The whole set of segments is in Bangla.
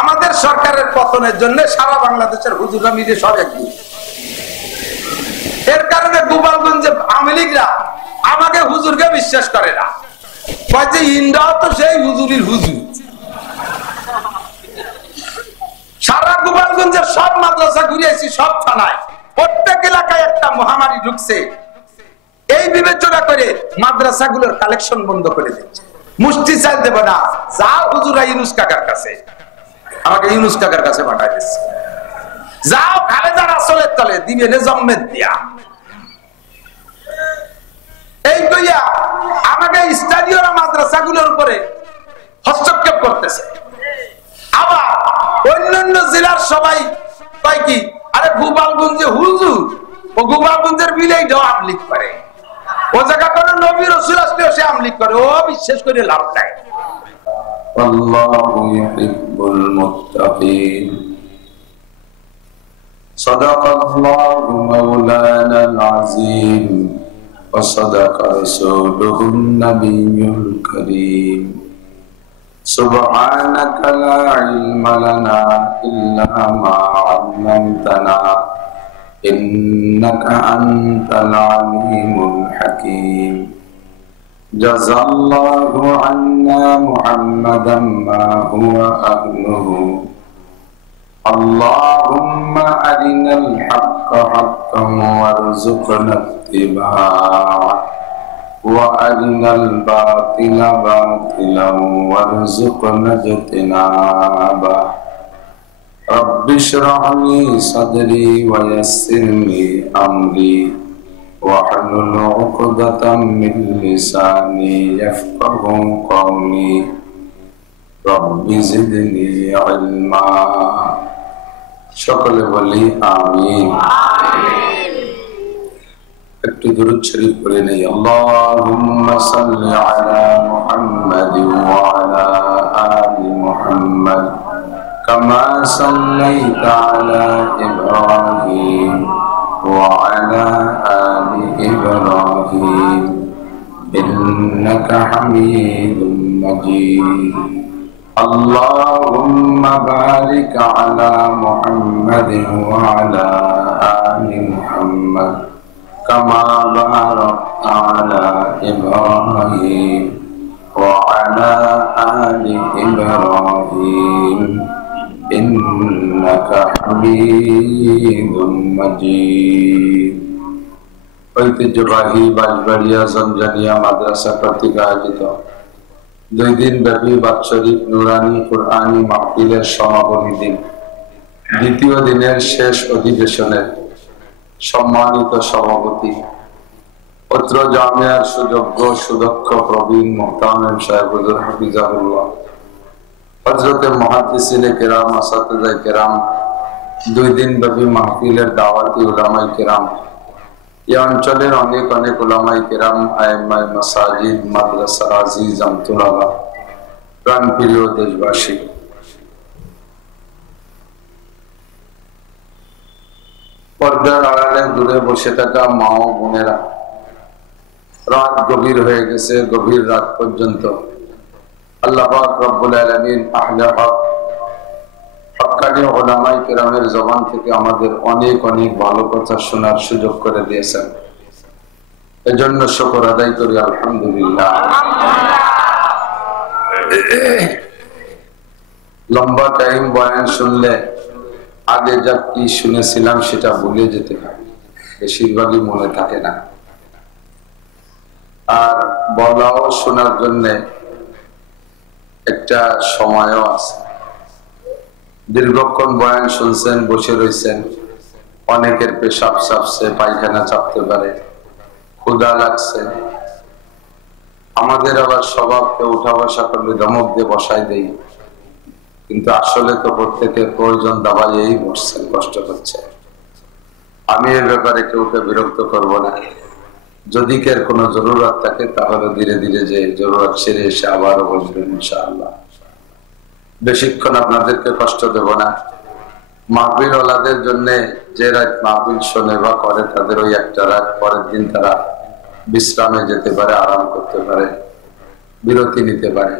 আমাদের সরকারের পতনের জন্য সারা বাংলাদেশের হুজুররা মিলে সব একদিন। এর কারণে গোপালগঞ্জে আওয়ামী লীগরা আমাকে হুজুরকে বিশ্বাস করে না, যে ইন্ডাও তো সেই হুজুরির হুজুর। সারা গোপালগঞ্জের সব মাদ্রাসা ঘুরিয়েছি, সব থানায়, প্রত্যেক এলাকায় একটা মহামারী ঢুকছে। এই বিবেচনা করে মাদ্রাসাগুলোর কালেকশন বন্ধ করে দিচ্ছে। মুষ্টি চাল দেব না, যা হুজুরা ইউনুস কাকার কাছে, আমাকে ইউনুস কাকার কাছে পাঠাই দিচ্ছে। যাও খালেদার আসলের তলে দিবে জম্মেদ দিয়া। এই কইয়া আমাকে স্টাডিও মাদ্রাসাগুলোর উপরে হস্তক্ষেপ করতেছে। আবার অন্যান্য জেলার সবাই কয় কি, আরে গোপালগঞ্জে হুজুর, ও গোপালগঞ্জের বিলেই আমলিক করে, ও জায়গা কোন নবী রাসূল আসলেও সে আমলিক করে, ও বিশ্বাস করে লাভ নাই। আল্লাহু ইউহিব্বুল মুত্তাকিন। সাদাকাল্লাহু মাওলানাল আযীম ওয়া সাদাকা রাসূলুহুন নাবিয়্যুল কারীম। সুবহানাকা লা ইলমা লানা ইল্লা মা 'আল্লামতানা ইন্নাকা আনতাল আলীমুল হাকীম। জাযাল্লাহু আন্না মুহাম্মাদাম মা হুয়া আহলুহু। আল্লাহুম্মা আরিনাল হাক্কা হাক্কান ওয়ারযুকনা ইত্তিবা'আহ ওয়া আরিনাল বাতিলা বাতিলান ওয়ারযুকনা ইজতিনাবাহ। রাব্বি ইশরাহ লি সাদরি ওয়া ইয়াসসির লি আমরি واحلل عقدة من لساني يفقهوا قولي رب زدني علما। সকলে বলি আমিন। একটু দুরূদ শরীফ পড়ে নেই। আল্লাহুম্মা সাল্লি আলা মুহাম্মাদ ওয়া আলা আলি মুহাম্মাদ কামা সাল্লাইতা আলা ইব্রাহিম وعلى آل إبراهيم إنك حميد مجيد. اللهم بارك على محمد وعلى آل محمد كما باركت على إبراهيم وعلى آل إبراهيم إنك حميد مجيد. ঐতিহ্যবাহী বাঁশবাড়িয়া জমজানিয়া মাদ্রাসা কর্তৃক আয়োজিত 2 দিন ব্যাপী বাৎসরিক নুরানি কুরআনী মাহফিলের সমাপনী দিন, দ্বিতীয় দিনের শেষ অধিবেশনের সম্মানিত সভাপতি অত্র জামিয়ার সুযোগ্য সুদক্ষ প্রবীণ মুহতামিম সাহেব হুজুর হাফিজাহুল্লাহ, হযরতে মুহাদ্দিসিনে কেরাম, আসাতিজায়ে কেরাম, 2 দিন ব্যাপী মাহফিলের দাওয়াতি উলামায়ে কেরাম, এই অঞ্চলের অনেক অনেক উলামায়ে কেরাম, আইম্মায়ে মাসাজিদ, মাদ্রাসা আজিজ আমতুল্লাহ, প্রাণপ্রিয় দেশবাসী, পর্দার আড়ালে দূরে বসে থাকা মা ও বোনেরা, রাত গভীর হয়ে গেছে, গভীর রাত পর্যন্ত আল্লাহ পাক রব্বুল আলামিন আহলে হক হক্কানি উলামায়ে কেরামের জবান থেকে আমাদের অনেক অনেক ভালো কথা শোনার সুযোগ করে দিয়েছেন। এজন্য শুকর আদায় করি আলহামদুলিল্লাহ। লম্বা টাইম বয়ান শুনলে আগে যা কি শুনেছিলাম সেটা ভুলে যেতে পারে, বেশিরভাগই মনে থাকে না। আর বলাও শোনার জন্য একটা সময়ও আছে। দীর্ঘক্ষণ বয়ান শুনছেন, বসে রয়েছেন, অনেকের পেশাব চাপছে, পায়খানা চাপতে পারে, ক্ষুধা লাগছে। আমাদের আবার স্বভাবকে উঠা বসা করলে ধমক দিয়ে বসাই দেই, কিন্তু আসলে তো প্রত্যেকের প্রয়োজন দাবাইয়েই বসছেন, কষ্ট হচ্ছে। আমি এর ব্যাপারে কেউকে বিরক্ত করব না। যদি কের কোনো জরুরত থাকে তাহলে ধীরে ধীরে যে জরুরত সেরে এসে আবারও বসবেন ইনশাআল্লাহ। বেশিক্ষণ আপনাদেরকে কষ্ট দেব না। মাহফিল ওয়ালাদের জন্য যে রাত মাহফিল শোনে বা করে, তাদের ওই একটা রাত, পরের দিন তারা বিশ্রামে যেতে পারে, আরাম করতে পারে, বিরতি নিতে পারে।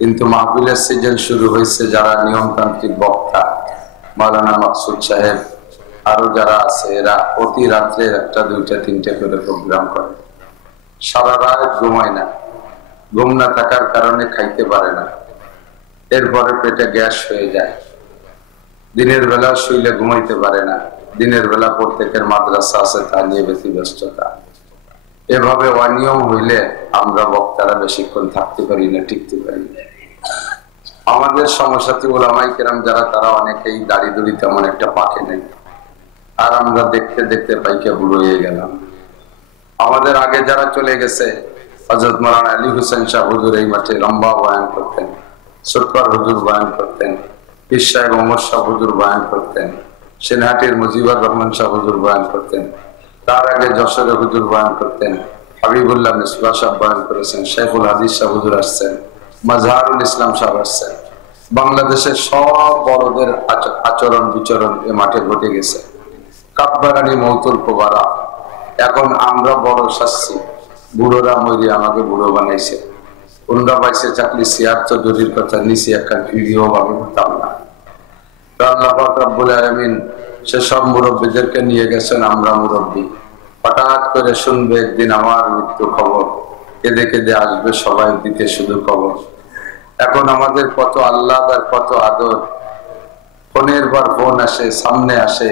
কিন্তু মাহফিলের সিজন শুরু হয়েছে যারা নিয়মতান্ত্রিক বক্তা, মাওলানা মাকসুদ সাহেব, আরো যারা আছে, এরা প্রতি রাত্রে একটা দুইটা তিনটা করে প্রোগ্রাম করে, সারা রাত ঘুমায় না, ঘুম না থাকার কারণে খাইতে পারে না, এরপরে পেটে গ্যাস হয়ে যায়, দিনের বেলা শুইলে ঘুমাইতে পারে না, দিনের বেলা প্রত্যেকের মাদ্রাসা আছে তা নিয়ে বেশি ব্যস্ততা। এভাবে অনিয়ম হইলে আমরা বক্তারা বেশিক্ষণ থাকতে পারি না, টিকতে পারি না। আমাদের সমসাথী ওলামাই কেরাম যারা, তারা অনেকেই দাড়ি দুড়ি তেমন একটা পাকে নেই, আর আমরা দেখতে দেখতে পাইকে বুড়ো হয়ে গেলাম। আমাদের আগে যারা চলে গেছে, হযরত মাওলানা আলী হোসেন শাহ হুজুর এই মাঠে লম্বা বয়ান করতেন, সরকার হুজুর বয়ান করতেন, পীর সাহেব ওমর শাহ হুজুর বয়ান করতেন, সেনহাটির মুজিবুর রহমান শাহ হুজুর বয়ান করতেন, তার আগে যশোরে হুজুর বয়ান করতেন, হাবিবুল্লাহ মিসবাহ সাহেব বয়ান করেছেন, শেখুল হাদিস শাহ হুজুর আসছেন, মাজহারুল ইসলাম সাহেব আসছেন। বাংলাদেশের সব বড়দের আচরণ বিচরণ এ মাঠে ঘটে গেছে। কাব্বারানি মৌতুল কোবারা। এখন আমরা বড় শাস্তি, বুড়োরা মরি আমাকে বুড়ো বানাইছে, অন্যরা পাইছে চাকরি, সিয়ার চৌধুরীর কথা নিচে একটা ভিডিও ভাবে হতাম না। আল্লাহ পাক রব্বুল আলামিন সেসব মুরব্বীদেরকে নিয়ে গেছেন, আমরা মুরব্বী। হঠাৎ করে শুনবে একদিন আমার মৃত্যু খবর, কেঁদে কেঁদে আসবে সবাই দিতে শুধু খবর। এখন আমাদের কত আল্লাহ আর কত আদর, ফোনের পর ফোন আসে, সামনে আসে,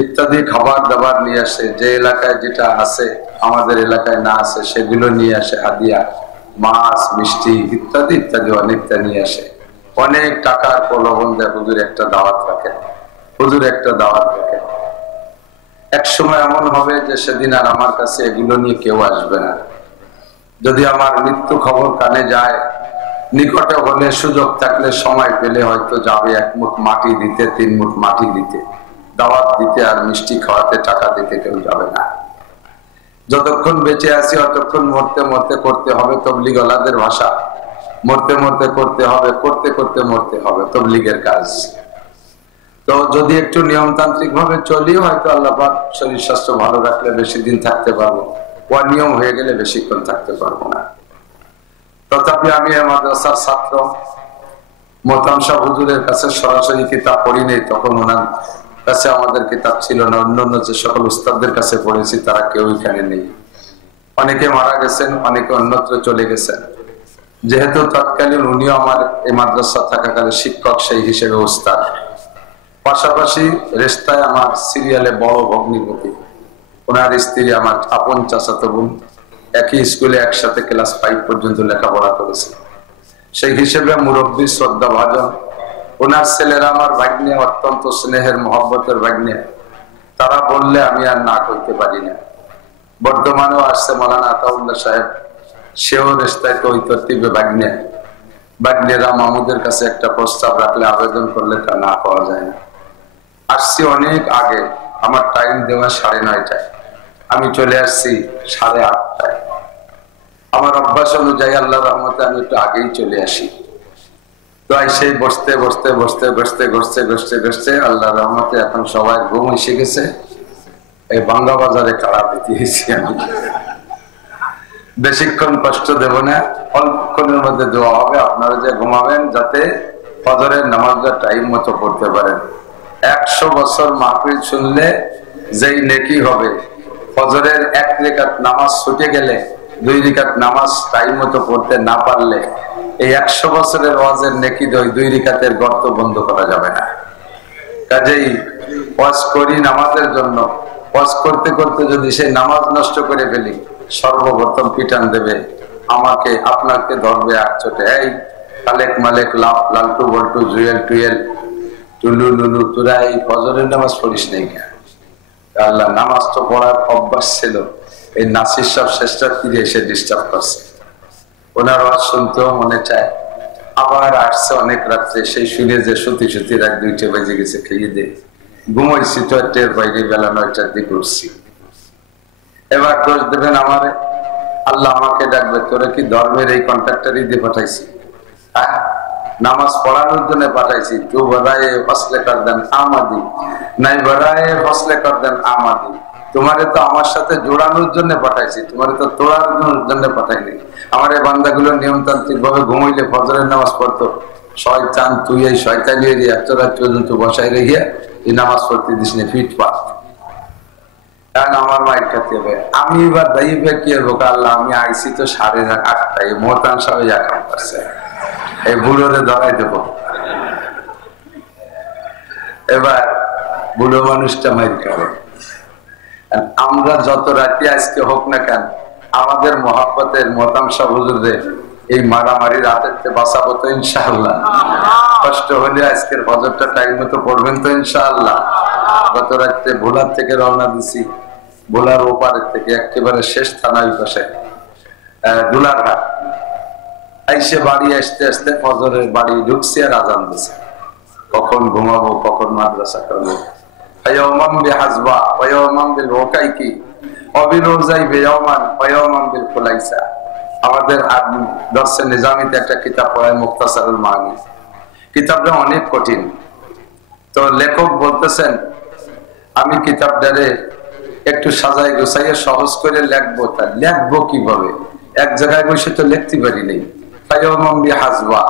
ইত্যাদি খাবার দাবার নিয়ে আসে, যে এলাকায় যেটা আছে আমাদের এলাকায় না আছে সেগুলো নিয়ে আসে, হাদিয়া, মাছ, মিষ্টি ইত্যাদি ইত্যাদি অনেকটা নিয়ে আসে। অনেক টাকার প্রলোভন দেয়, হুজুর একটা দাওয়াত রাখে, হুজুর একটা দাওয়াত রাখে। এক সময় এমন হবে যে সেদিন আর আমার কাছে এগুলো নিয়ে কেউ আসবে না। যদি আমার মৃত্যু খবর কানে যায়, নিকটে হলে, সুযোগ থাকলে, সময় পেলে হয়তো যাবে এক মুঠ মাটি দিতে, 3 মুঠ মাটি দিতে, দাওয়াত দিতে, আর মিষ্টি খাওয়াতে, টাকা দিতে কেউ যাবে না। যতক্ষণ বেঁচে আছি ততক্ষণ মরতে মরতে করতে হবে তবলিগ ওয়ালাদের ভাষা, মরতে মরতে করতে হবে, করতে করতে মরতে হবে, তবলিগের কাজ। তো যদি একটু নিয়মতান্ত্রিক ভাবে চলি, হয়তো আল্লাহ পাক শরীর স্বাস্থ্য ভালো রাখলে বেশি দিন থাকতে পারবো, অনিয়ম হয়ে গেলে বেশিক্ষণ থাকতে পারবো না। তথাপি আমি মাদ্রাসার ছাত্র, মোহতারাম শাহ হুজুরের কাছে সরাসরি কিতাব পড়ি নেই, তখন ওনার কাছে আমাদের কিতাব ছিল না। অন্যান্য যে সকল উস্তাদদের কাছে পড়েছি তারা কেউ এখানে নেই, অনেকে মারা গেছেন, অনেকে অন্যত্র চলে গেছেন। যেহেতু তৎকালীন উনিও আমার এই মাদ্রাসা থাকাকালে শিক্ষক, সেই হিসেবে উস্তাদ, পাশাপাশি রেস্তায় আমার সিরিয়ালে বড় ভগ্নিপতি, ওনার স্ত্রী আমার আপন চাচাতো বোন, একই স্কুলে একসাথে ক্লাস 5 পর্যন্ত লেখাপড়া করেছে। সেই হিসেবে মুরব্বী, শ্রদ্ধা ভাজন। ওনার ছেলেরা আমার ভাগ্নে, অত্যন্ত স্নেহের মহব্বতের ভাগ্নে, তারা বললে আমি আর না করতে পারি না। বর্তমানেও আসছে মাওলানা আতাউল্লাহ সাহেব, সেও রেস্তায় তো ওই তরতিবে ভাগ্নে। ভাগ্নেরা মামুদের কাছে একটা প্রস্তাব রাখলে, আবেদন করলে তা না পাওয়া যায় না। আসছি অনেক আগে, আমার টাইম দেওয়া 9:30টায়, আমি চলে আসছি 8:30টায়। আমার অভ্যাস অনুযায়ী আল্লাহর রহমতে আমি একটু আগেই চলে আসি। তো সেই বসতে বসতে বসতে বসতে বসতে বসতে বসতে আল্লাহর রহমতে এখন সবাই ঘুম এসে গেছে। এই বাংলা বাজারে কাড়া দিতেছি আমি, বেশিক্ষণ কষ্ট দেব না, অল্পক্ষণের মধ্যে দেওয়া হবে। আপনারা যে ঘুমাবেন যাতে ফজরের নামাজটা টাইম মতো পড়তে পারেন। 100 বছর মাহফিল শুনলে যেই নেকি হবে, ফজরের 1 রাকাত নামাজ ছুটে গেলে, 2 রাকাত নামাজ টাইম মতো পড়তে না পারলে, এই 100 বছরের ওয়াজের নেকি 2 রাকাতের গর্ত বন্ধ করা যাবে না। কাজেই ওয়াজ করি নামাজের জন্য, ওয়াজ করতে করতে যদি সেই নামাজ নষ্ট করে ফেলি, সর্বপ্রথম পিটান দেবে আমাকে, আপনাকে ধরবে একচোটে, এই কালেক মালেক লালটু বল্টু জুয়েল টুয়েল টুলু লুলু, তোরা এই ফজরের নামাজ পড়িস নেই কেন? আল্লাহ, নামাজ তো পড়ার অভ্যাস ছিল, এই নাসির সব শেষটা ফিরে এসে ডিস্টার্ব করছে। ওনার ওয়াজ শুনতেও মনে চায়, আবার আসছে অনেক রাত্রে, সেই শুনে যে সত্যি সত্যি রাত 2টা বেজে গেছে, খেয়ে দে, ঘুমাইছি তো টের বাইরে, বেলা 9টার দিকে উঠছি। এবার দোষ দেবেন আমারে, আল্লাহ আমাকে ডাকবে, তোরা কি ধর্মের এই কন্ট্রাক্টরই দিয়ে পাঠাইছি? নামাজ পড়ানোর জন্য পাঠাইছি? তু বড়ায় ফসলে কর দেন আমাদি, নাই বড়ায় ফসলে কর দেন আমাদি, তোমারে তো আমার সাথে জোড়ানোর জন্য পাঠাইছি, তোমারে তো তোড়ানোর জন্য পাঠাইনি। আমার এই বান্দাগুলো নিয়মতান্ত্রিক ভাবে ঘুমাইলে ফজরের নামাজ পড়তো, শয়তান তুই এই শয়তানি এত রাত পর্যন্ত বসাই রেখে এই নামাজ পড়তে দিস না, ফিট পা, কারণ আমার মায়ের খাতে হবে। আমি এবার দায়ী কি বোকা আল্লাহ, আমি আইসি তো 8:30, মোহতান সবাই কাম করছে, এই বুড়োরে ধরাই দেব। এবার বুড়ো মানুষটা মাইর খাবে। আমরা যত রাতে আজকে হোক না কেন, আমাদের মহাব্বতের মতামসা হুজুরদের এই মারামারি রাতের বাঁচাবো তো ইনশাআল্লাহ। কষ্ট হলে আজকের ফজরটা টাইম মতো পড়বেন তো ইনশাআল্লাহ। গত রাত্রে ভোলার থেকে রওনা দিছি, ভোলার ওপারের থেকে একেবারে শেষ থানার পাশে দুলারহাট, আইসে বাড়ি আসতে আসতে ফজরের বাড়ি ঢুকছি আর আজান দিছে। কখন ঘুমাবো, কখন মাদ্রাসা করবো। আমাদের দর্শে নিজামিতে একটা কিতাব পড়ায় মুক্তাসারুল মানি, কিতাবটা অনেক কঠিন। তো লেখক বলতেছেন আমি কিতাবটারে একটু সাজাই গোছাইয়ে সহজ করে লেখবো, তা লেখবো কিভাবে, এক জায়গায় বসে তো লিখতে পারি নাই। হাজবা,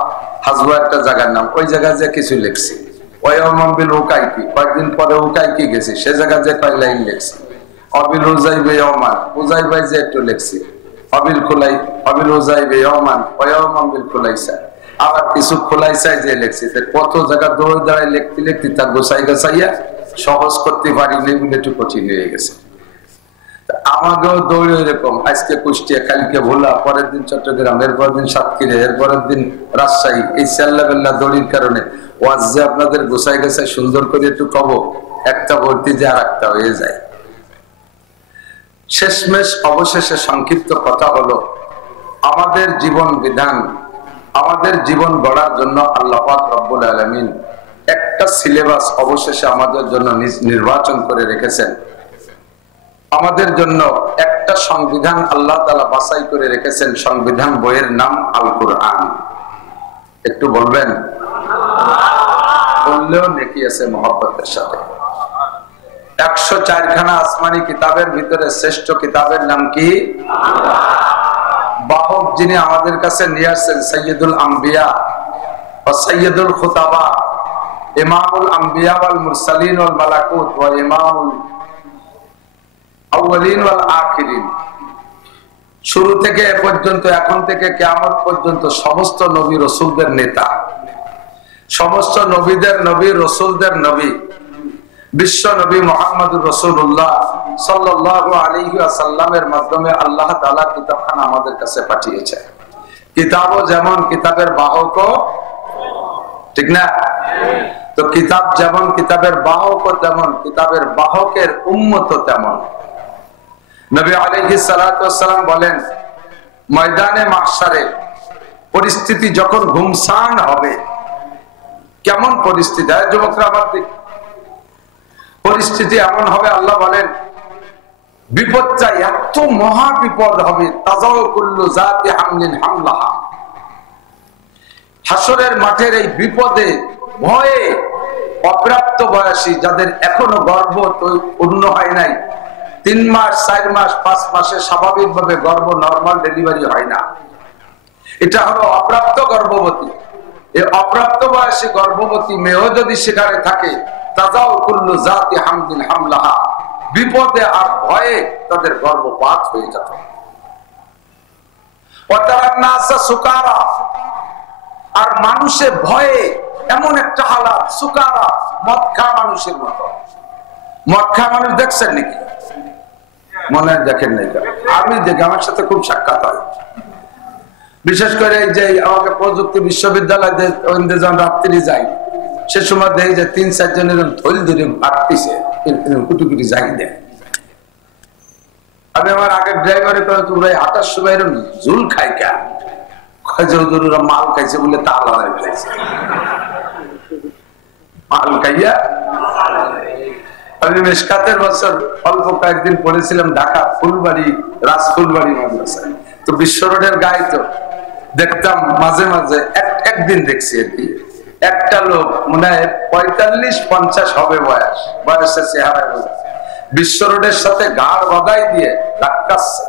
হাজবা একটা জায়গার নাম, ওই জায়গায় যে কিছু লিখছি। কয়েকদিন পরে উকাইকি গেছি, সে জায়গায় যে কয়েক লাইন লিখছি। অবিল উজাইবে ইয়মান, উজাইবাই যে একটু লিখছি। অবিল খোলাই, অবিল উজাইবে ইয়মান, বিল খোলাইসা, আবার কিছু খোলাইসাই যে লিখছি। কত জায়গা দৌড় দাঁড়ায় লিখতে লিখতে তার গোছাই গোছাইয়া সহজ করতে পারিনি বলে একটু কঠিন হয়ে গেছে। আমাকেও দৌড়ে এরকম, আজকে কুষ্টিয়া, কালকে ভোলা, পরের দিন চট্টগ্রাম, এরপরের দিন সাতক্ষীরা, এরপরের দিন রাজশাহী। এই চাল্লা বেল্লা দৌড়ির কারণে ওয়াজ যে আপনাদের গোছাই গোছাই সুন্দর করে একটু কব, একটা ভর্তি যে আর একটা হয়ে যায়। শেষমেশ অবশেষে সংক্ষিপ্ত কথা হলো, আমাদের জীবন বিধান, আমাদের জীবন গড়ার জন্য আল্লাহ পাক রব্বুল আলামিন একটা সিলেবাস অবশেষে আমাদের জন্য নির্বাচন করে রেখেছেন। আমাদের জন্য একটা সংবিধান আল্লাহ তাআলা বাছাই করে রেখেছেন। সংবিধান বইয়ের নাম আল কুরআন। একটু বলবেন, বললেও নেকি আছে মহব্বতের সাথে। 104 খানা আসমানি কিতাবের ভিতরে শ্রেষ্ঠ কিতাবের নাম কি? বাহক যিনি আমাদের কাছে নিয়ে আসছেন সৈয়দুল আম্বিয়া ও সৈয়দুল খুতাবা, ইমামুল আম্বিয়া ওয়াল মুরসালিন ওয়াল মালাকুত ওয়া ইমামুল আউয়ালিন ওয়াল আখিরিন। শুরু থেকে এ পর্যন্ত, এখন থেকে কিয়ামত পর্যন্ত সমস্ত নবী রাসূলদের নেতা, সমস্ত নবীদের নবী, রাসূলদের নবী, বিশ্ব নবী মুহাম্মদুর রাসূলুল্লাহ সাল্লাল্লাহু আলাইহি ওয়াসাল্লামের মাধ্যমে আল্লাহ তাআলা কিতাবখানা আমাদের কাছে পাঠিয়েছে। কিতাবও যেমন, কিতাবের বাহকও, ঠিক না? তো কিতাব যেমন, কিতাবের বাহকও তেমন, কিতাবের বাহকের উম্মত তেমন। নবী আলাইহিস সালাতু ওয়াস সালাম বলেন, ময়দানে মাহশারে পরিস্থিতি যখন ঘুমসান হবে, কেমন পরিস্থিতি? যুবকরা আমার দিক, পরিস্থিতি এমন হবে, আল্লাহ বলেন বিপদটা এত মহা বিপদ হবে, তাজাউ কুল্লু জাতি হামলিন হামলাহা। হাসরের মাঠের এই বিপদে, ভয়ে অপ্রাপ্ত বয়সী যাদের এখনো গর্ভ পূর্ণ হয় নাই, 3 মাস 4 মাস 5 মাসে স্বাভাবিকভাবে গর্ভ, নরমাল ডেলিভারি হয় না, এটা হলো অপ্রাপ্ত গর্ভবতী। এই অপ্রাপ্ত বয়সী গর্ভবতী মেয়েও যদি সেখানে থাকে, তাজাউ কুল্লু জাতি হামলিন হামলাহা, বিপদে আর ভয়ে তাদের গর্ভপাত হয়ে যেত। সুকারা, আর মানুষের ভয়ে এমন একটা হালাত, সুকারা, মদ খা মানুষের মতো। মদ খা মানুষ দেখছেন নাকি? মনে দেখেন নাই? আমি দেখি, আমার সাথে খুব সাক্ষাৎ হয়। বিশেষ করে এই যে আমাকে প্রযুক্তি বিশ্ববিদ্যালয় যখন রাত্রি যাই, সে সময় দেখি যে 3-4 জনের থইল ধরে আটতিছে, কুটুকুটি যাই দেয়। আমি আমার আগের ড্রাইভারে করে, তোমরা 28 সময় এরকম ঝুল খাই কে? মাল খাইছে বলে তা আলাদা ফেলেছে, মাল খাইয়া। আমি মেশকাতের বছর অল্প কয়েকদিন পড়েছিলাম ঢাকা ফুলবাড়ি, রাজফুলবাড়ি মাদ্রাসায়। তো বিশ্ব রোডের গায়ে তো দেখতাম মাঝে মাঝে, একদিন দেখছি আর কি, একটা লোক মনে হয় 45-50 হবে বয়সের চেহারা, বিশ্ব রোডের সাথে গাড় বাঁধাই দিয়ে ধাক্কাচ্ছে,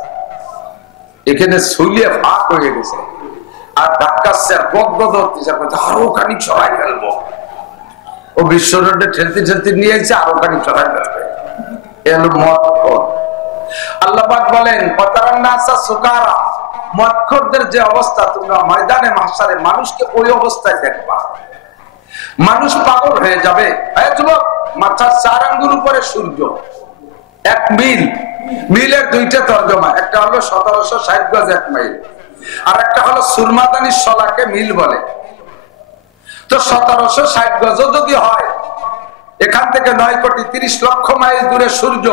এখানে শুলিয়ে ফাঁক হয়ে গেছে আর ধাক্কাচ্ছে আর বদবদ হচ্ছে, আরো খানিক সরাই ফেলবো। ও বিশ্ব রোডে ঠেলতে ঠেলতে নিয়ে এসে আরো খানিক সরাই ফেলবে। এলো মদখোর। আল্লাহ পাক বলেন পতারান্নাসা সুকারা, মদখোরদের যে অবস্থা তোমরা ময়দানে মাহশারে মানুষকে ওই অবস্থায় দেখবা, মানুষ পাগল হয়ে যাবে। যুবক, মাথার 4 আঙ্গুল উপরে সূর্য, 1 মিল, মিলের 2টা তর্জমা, একটা হলো 1760 গজ 1 মাইল, আর একটা হলো সুরমাদানির শলাকে মিল বলে। তো 1760 গজ যদি হয়, এখান থেকে 9,30,00,000 মাইল দূরে সূর্য,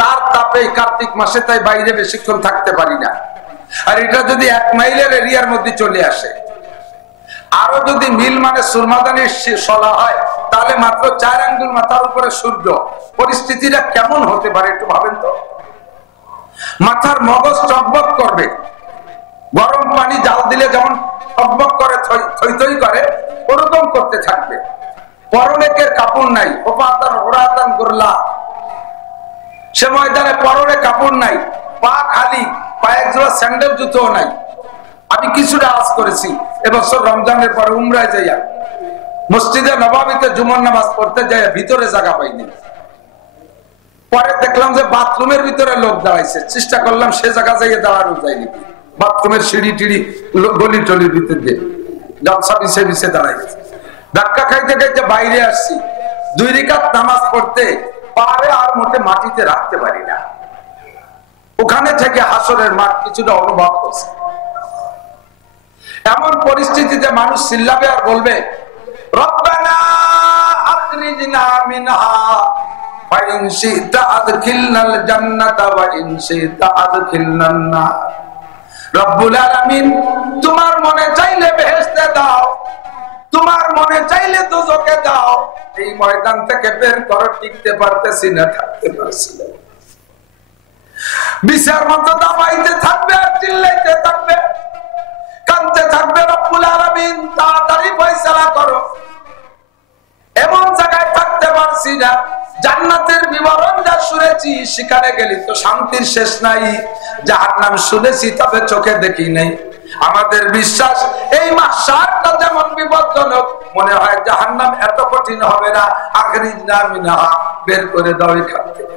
তার তাপে কার্তিক মাসে তাই বাইরে বেশিক্ষণ থাকতে পারি না। আর এটা যদি 1 মাইলের এরিয়ার মধ্যে চলে আসে, আরো যদি মিল মানে সুরমাদানির শলা হয়, তাহলে মাত্র 4 আঙ্গুল মাথার উপরে সূর্য। পরিস্থিতিটা কেমন হতে পারে একটু ভাবেন তো। মাথার মগজ চকবক করবে, গরম পানি জাল দিলে যেমন টকবক করে থই থই করে, ওরকম করতে থাকবে। পরনেকের কাপড় নাই, ওপাতান ওরাতান করলা, সে ময়দানে পরনে কাপড় নাই, পা খালি, পায়ে জোড়া স্যান্ডেল জুতো নাই। আমি কিছুটা আজ করেছি এবছর রমজানের পরে উমরায় যাইয়া মসজিদে নববীতে জুমার নামাজ পড়তে যাইয়া ভিতরে জায়গা পাইনি। পরে দেখলাম যে বাথরুমের ভিতরে লোক দাঁড়াইছে, চেষ্টা করলাম সে জায়গা যাইয়ে দাঁড়ানো যায়নি। বাথরুমের সিঁড়ি টিড়ি গলি টলির ভিতর দিয়ে গামছা বিছে বিছে দাঁড়াই গেছে। ধাক্কা খাইতে খাইতে বাইরে আসছি, 2 রাকাত নামাজ পড়তে পারে আর মোটে মাটিতে রাখতে পারি না। ওখানে থেকে হাসরের মাঠ কিছুটা অনুভব করছে। এমন পরিস্থিতিতে মানুষ চিল্লাবে আর বলবে রব্বানা আখরিজনা মিনহা ফা ইন শি'তা আদখিলনাল জান্নাতা ওয়া ইন শি'তা আদখিলনান নার। রব্বুল আলামিন, তোমার মনে চাইলে বেহেশতে দাও, তোমার মনে চাইলে দোজখে দাও। এই ময়দান থেকে বের করো, টিকতে পারতেছি না, থাকতে পারছি না। বিচার মতো দাবাইতে থাকবে আর চিল্লাইতে থাকবে, কাঁদতে থাকবে, রব্বুল আলামিন তাড়াতাড়ি ফয়সালা করো। এমন জায়গায় থাকতে পারছি না, জান্নাতের বিবরণ যা শুনেছি সেখানে গেলি তো শান্তির শেষ নাই, জাহান্নাম শুনেছি তবে চোখে দেখি নাই। আমাদের বিশ্বাস এই মাহশারটা যেমন বিপজ্জনক, মনে হয় জাহান্নাম এত কঠিন হবে না। আখরিজনা মিনহা, বের করে দাও এখান থেকে।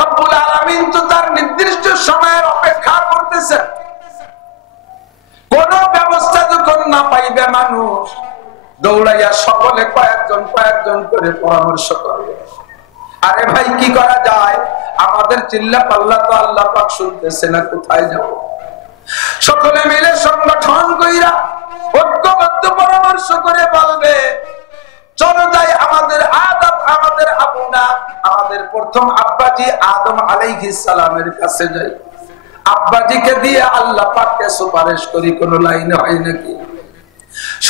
রব্বুল আলামিন তো তার নির্দিষ্ট সময়ের অপেক্ষা করতেছেন। কোন ব্যবস্থা যখন না পাইবে, মানুষ দৌড়াইয়া সকলে কয়েকজন কয়েকজন করে পরামর্শ করবে, আরে ভাই কি করা যায়? আমাদের চিল্লা পাল্লা তো আল্লাহ পাক শুনতেছে না, কোথায় যাব? সকলে মিলে সংগঠন কইরা ঐক্যবদ্ধ পরামর্শ করে বলবে চলো যাই আমাদের আদম, আমাদের আবুনা, আমাদের প্রথম আব্বাজি আদম আলাইহিস সালামের কাছে যাই। আব্বাজিকে দিয়ে আল্লাহ পাককে সুপারিশ করি, কোন লাইনে হয় নাকি?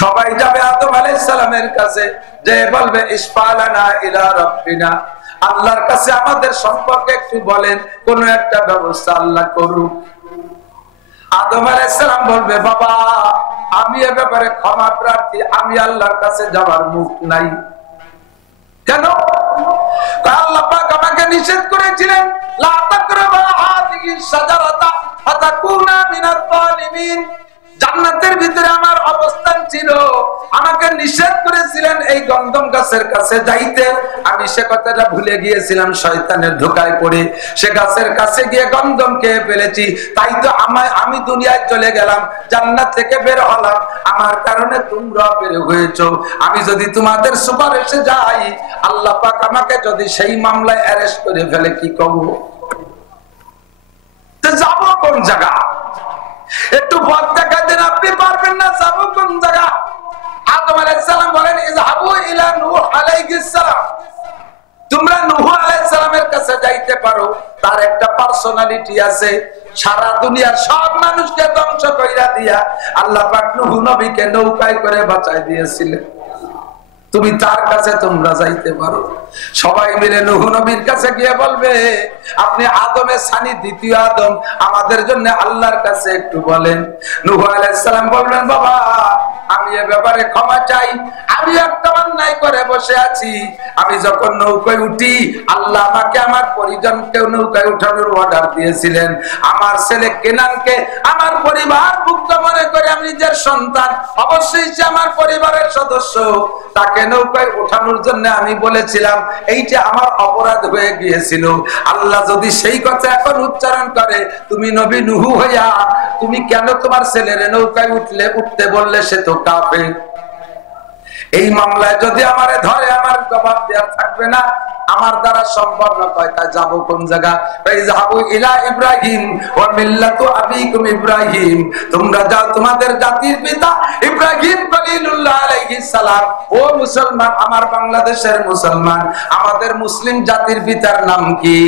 সবাই যাবে আদম আলাইহিস সালামের কাছে, যে বলবে ইসফালানা ইলা রাব্বিনা, আল্লাহর কাছে আমাদের সম্পর্কে একটু বলেন, কোন একটা ব্যবস্থা আল্লাহ করুক। আদম আলাইহিস সালাম বলবে বাবা আমি এ ব্যাপারে ক্ষমা প্রার্থী, আমি আল্লাহর কাছে যাওয়ার মুখ নাই। কেন? আল্লাহ পাক আমাকে নিষেধ করেছিলেন লা তাকরাবা হাযিহিস শাজারাতা ফাতাকুনা মিনাল যালিমিন। জান্নাতের ভিতরে আমার অবস্থান ছিল, আমাকে নিষেধ করেছিলেন এই গন্ধম গাছের কাছে যাইতে। আমি সে কথাটা ভুলে গিয়েছিলাম, শয়তানের ধোঁকায় পড়ে সে গাছের কাছে গিয়ে গন্ধম খেয়ে ফেলেছি। তাই তো আমি দুনিয়ায় চলে গেলাম, জান্নাত থেকে বের হলাম, আমার কারণে তোমরা বের হয়েছো। আমি যদি তোমাদের সুপারিশে যাই, আল্লাহ পাক আমাকে যদি সেই মামলায় অ্যারেস্ট করে ফেলে, কি করব? তো যাবো কোন জায়গা? একটু পথ দেখা দেন, আপনি পারবেন না, যাবো কোন জায়গা? আদম আলাইহিস সালাম বলেন ইযহাবু ইলা নূহ আলাইহিস সালাম, তোমরা নূহ আলাইহিস সালামের কাছে যাইতে পারো। তার একটা পার্সোনালিটি আছে, সারা দুনিয়ার সব মানুষকে ধ্বংস কইরা দিয়া আল্লাহ পাক নূহ নবীকে নৌকায় করে বাঁচাই দিয়েছিলেন। তুমি তার কাছে তোমরা যাইতে পারো। সবাই মিলে নূহ নবীর কাছে গিয়ে বলবে আপনি আদমের সানি দ্বিতীয় আদম, আমাদের জন্য আল্লাহর কাছে একটু বলেন। নূহ আলাইহিস সালাম বললেন বাবা আমি এ ব্যাপারে ক্ষমা চাই। আমি একটা অন্যায় করে বসে আছি। আমি যখন নৌকায় উঠি, আল্লাহ আমাকে আমার পরিজনকে নৌকায় উঠানোর অর্ডার দিয়েছিলেন। আমার ছেলে কেনানকে আমার পরিবার ভুক্ত মনে করে আমি নিজের সন্তান, অবশ্যই সে আমার পরিবারের সদস্য, তাকে নৌকায় ওঠানোর জন্য আমি বলেছিলাম। এইটা আমার অপরাধ হয়ে গিয়েছিল। আল্লাহ যদি সেই কথা এখন উচ্চারণ করে, তুমি নবী নূহ হইয়া তুমি কেন তোমার ছেলের নৌকায় উঠতে বললে, সে তো কাফের। এই মামলায় যদি আমারে ধরে, আমার জবাব দেওয়ার থাকবে না, আমার দ্বারা সম্ভব না। তা যাবো কোন জায়গা? যাবো ইলা ইব্রাহিম ওয়া মিল্লাতু আবিকুম ইব্রাহিম, তোমরা যাও তোমাদের জাতির পিতা ইব্রাহিম খলিলুল্লাহ আলাইহিস সালাম। ও মুসলমান, আমার বাংলাদেশের মুসলমান, আমাদের মুসলিম জাতির পিতার নাম কি?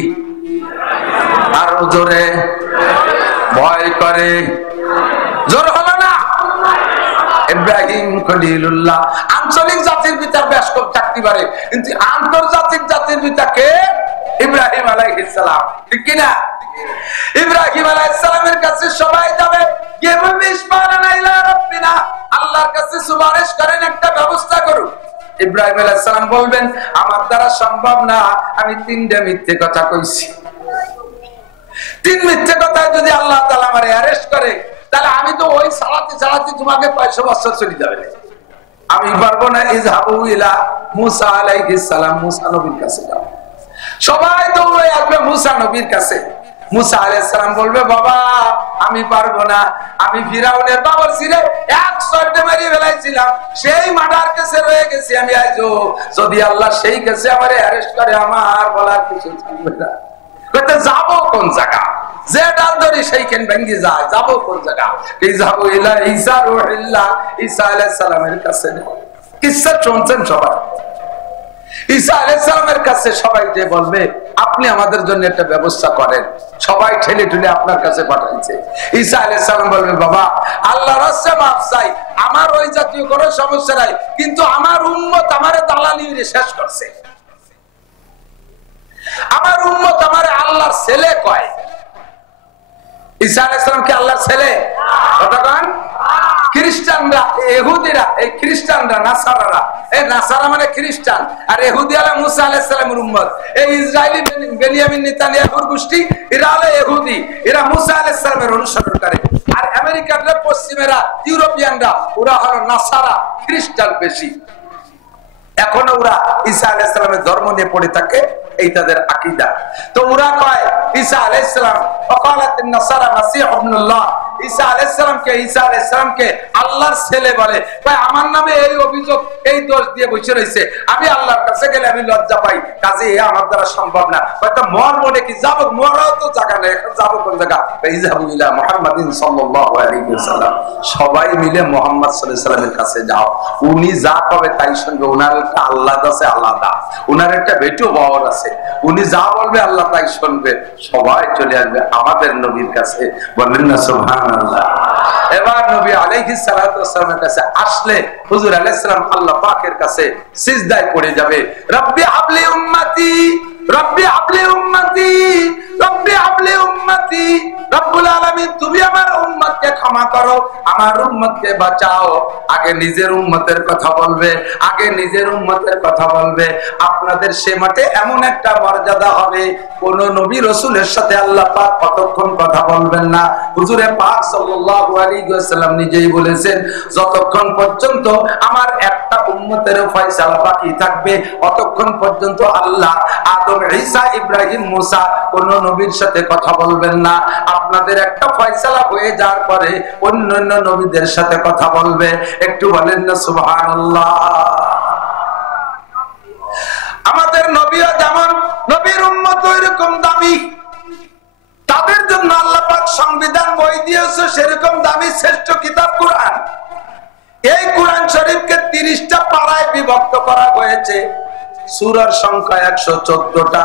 আরো জোরে, ভয় করে, জোর হলো না? ইব্রাহিম খলিলুল্লাহ। আঞ্চলিক জাতির পিতা বেশ কম থাকতে পারে, কিন্তু আন্তর্জাতিক জাতির পিতা কে? ইব্রাহিম আলাইহিস সালাম, ঠিক কিনা? ইব্রাহিম আলাইহিস সালামের কাছে সবাই যাবে, আল্লাহর কাছে সুপারিশ করেন, একটা ব্যবস্থা করুন। ইব্রাহিম আলাইহিস সালাম বলবেন, আমার দ্বারা সম্ভব না, আমি 3টা মিথ্যে কথা কইছি। 3 মিথ্যে কথায় যদি আল্লাহ তাআলা আমারে অ্যারেস্ট করে, তাহলে আমি তো ওই সালাতে তোমাকে 500 বছর চলে যাবে, আমি পারবো না। ইযহাবু ইলা মুসা আলাইহিস সালাম, মুসা নবীর কাছে যাও। সবাই দৌড়ে আসবে মুসা নবীর কাছে। মুসা আলাইহিস সালাম বলবে, বাবা আমি পারবো না, আমি ফিরাউনের বাবার ছিঁড়ে 1 শটে মেরে ফেলাইছিলাম, সেই মার্ডার কেসে রয়ে গেছি আমি আজও। যদি আল্লাহ সেই কেসে আমারে অ্যারেস্ট করে, আমার বলার কিছু থাকবে না। কইতে যাবো কোন জায়গা? যে ডাল ধরি সেইখান ভেঙ্গে যায়, যাবো কোন জায়গা? যাবো ইলা ঈসা রূহুল্লাহ, ঈসা আলাইহিস সালামের কাছে। কিসসা শুনছেন সবাই? ঈসা আলাইহিস সালামের কাছে সবাই যে বলবে, আপনি আমাদের জন্য একটা ব্যবস্থা করেন। সবাই ঠেলে ঠেলে আপনার কাছে পাঠাইছে। ঈসা আলাইহিস সালাম বলবে, বাবা আল্লাহর রাস্তায় মাফ চাই, আমার ওই জাতীয় কোনো সমস্যা নাই, কিন্তু আমার উম্মত আমারে দালালি শেষ করছে। আমার উম্মত আমারে আল্লাহর ছেলে কয়। ঈসা আলাইহিস সালাম কি আল্লাহর ছেলে? কথা বলেন। খ্রিস্টানরা, ইহুদিরা, এই খ্রিস্টানরা, নাসারারা, এই নাসারা মানে খ্রিস্টান, আর ইহুদি হলো মুসা আলাইহিস সালামের উম্মত। এই ইসরায়েলি বেনিয়ামিন নেতানিয়াহুর গোষ্ঠী, এরা হলো ইহুদি, এরা মুসা আলাইহিস সালামের অনুসরণকারী। আর আমেরিকানরা, পশ্চিমেরা, ইউরোপিয়ানরা, ওরা হলো নাসারা, খ্রিস্টান বেশি। এখনো ওরা ঈসা আলাইহিস সালামের ধর্ম নিয়ে পড়ে থাকে, এই তাদের আকীদা। তো ওরা কয় ঈসা আলাইহিস সালাম, ওয়াকালাতিন নাসারা মাসীহ ইবনুল্লাহ, ঈসা আলাইহিস সালামকে আল্লাহর ছেলে বলে। কয় আমার নামে এই অভিযোগ, এই দোষ দিয়ে বসে রয়েছে, আমি আল্লাহর কাছে গেলে আমি লজ্জা পাই, কাজে এ আমার দ্বারা সম্ভব না। হয়তো মর মনে কি যাব, মরাও তো জায়গা নেই, এখন যাবো কোন জায়গা? ইযহাবু ইলা মুহাম্মাদিন সাল্লাল্লাহু আলাইহি ওয়াসাল্লাম, সবাই মিলে মুহাম্মদ সাল্লাল্লাহু আলাইহি ওয়াসাল্লামের কাছে যাও। উনি যা কবে তাই শুনবে। উনার একটা আল্লাহ আছে, আলাদা, উনার একটা বেটু বাবার আছে, উনি যা বলবে আল্লাহ তাই শুনবে। সবাই চলে আসবে আমাদের নবীর কাছে, বললেন না সুবহানাল্লাহ। এবার নবী আলাইহিস সালাতু ওয়াসসালামের কাছে আসলে হুজুর আলাইহিস সালাম আল্লাহ পাকের কাছে সিজদায় পড়ে যাবে, রব্বি হাবলি উম্মতি, রব্বি হাবলি উম্মতি, রব্বি হাবলি উম্মতি। রব্বুল আলামিন, তুমি আমার উম্মতকে ক্ষমা করো, আমার উম্মতকে বাঁচাও। আগে নিজের উম্মতের কথা বলবে, আগে নিজের উম্মতের কথা বলবে। আপনাদের সে মাঠে এমন একটা মর্যাদা হবে, কোন নবী রাসূলের সাথে আল্লাহ পাক কতক্ষণ কথা বলবেন না। হুজুরে পাক সাল্লাল্লাহু আলাইহি ওয়াসাল্লাম নিজেই বলেছেন, যতক্ষণ পর্যন্ত আমার একটা উম্মতের ফয়সালা বাকি থাকবে, ততক্ষণ পর্যন্ত আল্লাহ আদম, ঈসা, ইব্রাহিম, মুসা কোন নবীর সাথে কথা বলবেন না। আপনাদের একটা ফয়সালা হয়ে যাওয়ার পরে অন্যান্য নবীদের সাথে কথা বলবে। একটু বলেন না সুবহানাল্লাহ। আমাদের নবীও যেমন, নবীর উম্মত ওইরকম দামি, তাদের জন্য আল্লাহ পাক সংবিধান বই দিয়েছে সেরকম দামি শ্রেষ্ঠ কিতাব কুরআন। এই কুরআন শরীফকে 30টা পাড়ায় বিভক্ত করা হয়েছে। সূরার সংখ্যা 114টা,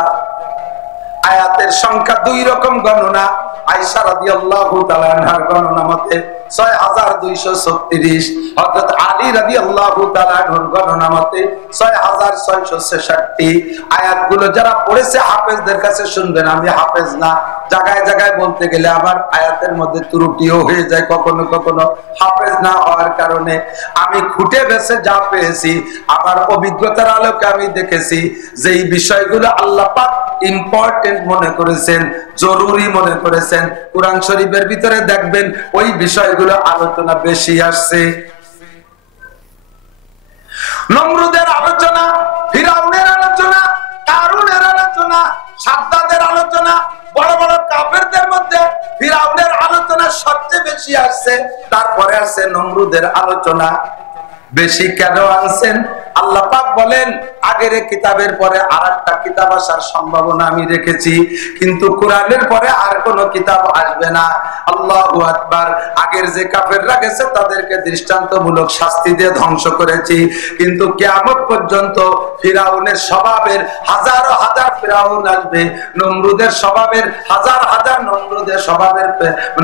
আয়াতের সংখ্যা 2 রকম গণনা। আয়েশা রাদিয়াল্লাহু তাআলা আনহার গণনা মতে 6236, হযরত আলী রাদিয়াল্লাহু তাআলা আনহুর গণনা মতে 6666। আয়াতগুলো যারা পড়েছে হাফেজদের কাছে শুনবেন, আমি হাফেজ না, জায়গায় জায়গায় বলতে গেলে আবার আয়াতের মধ্যে ত্রুটিও হয়ে যায় কখনো কখনো হাফেজ না হওয়ার কারণে। আমি খুঁটে বেছে যা পেয়েছি আমার অভিজ্ঞতার আলোকে আমি দেখেছি যে এই বিষয়গুলো আল্লাহ পাক ইম্পর্টেন্ট মনে করেছেন, জরুরি মনে করেছেন। কোরআন শরীফের ভিতরে দেখবেন ওই বিষয়গুলো আলোচনা বেশি আসছে। নমরুদের আলোচনা, ফিরাউনের আলোচনা, কারুনের আলোচনা, সাদ্দাদের আলোচনা, বড় বড় কাফেরদের মধ্যে ফিরাউনের আলোচনা সবচেয়ে বেশি আসছে, তারপরে আসছে নমরুদের আলোচনা। বেশি কেন আনছেন? আল্লাহ পাক বলেন আগের কিতাবের পরে আরেকটা কিতাব আসার সম্ভাবনা আমি রেখেছি, কিন্তু কোরআনের পরে আর কোন কিতাব আসবে না। আল্লাহু আকবার। আগের যে কাফেররা গেছে তাদেরকে দৃষ্টান্তমূলক শাস্তি দিয়ে ধ্বংস করেছি, কিন্তু কিয়ামত পর্যন্ত ফিরাউনের স্বভাবের হাজার হাজার ফিরাউন আসবে, নমরুদের স্বভাবের হাজার হাজার নমরুদের স্বভাবের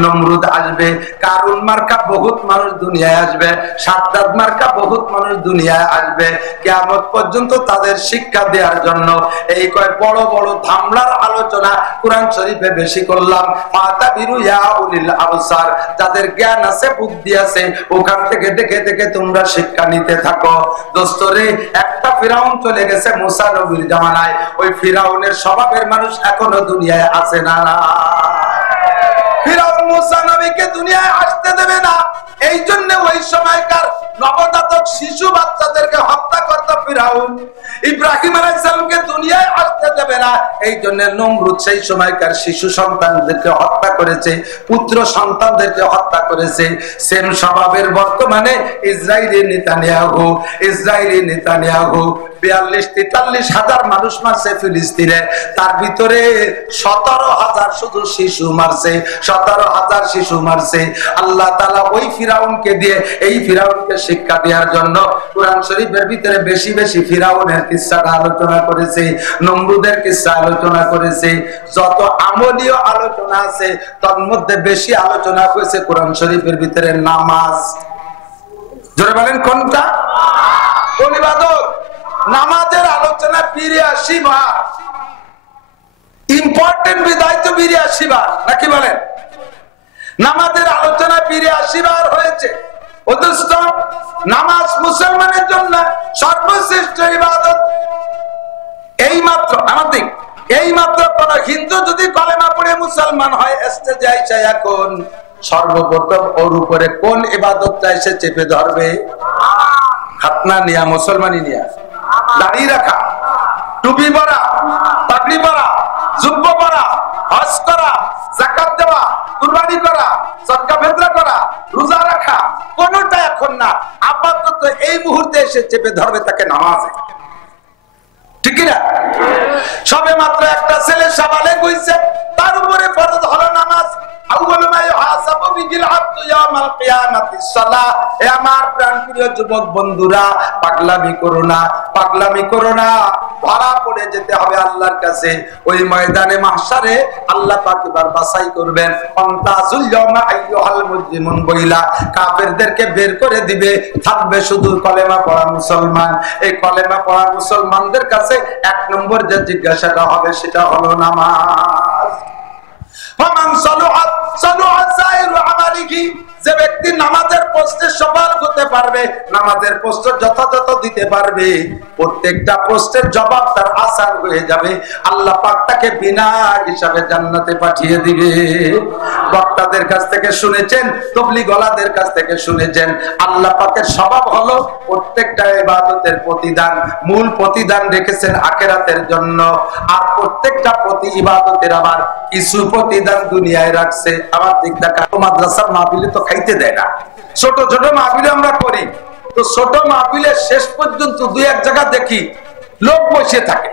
নমরুদ আসবে, কারুন মার্কা বহুত মানুষ দুনিয়ায় আসবে, সাদ্দাদ মার্কা বহুত মানুষ দুনিয়ায় আসবে। কিয়ামত পর্যন্ত তাদের শিক্ষা দেওয়ার জন্য এই কয় বড় বড় ধামলার আলোচনা কোরআন শরীফে বেশি করলাম। ফাতাবিরু ইয়া উলিল আবসার, যাদের জ্ঞান আছে বুদ্ধি আছে ওখান থেকে দেখে দেখে তোমরা শিক্ষা নিতে থাকো। দোস্তরে একটা ফিরাউন চলে গেছে মুসা নবীর জামানায়, ওই ফিরাউনের স্বভাবের মানুষ এখনো দুনিয়ায় আছে না? ফিরাউন মুসা নবীকে দুনিয়ায় আসতে দেবে না, এই জন্য ওই সময়কার নবজাতক শিশু বাচ্চাদেরকে হত্যা করত ফিরাউন। ইব্রাহিম আলাইহিস সালামকে দুনিয়ায় আসতে দেবে না, এই জন্য নমরুদ সেই সময়কার শিশু সন্তানদেরকে হত্যা করেছে, পুত্র সন্তানদেরকে হত্যা করেছে। সেম স্বভাবের বর্তমানে ইসরায়েলি নেতানিয়াহু 42-43 হাজার মানুষ মারছে ফিলিস্তিনে, তার ভিতরে 17,000 শুধু শিশু মারছে, 17,000 শিশু মারছে। আল্লাহ তাআলা ওই ফিরাউনকে দিয়ে এই ফিরাউনকে শিক্ষা দেওয়ার জন্য কোরআন শরীফের ভিতরে বেশি বেশি ফিরাউনের কিসসাটা আলোচনা করেছে, নমরুদের কিসসা আলোচনা করেছে। যত আমলীয় আলোচনা আছে তার মধ্যে বেশি আলোচনা করেছে কোরআন শরীফের ভিতরে নামাজ। জোরে বলেন কোনটা? কোন ইবাদত? নামাজের আলোচনা 82 বার, ইম্পর্টেন্ট বিধায় তো 82 বার, নাকি বলেন? নামাজের আলোচনা 82 বার হয়েছে। অথচ নামাজ মুসলমানের জন্য সর্বশ্রেষ্ঠ ইবাদত। এইমাত্র আমাদের এইমাত্র কোন হিন্দু যদি কলেমা পড়ে মুসলমান হয়, স্টেজে আইসা এখন সর্বপ্রথম ওর উপরে কোন ইবাদতটা এসে চেপে ধরবে? খাতনা নিয়া, মুসলমানি নিয়া, দাড়ি রাখা, টুপি পরা, পাগড়ি পরা, জুব্ব পরা, হজ করা, যাকাত দেওয়া, কুরবানি করা, সদকা ফিতরা করা, রোজা রাখা, কোনটা এখন না। আপাতত এই মুহূর্তে এসে চেপে ধরবে তাকে নামাজে, ঠিক না? সবে মাত্র একটা ছেলে সাবালে গইছে, তার উপরে ফরজ হলো নামাজ। আমার প্রাণপ্রিয় যুবক বন্ধুরা, পাগলামি করো না, পাগলামি করো না, ধরা পড়ে যেতে হবে আল্লাহর কাছে। ওই ময়দানে মাহশারে আল্লাহ পাক এবার বাছাই করবেন, অন্তাজুল ইয়াউমা আইয়ুহাল মুজরিমুন বইলা কাফেরদেরকে বের করে দিবে, থাকবে শুধু কলেমা পড়া মুসলমান। এই কলেমা পড়া মুসলমানদের কাছে এক নম্বর যে জিজ্ঞাসাটা হবে সেটা হলো নামাজ। ফামান সালুহাত সালুহাত সাইরু আমালিহি, যে ব্যক্তি নামাজের প্রশ্নে সফল হতে পারবে, নামাজের প্রশ্ন যথাযথ দিতে পারবে, প্রত্যেকটা প্রশ্নের জবাব তার আসান হয়ে যাবে, আল্লাহ পাক তাকে বিনা হিসাবে জান্নাতে পাঠিয়ে দিবে। বক্তাদের কাছ থেকে শুনেছেন, তবলিগওয়ালাদের কাছ থেকে শুনেছেন, আল্লাহ পাকের স্বভাব হলো প্রত্যেকটা ইবাদতের প্রতিদান, মূল প্রতিদান রেখেছেন আখিরাতের জন্য, আর প্রত্যেকটা ইবাদতের আবার কিছু প্রতিদান দুনিয়ায় রাখছে। আমার দিক দেখা মাদ্রাসার মাহফিলে তো খাইতে দেয় না, ছোট ছোট মাহফিলে আমরা করি, তো ছোট মাহফিলের শেষ পর্যন্ত দুই এক জায়গা দেখি লোক বসে থাকে,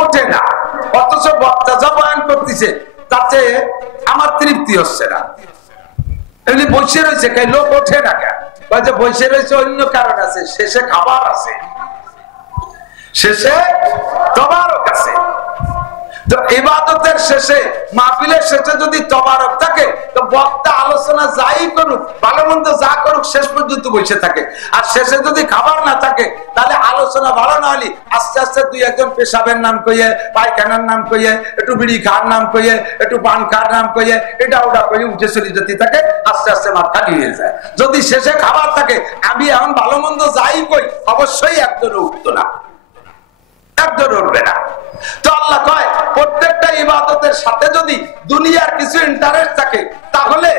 ওঠে না, অথচ বক্তা যা বয়ান করতেছে তাতে আমার তৃপ্তি হচ্ছে না। এমনি বসে রয়েছে, লোক ওঠে না কেন? বসে রয়েছে অন্য কারণ আছে, শেষে খাবার আছে, শেষে তবারক আছে। তো ইবাদতের শেষে মাহফিলের শেষে যদি তবারক থাকে তো বক্তা আলোচনা যাই করুক ভালো মন্দ যা করুক শেষ পর্যন্ত বসে থাকে, আর শেষে যদি খাবার না থাকে তাহলে আলোচনা ভালো না হলে আস্তে আস্তে দুই একজন পেশাবের নাম কইয়ে, পায়খানার নাম কইয়ে, একটু বিড়ি খাওয়ার নাম কইয়ে, একটু পান খাওয়ার নাম কইয়ে, এটা ওটা কইয়ে উঠে চলে যেতে থাকে, আস্তে আস্তে মাথা নিয়ে যায়। যদি শেষে খাবার থাকে আমি এখন ভালো মন্দ যাই কই অবশ্যই একজন উঠতো না, একজন উঠবে না। তো আল্লাহ কয় প্রত্যেকটা ইবাদতের সাথে যদি দুনিয়ার কিছু ইন্টারেস্ট থাকে তাহলে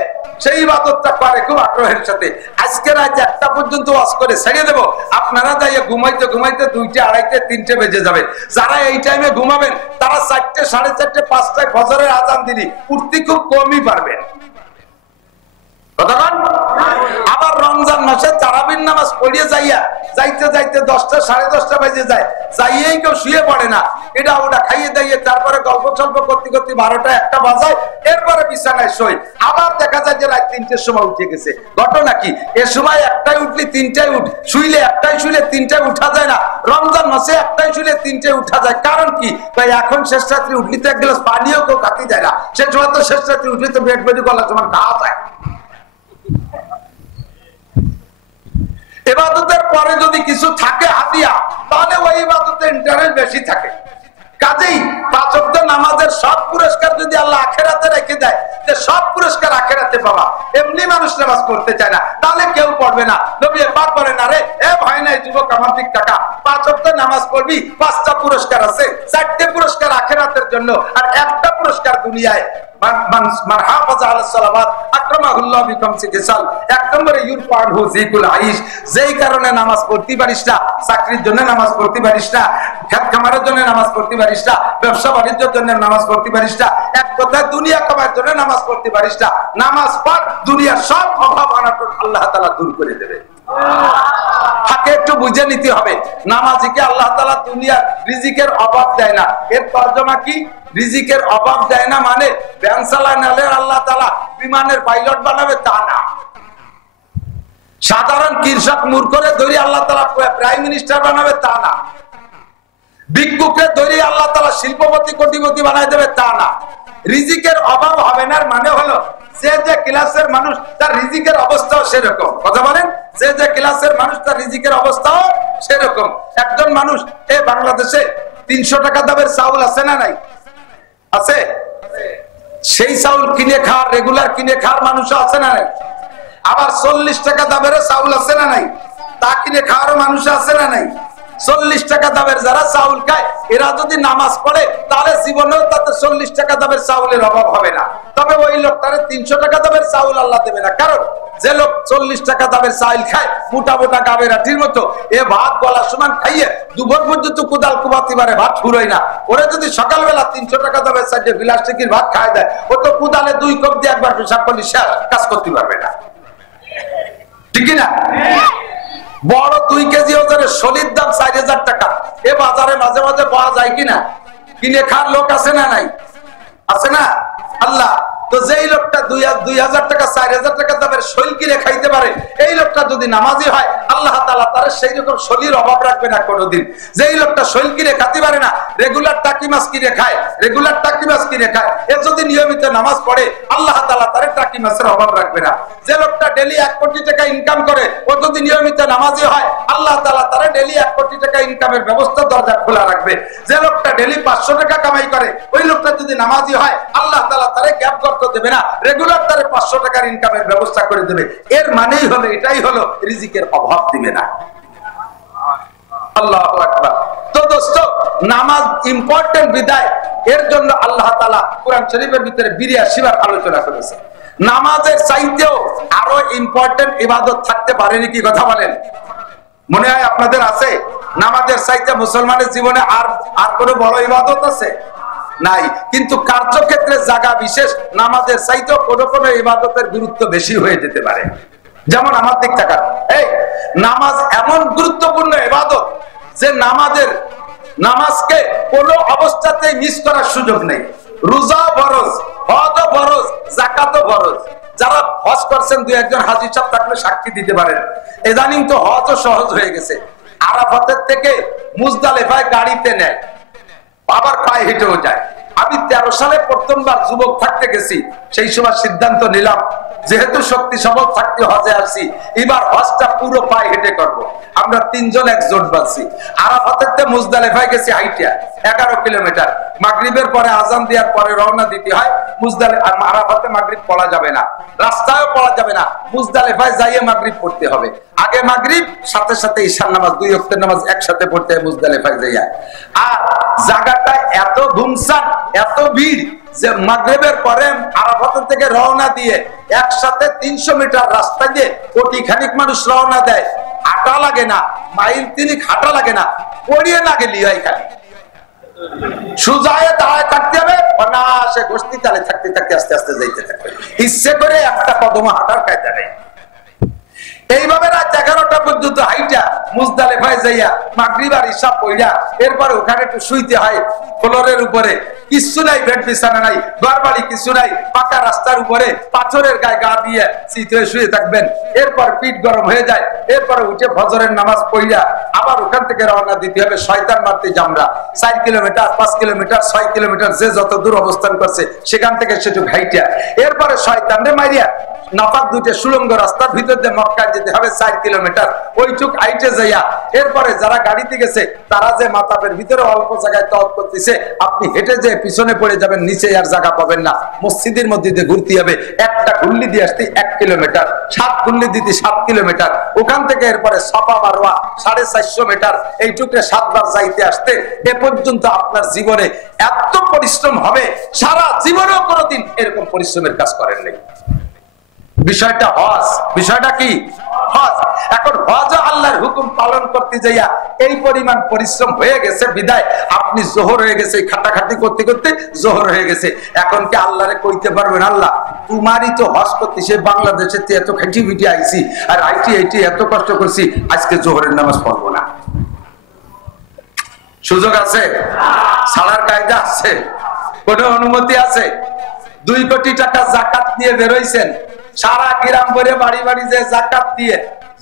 সেই ইবাদতটা করে খুব আগ্রহের সাথে। আজকে রাত 1টা পর্যন্ত ওয়াজ করে ছেড়ে দেবো, আপনারা যাইয়ে ঘুমাইতে ঘুমাইতে 2টে, 2:30, 3টে বেজে যাবে। যারা এই টাইমে ঘুমাবেন তারা 4টে, 4:30, 5টায় ফজরের আজান দিলি উঠতে খুব কমই পারবেন। আবার রমজান মাসে তারাবির নামাজ পড়িয়ে যাইতে যাইতে 10টা, 10:30 বেজে যায়, যাইয়েই কেউ শুয়ে পড়ে না, এটা ওটা খাইয়ে দাইয়ে তারপরে গল্প সল্প করতে করতে 12টা, 1টা বাজায়, এরপরে বিছানায় শোয়। আবার দেখা যায় যে রাত 3টের সময় উঠে গেছে। ঘটনা কি? এ সময় 1টায় উঠলে 3টায় শুইলে 1টায় শুইলে 3টায় উঠা যায় না। রমজান মাসে 1টায় শুইলে 3টায় উঠা যায়। কারণ কি? ভাই এখন শেষ রাত্রি উঠলি তো 1 গ্লাস পানিও কেউ খাতে যায় না। সে সময় তো শেষ রাত্রি উঠলে তো পেট বেরি গলা তোমার খাওয়া যায়। ইবাদতের পরে যদি কিছু থাকে হাতিয়া তাহলে ওই ইবাদতে ইন্টারেস্ট বেশি থাকে। কাজেই 5 ওয়াক্ত নামাজের সব পুরস্কার যদি আল্লাহ আখিরাতে রেখে দেয়, যে সব পুরস্কার আখিরাতে পাবা, এমনি মানুষ নামাজ পড়তে চায় না, তাহলে কেউ পড়বে না। নবী পাক বলেন, আরে এ ভয় নাই যুবক, আমার দিক টাকা 5 ওয়াক্ত নামাজ পড়বি, 5টা পুরস্কার আছে, 4টে পুরস্কার আখিরাতের জন্য আর 1টা পুরস্কার দুনিয়ায়। যেই কারণে নামাজ পড়তে পারিস না, চাকরির জন্য নামাজ পড়তে পারিস না, খেত খামারের জন্য নামাজ পড়তে পারিস না, ব্যবসা বাণিজ্যের জন্য নামাজ পড়তে পারিস না, এক কথায় দুনিয়া কামার জন্য নামাজ পড়তে পারিস না, নামাজ পড়, দুনিয়ার সব অভাব অনাটন আল্লাহ তাআলা দূর করে দেবে। তাকে একটু বুঝে নিতে হবে, নামাজিকে আল্লাহ তাআলা দুনিয়ার রিজিকের অভাব দেয় না। এর তর্জমা কি? রিজিকের অভাব দেয় না মানে ভ্যান চালালে আল্লাহ তাআলা বিমানের পাইলট বানাবে তা না। সাধারণ কৃষক মূর্খরে ধরে আল্লাহ তাআলা প্রাইম মিনিস্টার বানাবে তা না। ভিক্ষুকে ধরে আল্লাহ তাআলা শিল্পপতি কোটিপতি বানায় দেবে তা না। রিজিকের অভাব হবে না মানে হলো যে যে ক্লাসের মানুষ তার রিজিকের অবস্থাও সেরকম। কথা বলেন, যে যে ক্লাসের মানুষ তার রিজিকের অবস্থাও সেরকম। একজন মানুষ এই বাংলাদেশে 300 টাকা দামের চাউল আছে না নাই? আছে। সেই চাউল কিনে খাওয়ার, রেগুলার কিনে খাওয়ার মানুষও আছে না নাই? আবার 40 টাকা দামের চাউল আছে না নাই? তা কিনে খাওয়ার মানুষ আছে না নাই? 40 টাকা দামের যারা চাউল খায় এরা যদি নামাজ পড়ে তাহলে জীবনেও তাতে 40 টাকা দামের চাউলের অভাব হবে না। তবে ওই লোকটারে 300 টাকা দামের চাউল আল্লাহ দেবে না। কারণ যে লোক 40 টাকা দামের চাউল খায় মোটা মোটা গাবের আঠির মতো, এ ভাত গলা সমান খাইয়ে দুপুর পর্যন্ত কোদাল কুবাতে পারে, ভাত ফুরোয় না। ওরা যদি সকালবেলা 300 টাকা দামের চাইতে প্লাস্টিকের ভাত খায় দেয়, ও তো কোদালে 2 কোপ দিয়ে একবার পেশাব করলে সে কাজ করতে পারবে না। ঠিক না? বড় 2 কেজি ওজনের সলিড দাম 4000 টাকা। এ বাজারে মাঝে মাঝে পাওয়া যায় কিনা? কিনে খাওয়ার লোক আছে না নাই? আছে না? আল্লাহ তো যেই লোকটা 2000 টাকা 4000 টাকা দামের শৈল কিনে খাইতে পারে, এই লোকটা যদি নামাজি হয় আল্লাহ তাআলা তার সেই রকম শরীর অভাব রাখবে না কোনোদিন। যেই লোকটা শৈল কিনে খেতে পারে না, রেগুলার টাকি মাছ কিনে খায়, এ যদি নিয়মিত নামাজ পড়ে আল্লাহ তাআলা তার টাকি মাছের অভাব রাখবে না। যে লোকটা ডেইলি 1 কোটি টাকা ইনকাম করে, ও যদি নিয়মিত নামাজি হয় আল্লাহ তাআলা তার ডেইলি 1 কোটি টাকা ইনকামের ব্যবস্থা দরজা খোলা রাখবে। যে লোকটা ডেইলি 500 টাকা কামাই করে, ওই লোকটা যদি নামাজি হয় আল্লাহ তাআলা তার গ্যাপ দেবে না, রেগুলার তারে 500 টাকার ইনকামের ব্যবস্থা করে দেবে। এর মানেই হলো, এটাই হলো রিজিকের অভাব দিবে না। আল্লাহু আকবার। তো দোস্ত, নামাজ ইম্পর্টেন্ট বিদায়, এর জন্য আল্লাহ তাআলা কোরআন শরীফের ভিতরে 82 বার আলোচনা করেছে। নামাজের চাইতেও আরো ইম্পর্টেন্ট ইবাদত থাকতে পারেনি কি? কথা বলেন, মনে হয় আপনাদের আছে? নামাজের চাইতে মুসলমানের জীবনে আর কোনো বড় ইবাদত আছে? নাই। কিন্তু কার্যক্ষেত্রে জায়গা বিশেষ নামাজের চাইতেও কোনো কোনো ইবাদতের গুরুত্ব বেশি হয়ে যেতে পারে। যেমন আমার দিক তাকান, এই নামাজ এমন গুরুত্বপূর্ণ ইবাদত যে নামাজকে কোনো অবস্থাতেই মিস করার সুযোগ নেই। রোজা ফরজ, হজ ফরজ, যাকাত ফরজ। যারা হজ করছেন 2-1 হাজী সাহেব থাকলে সাক্ষী দিতে পারেন। ইদানিং তো হজও সহজ হয়ে গেছে। আরাফাতের থেকে মুজদালিফায় গাড়িতে নেয়, আবার পায়ে হেঁটেও যায়। আমি 13 সালে প্রথমবার যুবক থাকতে গেছি, সেই সময় সিদ্ধান্ত নিলাম যেহেতু শক্তি সবল থাকতে হজে আসছি, এবার হজটা পুরো পায়ে হেঁটে করব। আমরা 3 জন এক জোট বাঁধছি। আরাফাতে মুজদালিফায় গেছি হাইটা 11 কিলোমিটার। মাগরিবের পরে আজান দেওয়ার পরে রওনা দিতে হয়। আরাফাতে মাগরিব পড়া যাবে না, রাস্তায়ও পড়া যাবে না, মুজদালিফায় যাইয়ে মাগরিব পড়তে হবে। আগে মাগরিব, সাথে সাথে ঈশার নামাজ, 2 ওয়াক্তের নামাজ একসাথে পড়তে হয় মুজদালিফায় যাইয়া। আর জায়গাটা এত ধুমসান, এত ভিড় যে মাগরিবের পরে আরাফাত থেকে রওনা দিয়ে একসাথে 300 মিটার রাস্তা দিয়ে কোটি খানিক মানুষ রওনা দেয়। হাঁটা লাগে না, মাইল 3 হাঁটা লাগে না, পড়িয়ে না গেলি হয় খালি সুজায় দাঁড়ায় থাকতে হবে, অনায়াসে গোষ্ঠী তালে থাকতে থাকতে আস্তে আস্তে যাইতে থাকবে। ইচ্ছে করে একটা কদম হাঁটার কায়দা নেই। এইভাবে রাত 11টা পর্যন্ত হাইটা মুজদালিফায় যাইয়া মাগরিব আর ইশা পড়িয়া এরপরে ওখানে একটু শুইতে হয় ফ্লোরের উপরে। কিছু নাই, বেড বিছানা নাই, ঘরবাড়ি কিছু নাই, পাকা রাস্তার উপরে পাথরের গায়ে গা দিয়ে শীতে শুয়ে থাকবেন। এরপর পিঠ গরম হয়ে যায়, এরপরে উঠে ফজরের নামাজ পড়িয়া আবার ওখান থেকে রওনা দিতে হবে শয়তান মারতে জামরা। 4 কিলোমিটার, 5 কিলোমিটার, 6 কিলোমিটার, যে যত দূর অবস্থান করছে সেখান থেকে সেটুক হাইটা এরপরে শয়তানরে মারিয়া নাপাক 2টে সুড়ঙ্গ রাস্তার ভিতর দিয়ে মক্কায় যেতে হবে 4 কিলোমিটার। ওইটুক আইটে যাইয়া এরপরে যারা গাড়িতে গেছে তারা যে মাতাপের ভিতরে অল্প জায়গায় তওয়াফ করতেছে, আপনি হেঁটে যে পিছনে পড়ে যাবেন, নিচে আর জায়গা পাবেন না। মসজিদের মধ্যে দিয়ে ঘুরতে হবে, একটা ঘুরলি দিয়ে আসতে 1 কিলোমিটার, 7 ঘুরলি দিতে 7 কিলোমিটার। ওখান থেকে এরপরে সাফা মারওয়া 450 মিটার, এইটুকু 7 বার যাইতে আসতে এ পর্যন্ত আপনার জীবনে এত পরিশ্রম হবে, সারা জীবনেও কোনোদিন এরকম পরিশ্রমের কাজ করেন নাই। বিষয়টা হজ, বিষয়টা কি হজ। এখন হজ আল্লাহর হুকুম পালন করতে যাইয়া এই পরিমাণ পরিশ্রম হয়ে গেছে বিদায় আপনি জোহর হয়ে গেছে, খাটাখাটি করতে করতে জোহর হয়ে গেছে। এখন কি আল্লাহরে কইতে পারবেন, আল্লাহ তোমারই তো হজ করতে, সে বাংলাদেশে এত খাটি পিটি আইছি আর আইটি এত কষ্ট করছি, আজকে জোহরের নামাজ পড়বো না? সুযোগ আছে? ছাড়ার কায়দা আছে? কোন অনুমতি আছে? 2 কোটি টাকা জাকাত দিয়ে বেরোইছেন, সারা গ্রাম ভরে বাড়ি বাড়ি যে জাকাত দিয়ে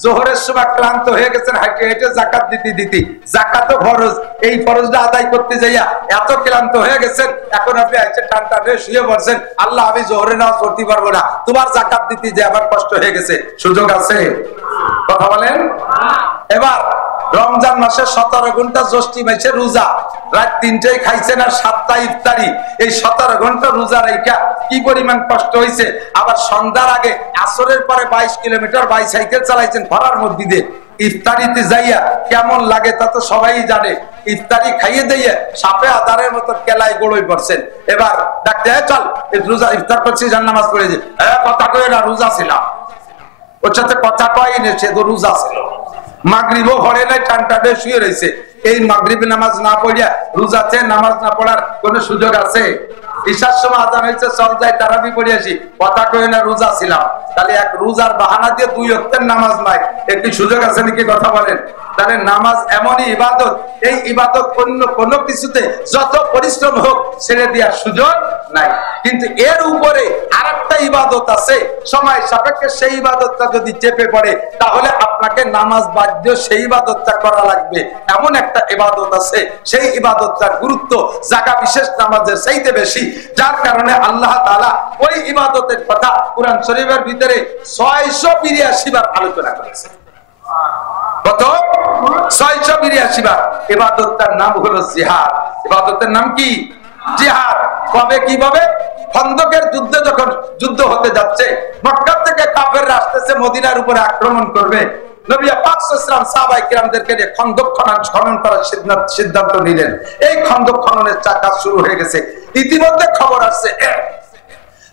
জোহরের সময় ক্লান্ত হয়ে গেছেন, হাইটে হেঁটে জাকাত দিতে দিতে। জাকাতও ফরজ, এই ফরজটা আদায় করতে যাইয়া এত ক্লান্ত হয়ে গেছেন, এখন আপনি আইসে টান টান হয়ে শুয়ে পড়ছেন, আল্লাহ আমি জোহরে নামাজ পড়তে পারবো না, তোমার জাকাত দিতে যে আবার কষ্ট হয়ে গেছে। সুযোগ আছে? কথা বলেন। এবার রমজান মাসে 17 ঘন্টা জ্যৈষ্ঠী মাসে রোজা, রাত 3টায় খাইছেন আর 7টা ইফতারি, এই 17 ঘন্টা রোজা রাইখা কি পরিমাণ কষ্ট হয়েছে। আবার সন্ধ্যার আগে আসরের পরে 22 কিলোমিটার বাইসাইকেল চালাইছেন খরার মধ্যে দিয়ে। ইফতারিতে যাইয়া কেমন লাগে তা তো সবাই জানে। ইফতারি খাইয়ে দিয়ে সাপে আদারের মতো কেলায় গোড়ই পড়ছেন। এবার ডাকতে চল রোজা ইফতার করছি, যার নামাজ পড়ে যে কথা কয়ে না, রোজা ছিলাম। ওর সাথে কথা কয় নে, সে তো রোজা ছিল। মাগরিবও ঘরে নাই, টানটানে শুয়ে রয়েছে। এই মাগরিব নামাজ না পড়িয়া রোজাতে নামাজ না পড়ার কোন সুযোগ আছে? ঈশার সময় আজান হয়েছে, চল যাই তারাবি পড়ে আসি, কথা কয়ে না রোজা ছিলাম। তাহলে এক রোজার বাহানা দিয়ে 2 ওয়াক্তের নামাজ নাই, একটি সুযোগ আছে নাকি? কথা বলেন। তাহলে নামাজ এমনই ইবাদত, এই ইবাদত অন্য কোনো কিছুতে যত পরিশ্রম হোক ছেড়ে দেওয়ার সুযোগ নাই। কিন্তু এর উপরে আরেকটা ইবাদত আছে, সময় সাপেক্ষে সেই ইবাদতটা যদি চেপে পড়ে তাহলে আপনাকে নামাজ বাদ দিয়ে সেই ইবাদতটা করা লাগবে। এমন একটা ইবাদত আছে, সেই ইবাদতটার গুরুত্ব জায়গা বিশেষ নামাজের চাইতে বেশি, যার কারণে আল্লাহ তাআলা ওই ইবাদতের কথা কুরআন শরীফের ভিতরে 682 বার আলোচনা করেছেন। কত? 682 বার। ইবাদতটার নাম হলো জিহাদ। ইবাদতের নাম কি? জিহাদ। কবে কিভাবে? খন্দকের যুদ্ধে যখন যুদ্ধ হতে যাচ্ছে, মক্কা থেকে কাফেররা আসতেছে মদিনার উপরে আক্রমণ করবে, নবী পাক সাল্লাল্লাহু আলাইহি ওয়াসাল্লাম সাহাবায়ে কিরামদেরকে নিয়ে খন্দক খনন করার সিদ্ধান্ত নিলেন। এই খন্দক খননের কাজ শুরু হয়ে গেছে। ইতিমধ্যে খবর আসছে,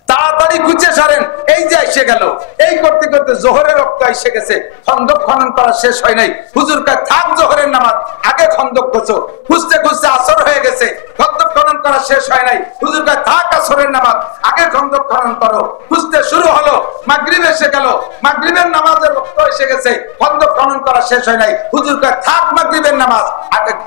তাড়াতাড়ি গুছিয়ে সারেন, এই যে এসে গেল। এই করতে করতে জোহরের রক্ত এসে গেছে, খন্দক খনন করা শেষ হয় নাই। হুজুর কয় থাক জোহরের নামাজ, আগে খন্দক করছো। খুঁজতে খুঁজতে আসর হয়ে গেছে, খন্দক খনন করা শেষ হয় নাই। হুজুর কয় থাক আসরের নামাজ, আগে খন্দক খনন করো। খুঁজতে শুরু হলো, মাগরিব এসে গেল, মাগরিবের নামাজের রক্ত এসে গেছে, খন্দক খনন করা শেষ হয় নাই। হুজুর কয় থাক মাগরিবের নামাজ,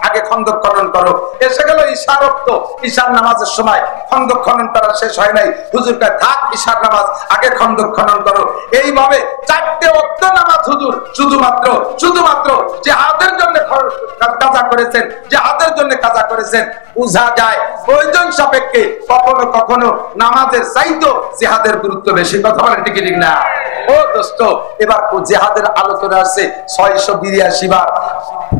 আগে খন্দক খনন করো। এসে গেল ঈশার রক্ত, ঈশার নামাজের সময়, খন্দক খনন করা শেষ হয় নাই। হুজুর কয় থাক ঈশার নামাজ, আগে খন্দক খনন করো। এইভাবে 4টে ওয়াক্ত নামাজ হুজুর শুধুমাত্র জিহাদের জন্য কাজা করেছেন, জিহাদের জন্য কাজা করেছেন। করেছেন, বোঝা যায় প্রয়োজন সাপেক্ষে কখনো কখনো নামাজের চাইতো জিহাদের গুরুত্ব বেশি। কথা বলেন ঠিক ঠিক না? ও দোস্ত, এবার জিহাদের আলোচনা আছে 682 বার।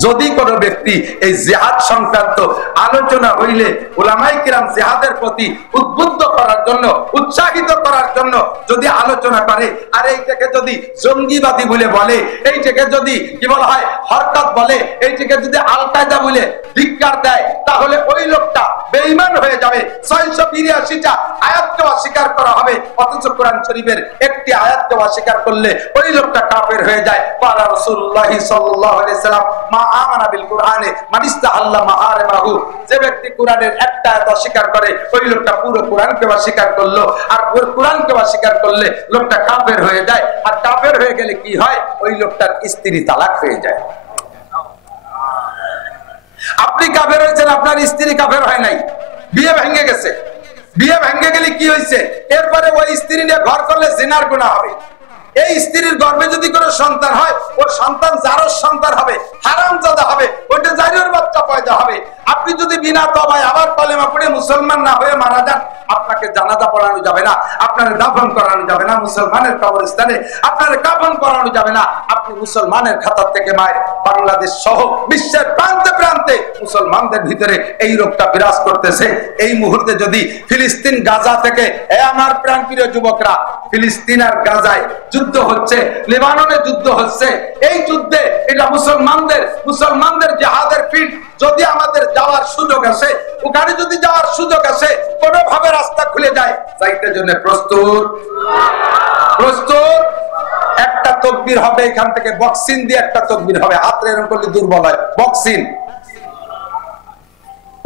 যদি কোনো ব্যক্তি এই জিহাদ সংক্রান্ত আলোচনা হইলে উলামায়ে কিরাম জিহাদের প্রতি উদ্বুদ্ধ করার জন্য, উৎসাহিত করার জন্য যদি আলোচনা করে, আর এইটাকে যদি জঙ্গিবাদী বলে বলে, এইটাকে যদি কি বলা হয় হরকত বলে, এইটাকে যদি আল কায়দা বলে ধিক্কার দেয়, তাহলে ওই লোকটা বেঈমান হয়ে যাবে। 682টা আয়াতকে অস্বীকার করা হবে, অথচ কোরআন শরীফের একটি আয়াতকে অস্বীকার করলে ওই লোকটা কাফের হয়ে যায়। পারা রাসূলুল্লাহ সাল্লাল্লাহু আলাইহি সাল্লাম মা আমানা বিল কুরআনে মান ইস্তাহাল্লা মাহারিমাহু, যে ব্যক্তি কোরআনের একটা আয়াত অস্বীকার করে ওই লোকটা পুরো কোরআনকে অস্বীকার করলো, আর পুরো কোরআনকে অস্বীকার করলে লোকটা কাফের হয়ে যায়। আর কাফের হয়ে গেলে কি হয়? ওই লোকটার স্ত্রী তালাক হয়ে যায়। আপনি কাফের হয়েছেন, আপনার স্ত্রী কাফের হয় নাই, বিয়ে ভেঙে গেছে। বিয়ে ভেঙে গেলে কি হয়েছে? এরপরে ওই স্ত্রী নিয়ে ঘর করলে জিনার গুনাহ হবে। এই স্ত্রীর গর্ভে যদি কোনো সন্তান হয়, ওর সন্তান জারজ সন্তান হবে, হারামজাদা হবে, ওইটা জারির বাচ্চা পয়দা হবে। আপনি যদি বিনা তওবায় আবার কলেমা পড়ে মুসলমান না হয়ে মারা যান, আপনাকে জানাজা পড়ানো যাবে না, আপনাকে দাফন করানো যাবে না মুসলমানের কবরস্থানে, আপনাকে কাফন করানো যাবে না। আপনি মুসলমানের খাতার থেকে মায়ের বাংলাদেশ সহ বিশ্বের প্রান্তে প্রান্তে মুসলমানদের ভিতরে এই রোগটা বিরাজ করতেছে। এই মুহূর্তে যদি ফিলিস্তিন গাজা থেকে, আমার প্রাণপ্রিয় যুবকরা, ফিলিস্তিন আর গাজায় যুদ্ধ হচ্ছে, লেবাননে যুদ্ধ হচ্ছে, এই যুদ্ধে এটা মুসলমানদের জিহাদের ফিল্ড। যদি আমাদের যাওয়ার সুযোগ আসে, ওখানে যদি যাওয়ার সুযোগ আসে, কোনোভাবে রাস্তা খুলে যায়, যাইতে জন্য প্রস্তুত? প্রস্তুত? একটা তাকবীর হবে, এখান থেকে বক্সিং দিয়ে একটা তাকবীর হবে, হাত এরকম করলে দুর্বল হয়। Boxing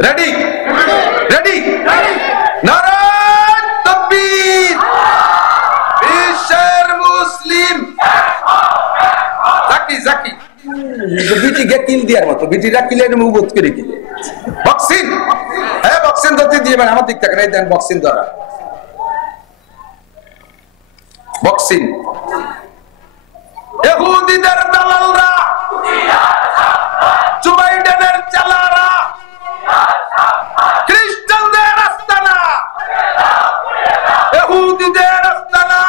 ready? রেডি? নারায়ে তাকবীর! বিশ্বের মুসলিম জাকি জাকি বিটি গে কিল দিয়ার মতো, বিটিরা কিলের মুবত করে কিলে বক্সিং। হ্যাঁ, বক্সিং ধরতে দিয়ে আমার দিক থেকে দেন, বক্সিং ধরা, বক্সিং। ইহুদিদের দালালরা, জো বাইডেনের চালারা, খ্রিস্টানদের আস্তানা, ইহুদিদের আস্তানা,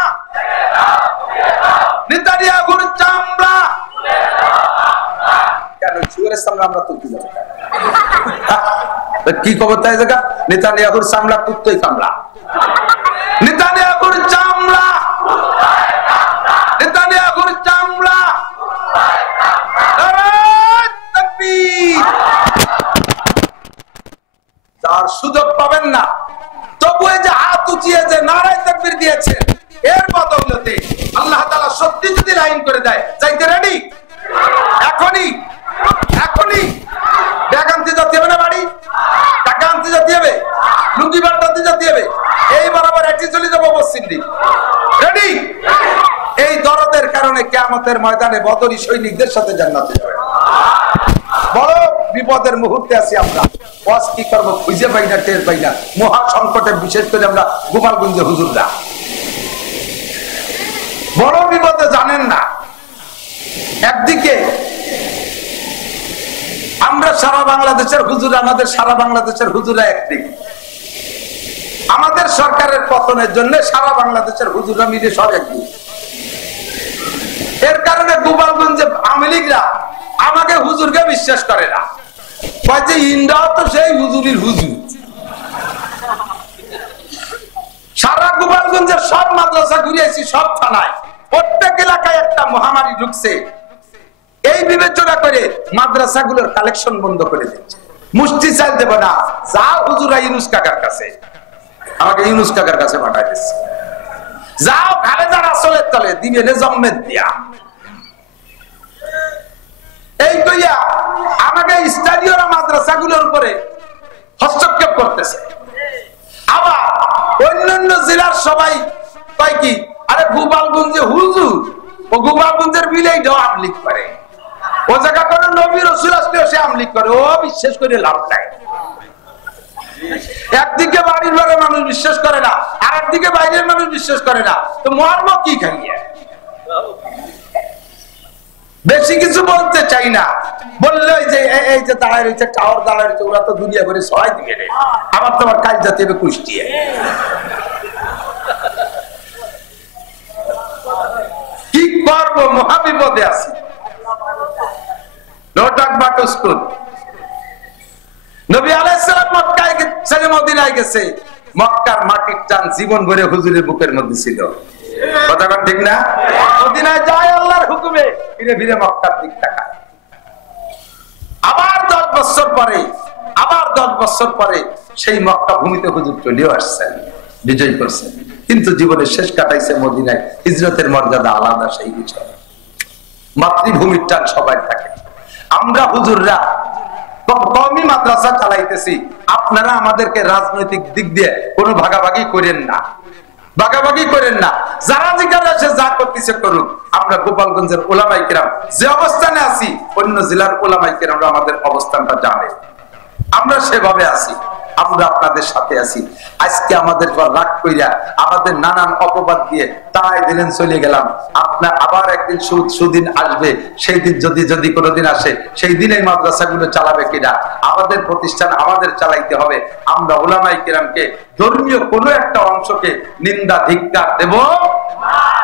নেতানিয়াহুর চামড়া। কেন চুরের সামনে আমরা তো কি যাবো? কি খবর তাই জায়গা? নেতানিয়াহুর চামড়া কুত্তই কামড়া, নেতানিয়াহুর চামড়া, নেতানিয়াহুর চামড়া। নারায়ে তাকবীর! তার সুযোগ পাবেন না, তবু এই যে হাত উঁচিয়ে যে নারায়ে তাকবীর দিয়েছেন, এর বদৌলতে আল্লাহ তাআলা সত্যি যদি লাইন করে দেয়, যাইতে রেডি? এখনই এখনই ব্যাগ আনতে যেতে হবে না, বাড়ি টাকা আনতে যেতে হবে, লুঙ্গি বান্ধাতে যেতে হবে, এই বরাবর একটি চলে যাবো মসজিদে। রেডি? এই দরদের কারণে কিয়ামতের ময়দানে বদরি সৈনিকদের সাথে জান্নাতে যাবে। বড় বিপদের মুহূর্তে আছি আমরা, ওয়াজ কি করবো খুঁজে পাই না, টের পাই না। মহা সংকটে, বিশেষ করে আমরা গোপালগঞ্জে হুজুররা বড় বিপদে, জানেন না। একদিকে আমরা সারা বাংলাদেশের হুজুর, আমাদের সারা বাংলাদেশের হুজুরা একদিক, আমাদের সরকারের পতনের জন্য সারা বাংলাদেশের হুজুররা মিলে সব একদিক। এর কারণে গোপালগঞ্জে আওয়ামী লীগরা আমাকে হুজুরকে বিশ্বাস করে না, কয় যে ইন্ডিয়াও তো সেই হুজুরির হুজুর। সারা গোপালগঞ্জের সব মাদ্রাসা ঘুরিয়েছি, সব থানায়, প্রত্যেক এলাকায় একটা মহামারী ঢুকছে। এই বিবেচনা করে মাদ্রাসাগুলোর কালেকশন বন্ধ করে দিচ্ছে। মুষ্টি চাল দেব না, যা হুজুরা ইউনুস কাকার কাছে, আমাকে ইউনুস কাকার কাছে পাঠাই দিচ্ছে। যাও খালেদার আসলের তলে দিবে জম্মেদ দিয়া। এই কইয়া আমাকে স্টাডীয় মাদ্রাসাগুলোর উপরে হস্তক্ষেপ করতেছে। আবার অন্যান্য জেলার সবাই কয় কি, আরে গোপালগঞ্জে হুজুর, ও গোপালগঞ্জের বিলেই আমলিক করে, ও জায়গা কোন নবী রাসূল আসলেও সে আমলিক করে, ও বিশ্বাস করে লাভ নাই। একদিকে বাড়ির ঘরে মানুষ বিশ্বাস করে না, আর একদিকে বাইরের মানুষ বিশ্বাস করে না, তো মর্ম কি খাইয়ে? বেশি কিছু বলতে চাই না, বললে এই যে দাঁড়ায় রয়েছে, টাওয়ার দাঁড়ায় রয়েছে, ওরা তো দুনিয়া করে সবাই দিবে রে, আবার তোমার কাজ যাতে কুষ্টিয়ে। কি করবো, মহাবিপদে আছি। নবী আলাইহিস সালাম মক্কায় ছেড়ে মদিনায় গেছে, মক্কার মাটির টান জীবন ভরে হুজুরের বুকের মধ্যে ছিল। কথা ঠিক না? মদিনায় যায় আল্লাহর হুকুমে, ফিরে ফিরে মক্কার দিক তাকায়। আবার 10 বছর পরে সেই মক্কা ভূমিতে হুজুর চলেও আসছেন, বিজয় করছেন, কিন্তু জীবনের শেষ কাটাইছে মদিনায়। হিজরতের মর্যাদা আলাদা সেই বিষয়। মাতৃভূমির টান সবাই থাকে। আমরা হুজুররা কওমি মাদ্রাসা চালাইতেছি, আপনারা আমাদেরকে রাজনৈতিক দিক দিয়ে কোনো ভাগাভাগি করেন না, যারা যেখানে আছে যা করতেছে করুক। আমরা গোপালগঞ্জের ওলামায়ে কেরাম যে অবস্থানে আছি, অন্য জেলার ওলামায়ে কেরামরা আমাদের অবস্থানটা জানে, আমরা সেভাবে আছি, আমরা আপনাদের সাথে আছি। আজকে আমাদের পর রাগ কইরা আমাদের নানান অপবাদ দিয়ে তাই দিলেন, চলে গেলাম। আপনার আবার একদিন সুদিন আসবে, সেই দিন যদি কোনোদিন আসে, সেই দিন এই মাদ্রাসাগুলো চালাবে কিনা? আমাদের প্রতিষ্ঠান আমাদের চালাইতে হবে। আমরা উলামায়ে কেরামকে, ধর্মীয় কোনো একটা অংশকে নিন্দা ধিক্কার দেব,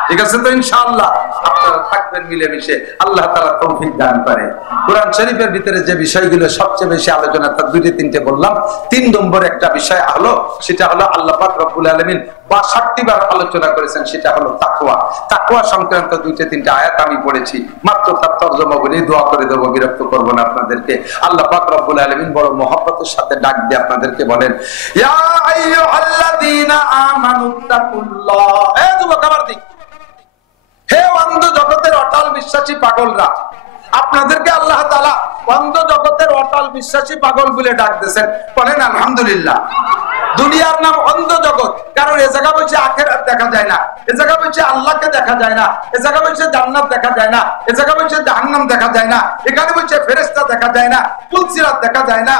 ঠিক আছে তো? ইনশাআল্লাহ আপনারা থাকবেন মিলেমিশে, আল্লাহ তাআলা তৌফিক দান করে। কোরআন শরীফের ভিতরে যে বিষয়গুলো সবচেয়ে বেশি আলোচনা, তার 2-3টে বললাম। 3 নম্বর একটা বিষয় হলো, সেটা হলো আল্লাহ পাক রব্বুল আলামিন 62 বার আলোচনা করেছেন, সেটা হলো তাকওয়া। তাকওয়া সংক্রান্ত 2-3টে আয়াত আমি পড়েছি, মাত্র তার তরজমা বলে দোয়া করে দেব, বিরক্ত করব না আপনাদেরকে। আল্লাহ পাক রব্বুল আলামিন বড় মহব্বতের সাথে ডাক দিয়ে আপনাদেরকে বলেন, ইয়া আইয়ুহাল্লাযীনা আমানুত্তাকুল্লাহ। এ যুবক আমার দিক, হে অন্ধ জগতের অটল বিশ্বাসী পাগলরা, আপনাদেরকে আল্লাহ তাআলা অন্ধ জগতের অটল বিশ্বাসী পাগল বলে ডাক দিয়েছেন। বলেন আলহামদুলিল্লাহ। দুনিয়ার নাম অন্ধ জগৎ, কারণ এ জায়গা বলছে আখিরাত দেখা যায় না, এ জায়গা বলছে আল্লাহকে দেখা যায় না, এ জায়গা বলছে জান্নাত দেখা যায় না, এ জায়গা বলছে জাহান্নাম দেখা যায় না, এখানে বলছে ফেরেশতা দেখা যায় না, পুলসিরাত দেখা যায় না,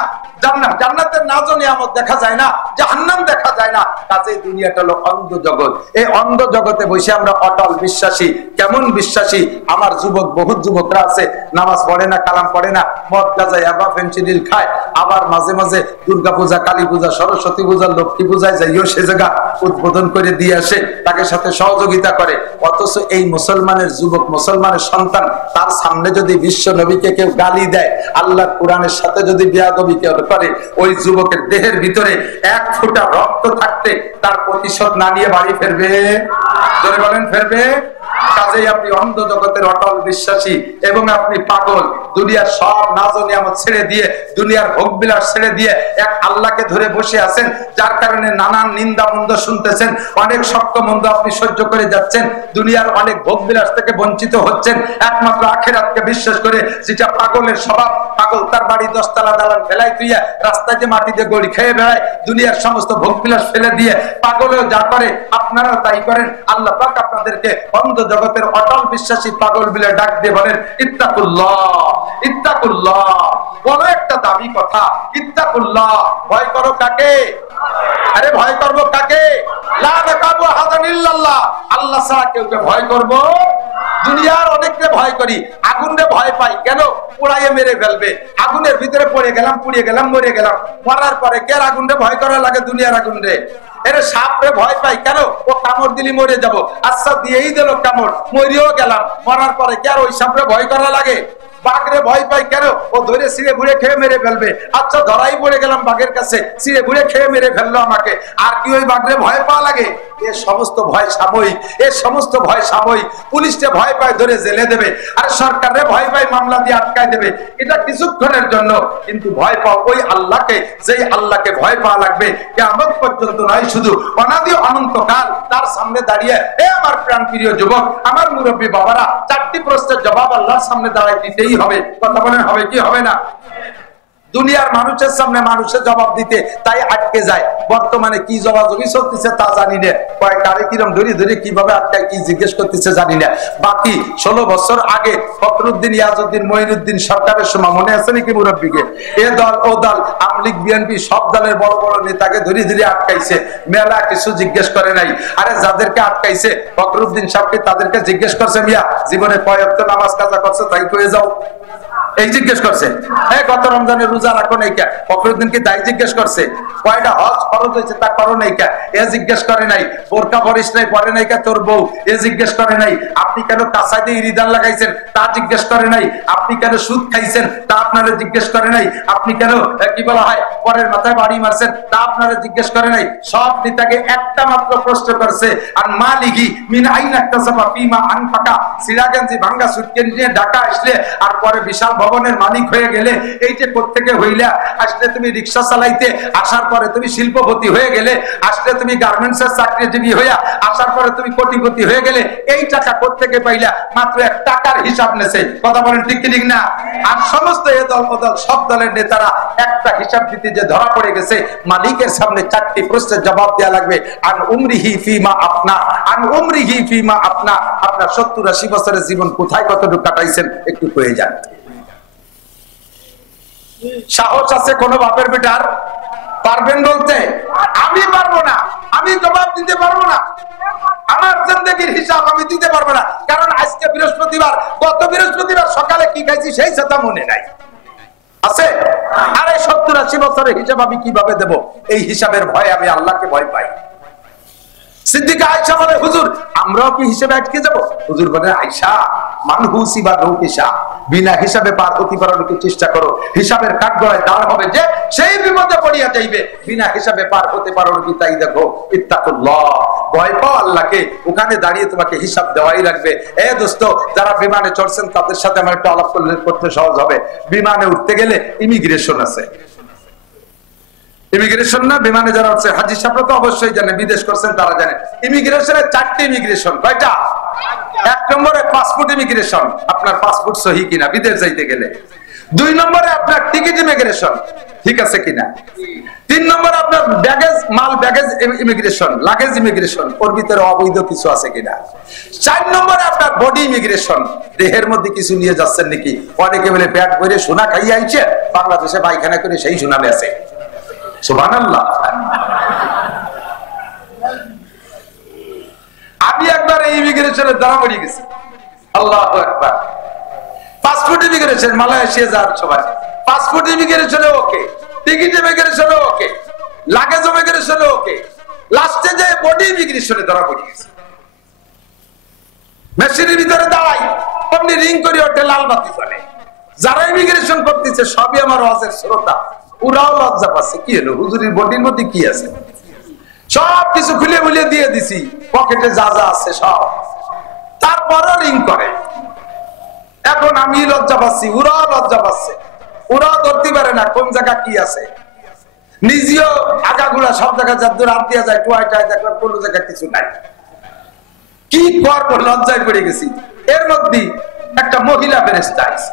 জান্নাতের নাজ নিয়ামত দেখা যায় না, জাহান্নাম দেখা যায় না। কাজেই দুনিয়াটা হলো অন্ধ জগৎ। এই অন্ধ জগতে বসে আমরা অটল বিশ্বাসী। কেমন বিশ্বাসী? আমার যুবক, বহুত যুবকরা আছে, নামাজ পড়ে না, কালাম পড়ে না, মদ গাঁজা ইয়াবা ফেনসিডিল খায়, আবার মাঝে মাঝে দুর্গা পূজা, কালী পূজা, সরস্বতী পূজা, লক্ষ্মী পূজায় যাইও সে জায়গা উদ্বোধন করে দিয়ে আসে, তাকে সাথে সহযোগিতা করে। অথচ এই মুসলমানের যুবক, মুসলমানের সন্তান, তার সামনে যদি বিশ্ব নবীকে কেউ গালি দেয়, আল্লাহর কোরআনের সাথে যদি বেয়াদবি কেউ করে, ওই যুবকের দেহের ভিতরে 1 ফোঁটা রক্ত থাকতে তার প্রতিশোধ না নিয়ে বাড়ি ফিরবে? জোরে বলেন, ফিরবে? কাজেই আপনি অন্ধ জগতের অটল বিশ্বাসী এবং আপনি পাগল। দুনিয়ার সব নাজ নিয়ামত ছেড়ে দিয়ে, দুনিয়ার ভোগ বিলাস ছেড়ে দিয়ে এক আল্লাহকে ধরে বসে আছেন, যার কারণে নানান নিন্দা মন্দ শুনতেছেন, অনেক শক্ত মন্দ আপনি সহ্য করে যাচ্ছেন, দুনিয়ার অনেক ভোগ বিলাস থেকে বঞ্চিত হচ্ছেন, একমাত্র আখিরাতকে বিশ্বাস করে। যেটা পাগলের স্বভাব, পাগল তার বাড়ি 10 তলা দালান ফেলাই তুইয়া রাস্তায় যে মাটিতে গড়ি খেয়ে বেড়ায়, দুনিয়ার সমস্ত ভোগ বিলাস ফেলে দিয়ে পাগলেও যা করে, আপনারাও তাই করেন। আল্লাহ পাক আপনাদেরকে অন্ধ জগতের অটল বিশ্বাসী পাগল বলে ডাক দিয়ে বলেন, ইত্তাকুল্লাহ, ইত্তাকুল্লাহ। বড় একটা দামি কথা, ইত্তাকুল্লাহ। ভয় করো কাকে? আরে ভয় করবো কাকে? লা নাকাবু আহাদান ইল্লাল্লাহ। আল্লাহ ছাড়া কেউকে ভয় করবো? দুনিয়ার অনেককে ভয় করি, আগুনরে ভয় পাই। কেন? পোড়াইয়ে মেরে ফেলবে। আগুনের ভিতরে পড়ে গেলাম, পুড়িয়ে গেলাম, মরে গেলাম। মরার পরে কে আগুনরে ভয় করা লাগে? দুনিয়ার আগুনরে। এর সাপরে ভয় পাই, কেন? ও কামড় দিলি মরে যাব, আচ্ছা দিয়েই দিল কামড়, মরিও গেলাম। মরার পরে কে আর ওই সাপরে ভয় করা লাগে? বাঘরে ভয় পাই, কেন? ও ধরে ছিঁড়ে ভুড়ে খেয়ে মেরে ফেলবে, আচ্ছা ধরাই পড়ে গেলাম বাঘের কাছে, ছিঁড়ে ভুড়ে খেয়ে মেরে ফেললো আমাকে, আর কি ওই বাঘরে ভয় পাওয়া লাগে? এ সমস্ত ভয় সাময়িক, এ সমস্ত ভয় সাময়িক। পুলিশে ভয় পায়, ধরে জেলে দেবে, আর সরকারে ভয় পায়, মামলা দিয়ে আটকায় দেবে, এটা কিছুক্ষণের জন্য। কিন্তু ভয় পাও ওই আল্লাহকে, যেই আল্লাহকে ভয় পাওয়া লাগবে কিয়ামত পর্যন্ত নয়, শুধু অনাদি অনন্তকাল। তার সামনে দাঁড়িয়ে, এ আমার প্রাণ প্রিয় যুবক, আমার মুরব্বী বাবারা, 4টি প্রশ্নের জবাব আল্লাহর সামনে দাঁড়ায় দিতেই হবে। কথা বলেন, হবে কি হবে না? দুনিয়ার মানুষের সামনে মানুষের জবাব দিতে তাই আটকে যায়। বর্তমানে কি জবাজবি চলতেছে তা জানি না, কয় কারে কিরম ধরে ধরে কিভাবে আটকায় কি জিজ্ঞেস করতেছে জানি না। বাকি 16 বছর আগে ফখরুদ্দিন, ইয়াজউদ্দিন, মঈনুদ্দিন সরকারের সময় মনে আছে নাকি মুরব্বীকে? এ দল ও দল, আওয়ামী লীগ, বিএনপি সব দলের বড় বড় নেতাকে ধরে ধরে আটকাইছে, মেলা কিছু জিজ্ঞেস করে নাই। আরে যাদেরকে আটকাইছে ফখরুদ্দিন সাহেবকে তাদেরকে জিজ্ঞেস করছে, মিয়া জীবনে কয় ওয়াক্ত নামাজ কাজা করছে তাই কয়ে যাও, এই জিজ্ঞেস করছে। গত রমজানের রোজা রাখো নাই কে? ফখরুদ্দিনকে তাই জিজ্ঞেস করছে। কয়টা হজ ফরজ হয়েছে তা করো নাই কে? এ জিজ্ঞেস করে নাই। বোরকা পরিস নাই, পরে নাই কে তোর বউ? এ জিজ্ঞেস করে নাই। আপনি কেন কাঁচা দিয়ে ইরিদান লাগাইছেন তা জিজ্ঞেস করে নাই। আপনি কেন সুদ খাইছেন তা আপনারা জিজ্ঞেস করে নাই। আপনি কেন কি বলা হয় পরের মাথায় বাড়ি মারছেন তা আপনারা জিজ্ঞেস করে নাই। সব নেতাকে একটা মাত্র প্রশ্ন করছে, আর মালিকি মিন আইনা ইকতাসাবা ফিমা আনফাকা। সিরাগঞ্জি ভাঙ্গা সুটকে নিয়ে ঢাকা আসলে আর পরে বিশাল ভবনের মালিক হয়ে গেলে, এই যে কোত্থেকে হইলা? আসলে তুমি রিক্সা চালাইতে, আসার পরে তুমি শিল্পপতি হয়ে গেলে, আসলে তুমি গার্মেন্টসের চাকরিজীবী হইয়া, আসার পরে তুমি কোটিপতি হয়ে গেলে। এই টাকা কোত্থেকে পাইলা? মাত্র এক টাকার হিসাব নেছে। কথা বলেন ঠিক কি ঠিক না? আর সমস্ত এ দল ও দল সব দলের নেতারা একটা হিসাব দিতে যে ধরা পড়ে গেছে, মালিকের সামনে 4টি প্রশ্নের জবাব দেওয়া লাগবে। আন উমরিহি ফিমা আপনা, আন উমরিহি ফিমা আপনা। আপনার 70-80 বছরের জীবন কোথায় কতটুকু কাটাইছেন একটু কয়ে যান। সাহস আছে কোন বাপের বেটার? পারবেন বলতে? আমি পারবো না, আমি জবাব দিতে পারবো না। আমার জিন্দেগির হিসাব আমি দিতে পারবো না, কারণ আজকে বৃহস্পতিবার, গত বৃহস্পতিবার সকালে কি খাইছি সেই কথা মনে নাই। আছে? আরে 70-80 বছরের হিসাব আমি কিভাবে দেব? এই হিসাবের ভয়ে আমি আল্লাহকে ভয় পাই। সিদ্দিকা আয়েশা বলে, হুজুর আমরাও কি হিসেবে আটকে যাব? হুজুর বলে, আয়েশা মানহুসি বা নৌকিসা, বিনা হিসাবে পার হতে পারার চেষ্টা করো। হিসাবের কাঠগড়ায় দাঁড় হবে যে সেই বিপদে পড়িয়া যাইবে। বিনা হিসাবে পার হতে পারো কি তাই দেখো। ইত্তাকুল্লাহ, ভয় পাও আল্লাহকে। ওখানে দাঁড়িয়ে তোমাকে হিসাব দেওয়াই লাগবে। এ দোস্ত, যারা বিমানে চড়ছেন তাদের সাথে আমার একটু আলাপ করতে সহজ হবে। বিমানে উঠতে গেলে ইমিগ্রেশন আছে। ইমিগ্রেশন না, বিমানে যারা হচ্ছে হাজি সাহেবরা তো অবশ্যই জানে, বিদেশ করছেন তারা জানে। ইমিগ্রেশনের 4টি ইমিগ্রেশন। কয়টা? 1 নম্বরে পাসপোর্ট ইমিগ্রেশন, আপনার পাসপোর্ট সহি কিনা বিদেশ যাইতে গেলে। 2 নম্বরে আপনার টিকিট ইমিগ্রেশন, ঠিক আছে কিনা। 3 নম্বরে আপনার ব্যাগেজ, মাল ব্যাগেজ ইমিগ্রেশন, লাগেজ ইমিগ্রেশন, ওর ভিতরে অবৈধ কিছু আছে কিনা। 4 নম্বরে আপনার বডি ইমিগ্রেশন, দেহের মধ্যে কিছু নিয়ে যাচ্ছেন নাকি। অনেকে বলে পেট ভরে সোনা খাইয়ে আইছে, বাংলাদেশে পায়খানা করে সেই সোনা বেছে। সুবহানাল্লাহ। আমি একবার এই ইমিগ্রেশনের দ্বারা পড়ে গেছি। আল্লাহু আকবার। পাসপোর্ট ইমিগ্রেশন, মালয়েশিয়া যাওয়ার সময় পাসপোর্ট ইমিগ্রেশনে ওকে, টিকিট ইমিগ্রেশনে ওকে, লাগেজ ইমিগ্রেশনে ওকে, লাস্টে যে বডি ইমিগ্রেশনে ধরা পড়ে গেছে। মেশিনের ভিতরে দাঁড়াই, আপনি রিং করে ওঠে, লাল বাতি জ্বলে। যারা ইমিগ্রেশন করতেছে সবই আমার ওয়াজের শ্রোতা, ওরাও লজ্জা পাচ্ছে। কি হলো, হুজুরের বডির মধ্যে কি আছে? সব কিছু খুলে খুলে দিয়ে দিছি, পকেটে যা যা আছে সব। তারপরও রিং করে। এখন আমি লজ্জা পাচ্ছি, ওরাও লজ্জা পাচ্ছে। ওরাও ধরতে পারে না কোন জায়গা কি আছে। নিজেও আগাগুলা সব জায়গায় যাদের হাত দিয়া যায়, টুয়াইটায় দেখলাম কোন জায়গায় কিছু নাই। কি করবো, লজ্জায় পড়ে গেছি। এর মধ্যে একটা মহিলা ফেরেশতা আইছে।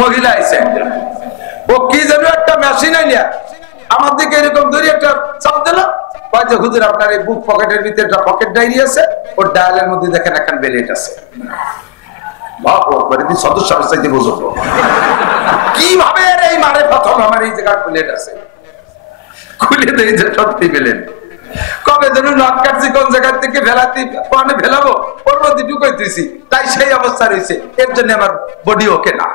মহিলা আইছে, ও কি যেন একটা মেশিন আইলিয়া আমার দিকে এরকম ধরে একটা চাপ দিল। হুজুর আপনার এই বুক পকেটের ভিতরে একটা পকেট ডায়েরি আছে, ওর ডায়ালের মধ্যে দেখেন এখন বেলেট আছে। কিভাবে এই মারে প্রথম আমার এই জায়গায় বেলেট আছে, খুলে দেয় যে সত্যি বেলেট। কবে যেন নখ কাটছি, কোন জায়গা থেকে ভেলাতে ভেলাবো, ওর মধ্যে ঢুকাইতেছি, তাই সেই অবস্থা রয়েছে। এর জন্য আমার বডি ওকে না।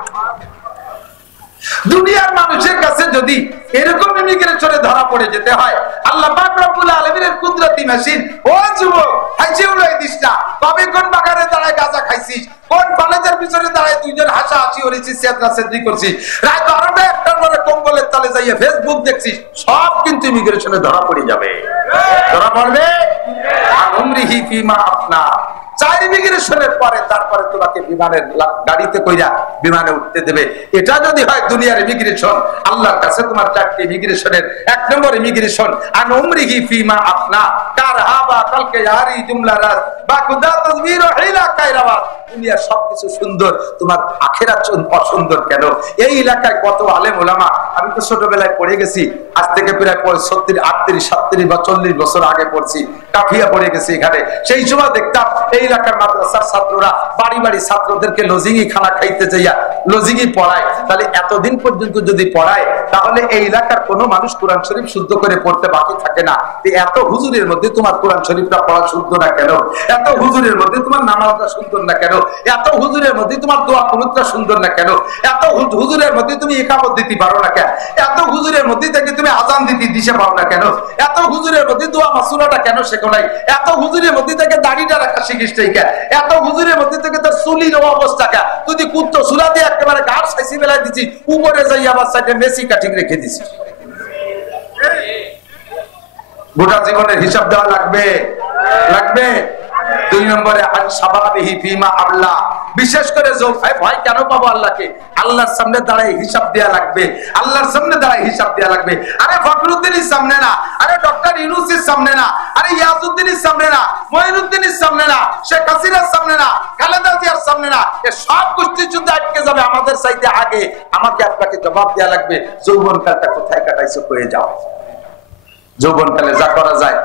দুনিয়ার মানুষের কাছে যদি এরকম ইমিগ্রেশনে ধরা পড়ে যেতে হয়, আল্লাহ পাক রব্বুল আলামিনের কুদরতি মেশিন। ও যুবক, হাসি উড়াই দিস না। কবে কোন বাগানে দাঁড়ায় গাঁজা খাইছিস, কোন কলেজের পিছনে দাঁড়ায় দুইজন হাসাহাসি করেছিস, চেতনা চেতনি করছিস, রাত 12টা 1টার পরে কম্বলের তলে যাইয়া ফেসবুক দেখছিস, সব কিন্তু ইমিগ্রেশনে ধরা পড়ে যাবে। ধরা পড়বে। আর উমরিহি ফিমা আপনা, 4 ইমিগ্রেশনের পরে তারপরে তোমাকে বিমানের গাড়িতে কইরা বিমানে উঠতে দেবে। এটা যদি হয় দুনিয়ার ইমিগ্রেশন, আল্লাহর কাছে তোমার 4টি ইমিগ্রেশনের 1 নম্বর ইমিগ্রেশন আন উমরিহি ফিমা আপনা কার হাবা কালকে ইয়ারি জুমলা রাত বাকুদা তাজবির হিলা কায়রাবাদ, দুনিয়া সবকিছু সুন্দর, তোমার আখিরাত অসুন্দর কেন? এই এলাকায় কত আলেম ওলামা, আমি তো ছোটবেলায় পড়ে গেছি, আজ থেকে প্রায় 36, 38, 37 বা 40 বছর আগে পড়ছি, কাফিয়া পড়ে গেছি এখানে। সেই সময় দেখতাম এই এলাকার মাদ্রাসার ছাত্ররা বাড়ি বাড়ি ছাত্রদেরকে লজিংই খানা খাইতে যাইয়া লজিংই পড়ায়। তাহলে এতদিন পর্যন্ত যদি পড়ায়, তাহলে এই এলাকার কোনো মানুষ কোরআন শরীফ শুদ্ধ করে পড়তে বাকি থাকে না। এত হুজুরের মধ্যে তোমার কোরআন শরীফটা পড়া শুদ্ধ না কেন? এত হুজুরের মধ্যে তোমার নামাজটা সুন্দর না কেন? এত হুজুরের মধ্যে তোমার দোয়া কুনুতটা সুন্দর না কেন? এত হুজুরের মধ্যে তুমি ইকামত দিতে পারো না কেন? এত হুজুরের মধ্যে থেকে তুমি আজান দিতে দিশে পাও না কেন? এত হুজুরের মধ্যে দোয়া মাসুরাটা কেন শেখো নাই? এত হুজুরের মধ্যে থেকে দাড়িটা রাখা শিখিস নাই কেন? এত হুজুরের মধ্যে থেকে তোর চুলির অবস্থা কেন? তুই কুত্তো সুলা দিয়ে একেবারে গাছ সাইসি বেলায় দিচ্ছি, উপরে যাই আবার সাইডে মেসি কাটিং রেখে দিছি। গোটা জীবনের হিসাব দেওয়া লাগবে, লাগবে। 2 নম্বরে বিশেষ করে ভয় কেন পাবো আল্লাহকে? আল্লাহর সামনে দাঁড়ায় হিসাব দেওয়া লাগবে, আল্লাহর সামনে দাঁড়ায় হিসাব দেওয়া লাগবে। আরে ফখরুদ্দিনের সামনে না, আরে ডক্টর ইউনূসের সামনে না, আরে ইয়াজউদ্দিনের সামনে না, মঈনুদ্দিনের সামনে না, শেখ হাসিনার সামনে না, খালেদা জিয়ার সামনে না, এ সব গোষ্ঠী যুদ্ধ আটকে যাবে আমাদের চাইতে আগে। আমাকে আপনাকে জবাব দেওয়া লাগবে, যৌবনকালটা কোথায় কাটাইছো কয়ে যাও। যৌবনকালে যা করা যায়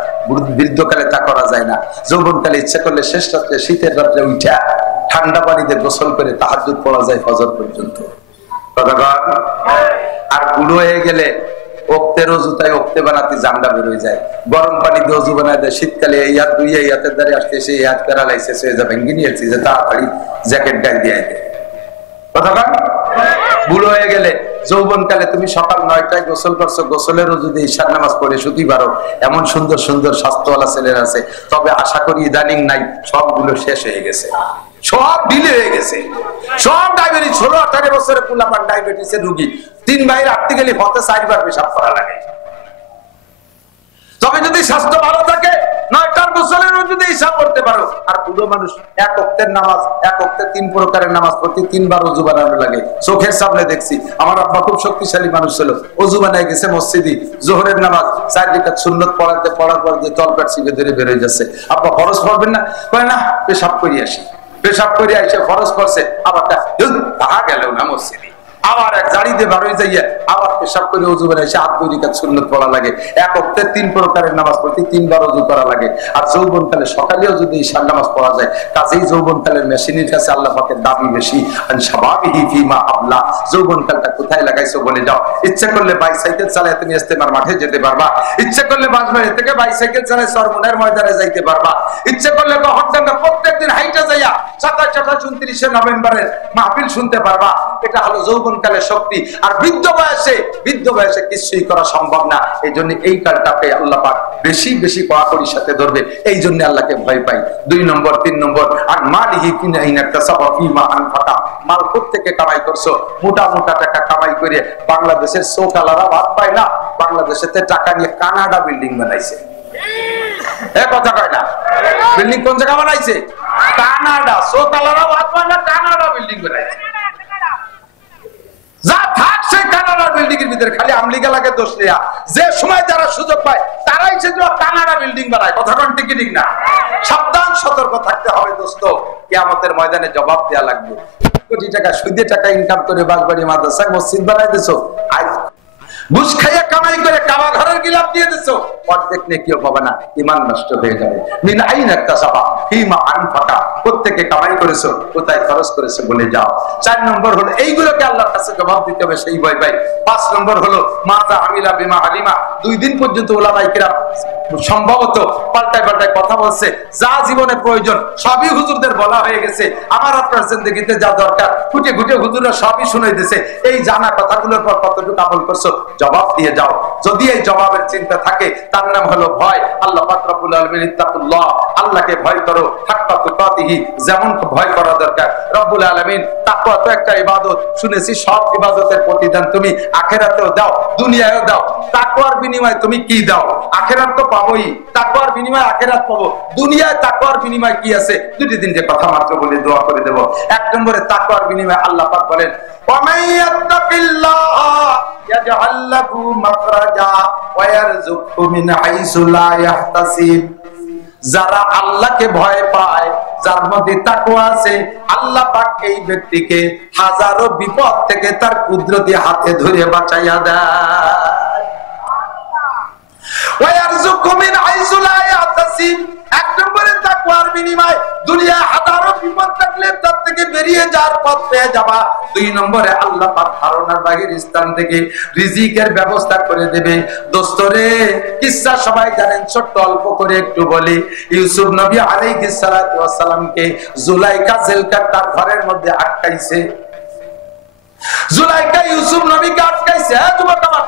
বৃদ্ধকালে তা করা যায় না। যৌবনকালে ইচ্ছা করলে শেষ রাত্রে শীতের রাত্রে উঠা ঠান্ডা পানিতে গোসল করে তাহাজ্জুদ পড়া যায় ফজর পর্যন্ত। আর বুড়ো হয়ে গেলে ওক্তের অজুতায় ওক্তে বানাতে জান্ডা বের হয়ে যায়, গরম পানি দিয়ে অজু বানায় দেয়। শীতকালে এই হাত দুই এই হাতের দ্বারে আসতে এসে এই হাত প্যারালাইসিস হয়ে যাবে, ভেঙে নিয়েছি যে তাড়াতাড়ি জ্যাকেট গায়ে দিয়ে দেয়। কথাকার বুড়ো হয়ে গেলে যৌবনকালে তুমি সকাল 9টায় গোসল করছো, গোসলের যদি ঈশার নামাজ পড়ে শুধু পারো, এমন সুন্দর সুন্দর স্বাস্থ্যওয়ালা ছেলেরা আছে। তবে আশা করি ইদানিং নাই, সবগুলো শেষ হয়ে গেছে, সব ডিলে হয়ে গেছে, সব ডায়াবেটিস। 16-18 বছরের পুলাপান ডায়াবেটিসের রোগী, 3 ভাইয়ের আটতে গেলে হতে 4 বার পেশাব করা লাগে। তবে যদি স্বাস্থ্য ভালো থাকে 9টার গোসলেরও যদি হিসাব করতে পারো। আর বুড়ো মানুষ এক ওয়াক্তের নামাজ, এক ওয়াক্তে 3 প্রকারের নামাজ পড়তে 3 বার ওযু বানানো লাগে। চোখের সামনে দেখছি। আমার আব্বা খুব শক্তিশালী মানুষ ছিল, ওযু বানায় গেছে মসজিদে, যোহরের নামাজ 4 রাকাত সুন্নাত পড়ার পর যে তলপেট চিপে ধরে বের হয়ে যাচ্ছে। আব্বা ফরজ পড়বেন না? কয় না, পেশাব করে আসি। পেশাব করে এসে ফরজ করছে, আবার তাহা গেল না মসজিদে, আবার এক জাড়ি দিয়ে বার হয়ে যাইয়া আবার পেশাব করে ওযু বানায় এসে 8 রাকাত সুন্নাত পড়া লাগে। এক ওয়াক্তে 3 প্রকারের নামাজ পড়তে 3 বার ওযু করা লাগে। আর যৌবনকালে সকালেও যদি ঈশার নামাজ পড়া যায়, কাজেই যৌবনকালের মেশিনের কাছে আল্লাহ পাকের দাবি বেশি। আন শাবাবিহি ফিমা আবলা, যৌবনকালটা কোথায় লাগাইছো বলে যাও। ইচ্ছা করলে বাইসাইকেল চালায় তুমি ইস্তেমার মাঠে যেতে পারবা, ইচ্ছা করলে বাঁশবাড়ি থেকে বাইসাইকেল চালায় সরমনের ময়দানে যাইতে পারবা, ইচ্ছা করলে গহরডাঙ্গা প্রত্যেকদিন হাইটা যাইয়া 27, 28, 29 নভেম্বরের মাহফিল শুনতে পারবা। এটা হলো যৌবনকালের শক্তি। আর বৃদ্ধ বয়সে কিছুই করা সম্ভব না। এই জন্য এই কালটাকে আল্লাহ পাক বেশি বেশি কড়াকড়ির সাথে ধরবে। এই জন্য আল্লাহকে ভয় পাই। 2 নম্বর 3 নম্বর আর মালিহি কিনাইনা কাসাবা ফিমা আনফাকা, মাল থেকে কামাই করছো, মোটা মোটা টাকা কামাই করে বাংলাদেশের সোকালারা ভাত পায় না, বাংলাদেশেতে টাকা নিয়ে কানাডা বিল্ডিং বানাইছে। কথা কয় না, বিল্ডিং কোন জায়গা বানাইছে? কানাডা। সোকালারা ভাত পায় না, কানাডা বিল্ডিং বানাইছে। যা থাক সেই কানাডা বিল্ডিং এর ভিতরে খালি আমলিগা লাগে দোষ নেয়া। যে সময় যারা সুযোগ পায় তারাই সে কানাডা বিল্ডিং বানায়। কথা কোন ঠিক ঠিক না? সাবধান, সতর্ক থাকতে হবে দোস্ত। কিয়ামতের ময়দানে জবাব দেয়া লাগবে। কোটি টাকা সুদে টাকা ইনকাম করে বাগবাড়ি মাদ্রাসা মসজিদ বানাই দিছো, আজ ঘুষ খাইয়া কামাই করে কাবা ঘরের গিলাপ দিয়ে দিছো, অর্ধেক নেকিও পাবে না, ঈমান নষ্ট হয়ে যাবে। মিন আইনা কাসাবা ফিমা আনফাকা, প্রত্যেকে কামাই করেছো, কোথায় খরচ করেছো বলে যাও। 4 নম্বর হলো এইগুলোকে আল্লাহর কাছে জবাব দিতে হবে, সেই ভয় ভাই। 5 নম্বর হলো মাযা আমিলা বিমা আলিমা। 2 দিন পর্যন্ত উলামায়ে কিরাম সম্ভবত পাল্টায় কথা বলছে, যা জীবনে প্রয়োজন সবই হুজুরদের বলা হয়ে গেছে। আমার আপনার জিন্দেগিতে যা দরকার খুঁটে খুঁটে হুজুররা সবই শুনাই দিয়েছে। এই জানা কথাগুলোর পর কতটুকু আমল করছো জবাব দিয়ে যাও। যদি এই জবাবের চিন্তা থাকে তার নাম হলো ভয়। আল্লাহ পাক রব্বুল আলামিন ইত্তাকুল্লাহ, আল্লাহকে ভয় করো, হাক্কা তুকাতিহি, যেমন ভয় করা দরকার। রব্বুল আলামিন তাকওয়া তো একটা ইবাদত, শুনেছি সব ইবাদতের প্রতিদান তুমি আখিরাতেও দাও, দুনিয়ায়ও দাও। তাকওয়ার বিনিময়ে তুমি কি দাও? আখিরাত তো পাবোই, তাকওয়ার বিনিময়ে আখিরাত পাবো। দুনিয়ায় তাকওয়ার বিনিময়ে কি আছে? 2-3টে কথা মাত্র বলে দোয়া করে দেব। 1 নম্বরে তাকওয়ার বিনিময়ে আল্লাহ পাক বলেন, ওয়া মাইয়াত্তাকিল্লাহ ইয়াজআল লাহু মাখরাজা ওয়া ইয়ারযুকহু মিন হাইসু লা ইয়াহতাসিব। যারা আল্লাহকে ভয় পায়, যার মধ্যে তাকওয়া আছে, আল্লাহ পাক এই ব্যক্তিকে হাজারো বিপদ থেকে তার কুদরতি হাতে ধরে বাঁচাইয়া দেয়। ওয়ারযুকু মিন হাইসু লা ইয়াহতাসিব, এক নম্বরে তাকওয়ার বিনিময় দুনিয়ায় হাজারো বিপদ থাকলে তার থেকে বেরিয়ে যাওয়ার পথ পেয়ে যাবা। দুই নম্বরে আল্লাহ পাক ধারণার বাহির স্থান থেকে রিজিকের ব্যবস্থা করে দেবে। দোস্তরে কিসসা সবাই জানেন, ছোট্ট অল্প করে একটু বলি। ইউসুফ নবী আলাইহিস সালাতু ওয়াস সালামকে জুলাইখা জেলখানার তার ঘরের মধ্যে আটকাইছে। জুলাইখা ইউসুফ নবীকে আটকাইছে। যুবক আমার,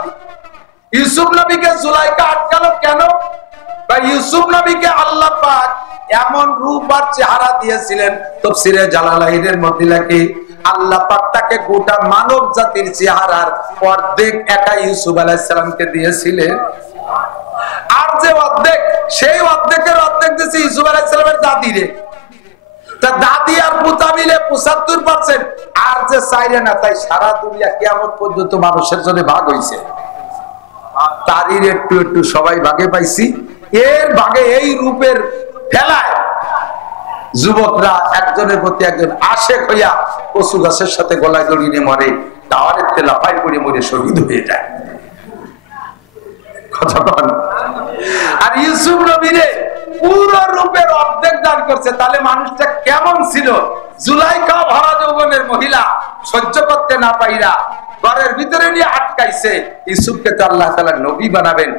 ইউসুফ নবীকে জুলাইখা আটকালো কেন? বা ইউসুফ নবীকে আল্লাহ পাক এমন রূপ আর চেহারা দিয়েছিলেন, তাফসীরে জালালাইনের মধ্যে লেখে আল্লাহ পাক তাকে গোটা মানব জাতির চেহারার অর্ধেক একা ইউসুফ আলাইহিস সালামকে দিয়েছিলেন। আর যে অর্ধেক, সেই অর্ধেকের অর্ধেক দিয়েছে ইউসুফ আলাইহিস সালামের দাদিরে। তা দাদি আর পুতা মিলে ৭৫%। আর যে চাইরে না, তাই সারা দুনিয়া কিয়ামত পর্যন্ত মানুষের জন্য ভাগ হইছে। তারির একটু একটু সবাই ভাগে পাইছি। এর ভাগে এই রূপের ফেলায় যুবকরা একজনের প্রতি একজন আশেক হইয়া কচু গাছের সাথে গলায় দড়িয়ে মরে, টাওয়ারের তেলা পাই পড়ে মরে শহীদ হয়ে যায়। কথা বলেন। আর ইউসুফ নবীরে পুরো রূপের অর্ধেক দান করছে। তাহলে মানুষটা কেমন ছিল? জুলাইখা ভরা যৌবনের মহিলা, সহ্য করতে না পাইরা ঘরের ভিতরে নিয়ে আটকাইছে। ইউসুফকে তো আল্লাহ তাআলা নবী বানাবেন।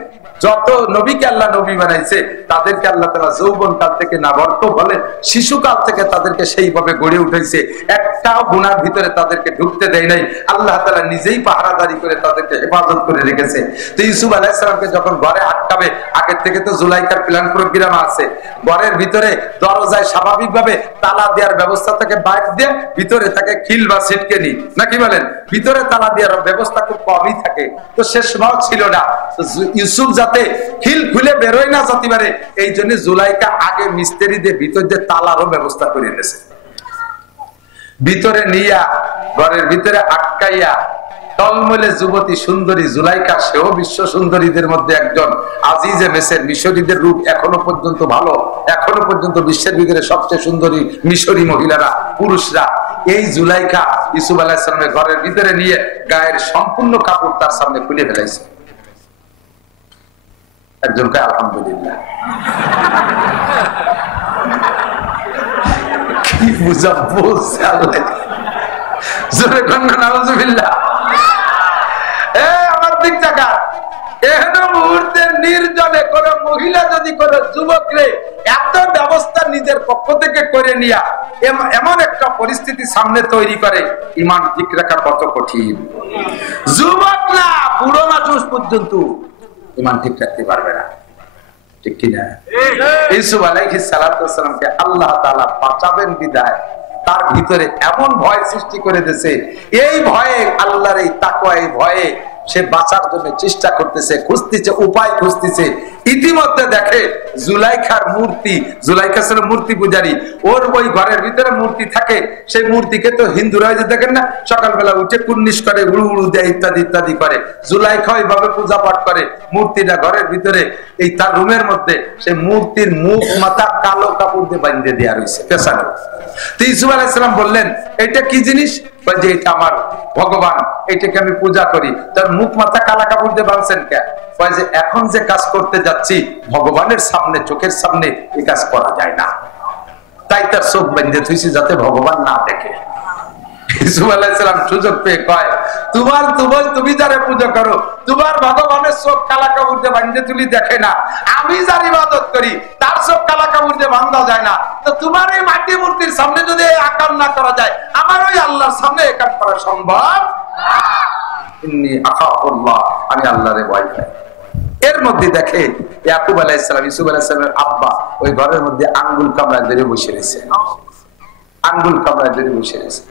যত নবীকে আল্লাহ নবী বানাইছে, তাদেরকে আল্লাহ তাআলা যৌবন কাল থেকে নাবালক বলে, শিশুকাল থেকে তাদেরকে সেইভাবে গড়ে উঠাইছে। একটাও গুনার ভিতরে তাদেরকে ঢুকতে দেয় নাই। আল্লাহ তাআলা নিজেই পাহারাদারি করে তাদেরকে হেফাজত করে রেখেছে। তো ইউসুফ আলাইহিস সালামকে যখন ঘরে আটকাবে, আগে থেকে তো জুলাইখার প্ল্যান প্রোগ্রাম আছে। ঘরের ভিতরে দরজায় স্বাভাবিকভাবে তালা দেওয়ার ব্যবস্থা থেকে বাইরে দিয়ে ভিতরে তাকে খিল বা ছিটকে নি, নাকি বলেন? ভিতরে তালা দেওয়ার ব্যবস্থা খুব কমই থাকে। তো সে সময় ছিল না। ইউসুফ যাতে খিল খুলে বেরোয় না যেতে পারে, এই জন্য জুলাইখা আগে মিস্ত্রিদের ভিতর দিয়ে তালারও ব্যবস্থা করে নিয়েছে। ভিতরে নিয়া ঘরের ভিতরে আটকাইয়া টলমলে যুবতী সুন্দরী জুলাইখা, সেও বিশ্ব সুন্দরীদের মধ্যে একজন। আজিজে মেসের মিশরীদের রূপ এখনো পর্যন্ত ভালো, এখনো পর্যন্ত বিশ্বের ভিতরে সবচেয়ে সুন্দরী মিশরী মহিলারা, পুরুষরা। এই জুলাইখা ইউসুফ আলাইহিস সালামের ঘরের ভিতরে নিয়ে গায়ের সম্পূর্ণ কাপড় তার সামনে খুলে ফেলাইছে। একজনকে আলহামদুলিল্লাহ, কি বুঝা বলছে আল্লাহ। জোরে কন্যা নাউজুবিল্লাহ। আমার দিক জায়গা এহেন মুহূর্তে নির্জনে কোন মহিলা যদি কোন যুবকরে এত ব্যবস্থা নিজের পক্ষ থেকে করে নিয়া এমন একটা পরিস্থিতি সামনে তৈরি করে, ইমান ঠিক রাখা কত কঠিন। যুবক না, বুড়ো মানুষ পর্যন্ত ইমান ঠিক রাখতে পারবে না, ঠিক কিনা? ইউসুফ আলাইহিস সালাতু ওয়াস সালামকে আল্লাহ তাআলা বাঁচাবেন বিদায় তার ভিতরে এমন ভয় সৃষ্টি করে দিয়েছে। এই ভয়ে, আল্লাহর এই তাকওয়া, এই ভয়ে সে বাঁচার জন্য চেষ্টা করতেছে, খুঁজতেছে, উপায় খুঁজতেছে। ইতিমধ্যে দেখে জুলাইখার মূর্তি, জুলাইখা ছিল মূর্তি পূজারী, ওর ওই ঘরের ভিতরে মূর্তি থাকে। সেই মূর্তিকে তো হিন্দুরা যে দেখেন না, সকালবেলা উঠে কুর্নিশ করে, উড়ু উড়ু দেয়, ইত্যাদি ইত্যাদি করে। জুলাইখা ওইভাবে পূজা পাঠ করে। মূর্তিটা ঘরের ভিতরে এই তার রুমের মধ্যে, সেই মূর্তির মুখ মাথা কালো কাপড় দিয়ে বাঁধিয়ে দেওয়া রয়েছে পেছনে। তো ইউসুফ আলাইহিস সালাম বললেন, এটা কি জিনিস? যে এটা আমার ভগবান, এটাকে আমি পূজা করি। তার মুখ মাথা কালা কাপড় দিয়ে বাঁধছেন কে? যে এখন যে কাজ করতে যাচ্ছি ভগবানের সামনে, চোখের সামনে এই কাজ করা যায় না, তাই তার চোখ বেঁধে থুইছি যাতে ভগবান না দেখে। ইউসুফ আলাইহিস সালাম সুযোগ পেয়ে কয়, তুমি যারে পূজা করো, তোমার ভগবানের চোখ কালা কাপড় দিয়ে বাঁধে তুলি দেখে না। আমি যার ইবাদত করি তার চোখ কালা কাপড় দিয়ে বাঁধা যায় না। তো তোমার এই মাটি মূর্তির সামনে যদি আকাম না করা যায়, আমার ওই আল্লাহর সামনে একাম করা সম্ভব? ইন্নী আখাফুল্লাহ, আমি আল্লাহরে ভয় পাই। এর মধ্যে দেখে ইয়াকুব আলাইহিস সালাম, ইউসুফ আলাইহিস সালামের আব্বা ওই ঘরের মধ্যে আঙ্গুল কামড়ায় ধরে বসে রয়েছে, আঙ্গুল কামড়ায় ধরে বসে রয়েছে।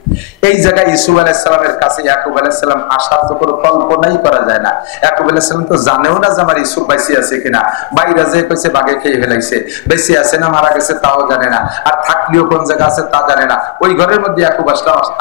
এই জায়গায় ইউসুফ আলাইহিস সালামের কাছে ইয়াকুব আলাইহিস সালাম আসার তো কোনো কল্পনাই করা যায় না। ইয়াকুব আলাইহিস সালাম তো জানেও না যে আমার ইউসুফ বেঁচে আছে কিনা। বাইরে যে কইছে বাঘে খেয়ে ফেলাইছে, বেঁচে আছে না মারা গেছে তাও জানে না, আর থাকলেও কোন জায়গা আছে তা জানে না। ওই ঘরের মধ্যে ইয়াকুব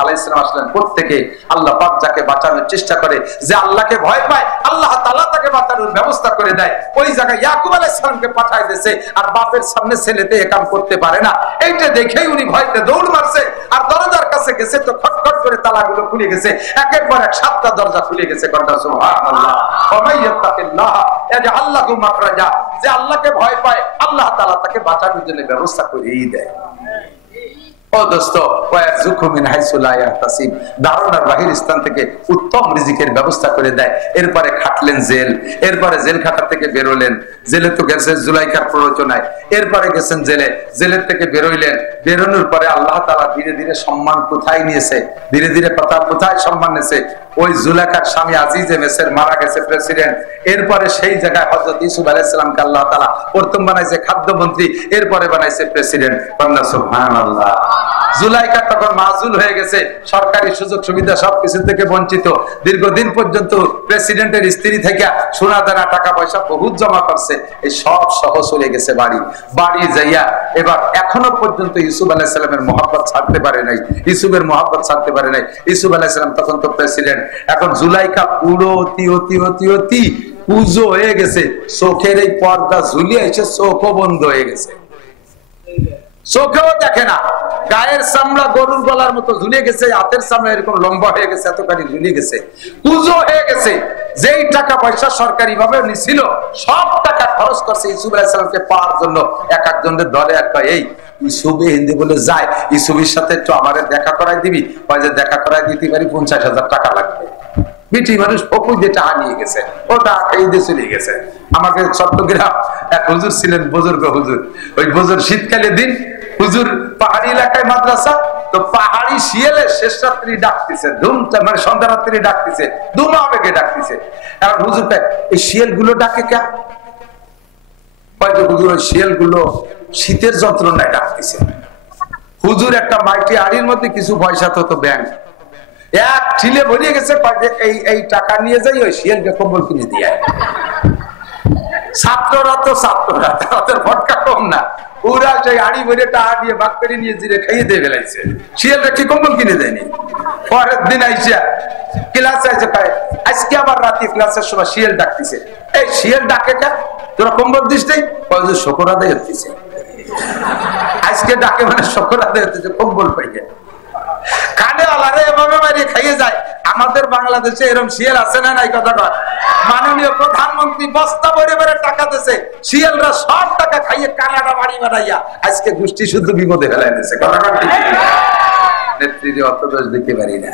আলাইহিস সালাম আসলেন। প্রত্যেকে আল্লাহ পাক যাকে বাঁচানোর চেষ্টা করে, যে আল্লাহকে ভয় পায়, আল্লাহ তাআলা তাকে বাঁচানোর ব্যবস্থা করে দেয়। ওই জায়গায় ইয়াকুব আলাইহিস সালামকে পাঠায় দিয়েছে, আর বাপের সামনে ছেলেতে এ কাম করতে পারে না, এইটা দেখেই উনি ভয়তে দৌড় মারছে, আর দরজার কাছে গেছে তো খটখট করে তালাগুলো খুলে গেছে, একের পর এক 7টা দরজা খুলে গেছে। কন্যা সুবহানাল্লাহ। ওমাইয়াত্তাকিল্লাহ ইয়াজআল লাহু মাখরাজা, যে আল্লাহকে ভয় পায় আল্লাহ তাআলা তাকে বাঁচানোর জন্য ব্যবস্থা করেই দেয়। ও দোস্ত, ধারণার বাহির স্থান থেকে উত্তম রিজিকের ব্যবস্থা করে দেয়। এরপরে খাটলেন জেল, এরপরে জেল খাটা থেকে বেরোলেন, জেলে তো গেছে জুলাইখার প্ররোচনায়, এরপরে গেছেন জেলে, জেলের থেকে বেরোইলেন, বেরোনোর পরে আল্লাহ তাআলা ধীরে ধীরে সম্মান কোথায় নিয়েছে, ধীরে ধীরে কোথায় সম্মান নিয়েছে। ওই জুলাইখার স্বামী আজিজে মিসর মারা গেছে প্রেসিডেন্ট, এরপরে সেই জায়গায় হযরত ইউসুফ আলাইহিস সালামকে আল্লাহ তাআলা প্রথম বানাইছে খাদ্যমন্ত্রী, এরপরে বানাইছে প্রেসিডেন্ট। সুবহানাল্লাহ। জুলাইখা তখন মাসুল হয়ে গেছে, সরকারি সুযোগ সুবিধা সবকিছু থেকে বঞ্চিত, দীর্ঘদিন পর্যন্ত প্রেসিডেন্টের স্ত্রী থেকে সোনা দানা টাকা পয়সা বহুত জমা করছে, এই সব সহ চলে গেছে বাড়ি। বাড়ি যাইয়া এবার এখনো পর্যন্ত ইউসুফ আলাইহিস সালামের মহব্বত ছাড়তে পারে নাই, ইউসুফের মহব্বত ছাড়তে পারে নাই। ইউসুফ আলাইহিস সালাম তখন তো প্রেসিডেন্ট, এখন জুলাইখা পুরো অতি অতি অতি অতি পুজো হয়ে গেছে, চোখের এই পর্দা ঝুলিয়ে এসে চোখও বন্ধ হয়ে গেছে, চোখেও দেখে না, গায়ের চামড়া গরুর গলার মতো ঝুলে গেছে, হাতের চামড়া এরকম লম্বা হয়ে গেছে, এতখানি ঝুলে গেছে, পুজো হয়ে গেছে। যেই টাকা পয়সা সরকারি ভাবে নিছিল সব টাকা খরচ করছে ইউসুফ আলাইহিস সালামকে পাওয়ার জন্য। এক একজনের দলে এক এই ইউসুফে হিন্দি বলে যায়, ইউসুফের সাথে একটু আমাদের দেখা করাই দিবি, যে দেখা করাই দিতে পারি 50,000 টাকা লাগবে। বিটি মানুষ ফকুর যে টাকা নিয়ে গেছে, ওটা এই দিয়ে চলে গেছে। আমাকে চট্টগ্রাম এক হুজুর ছিলেন, বুজুর্গ হুজুর, ওই বুজুর শীতকালে দিন হুজুর পাহাড়ি এলাকায় মাদ্রাসা, তো পাহাড়ি শিয়ালের শেষ রাত্রি ডাকতেছে, ধুমটা মানে সন্ধ্যা রাত্রি ডাকতেছে, ধুমা আবেগে ডাকতেছে। এখন হুজুর এই শিয়াল গুলো ডাকে কে? হুজুর ওই শিয়াল গুলো শীতের যন্ত্রণায় ডাকতেছে। হুজুর একটা মাইটি হাড়ির মধ্যে কিছু পয়সা তো ব্যাংক এক ঠিলে ভরিয়ে গেছে, এই টাকা নিয়ে যাই ওই শিয়ালকে কম্বল কিনে দিয়ে। ছাত্ররা তো ছাত্ররা, তাদের ভটকা কম না, ওরা সেই হাড়ি ভরে টাকা দিয়ে ভাগ করে নিয়ে জিরে খাইয়ে দিয়ে ফেলাইছে, শিয়ালটা কি কম্বল কিনে দেয়নি। পরের দিন আইসা ক্লাসে আইসে পায়, আজকে আবার রাতে ক্লাসের সময় শিয়াল ডাকতেছে, এই শিয়াল ডাকে কে? তোরা কম্বল দিস নেই? শকর আদায় হতেছে, আজকে ডাকে মানে শকর আদায় হতেছে, কম্বল পাইয়ে কানে আলারে এভাবে মারিয়ে খাইয়ে যায়। আমাদের বাংলাদেশে এরকম শিয়াল আছে না নাই? কথা কয় মাননীয় প্রধানমন্ত্রী বস্তা ভরে ভরে টাকা দিয়েছে, শিয়ালরা সব টাকা খাইয়ে কানাডা বাড়ি বাড়াইয়া আজকে গোষ্ঠী শুদ্ধ বিপদে ফেলাই দিয়েছে। কথা কয় নেত্রীর অত দোষ দিতে পারি না।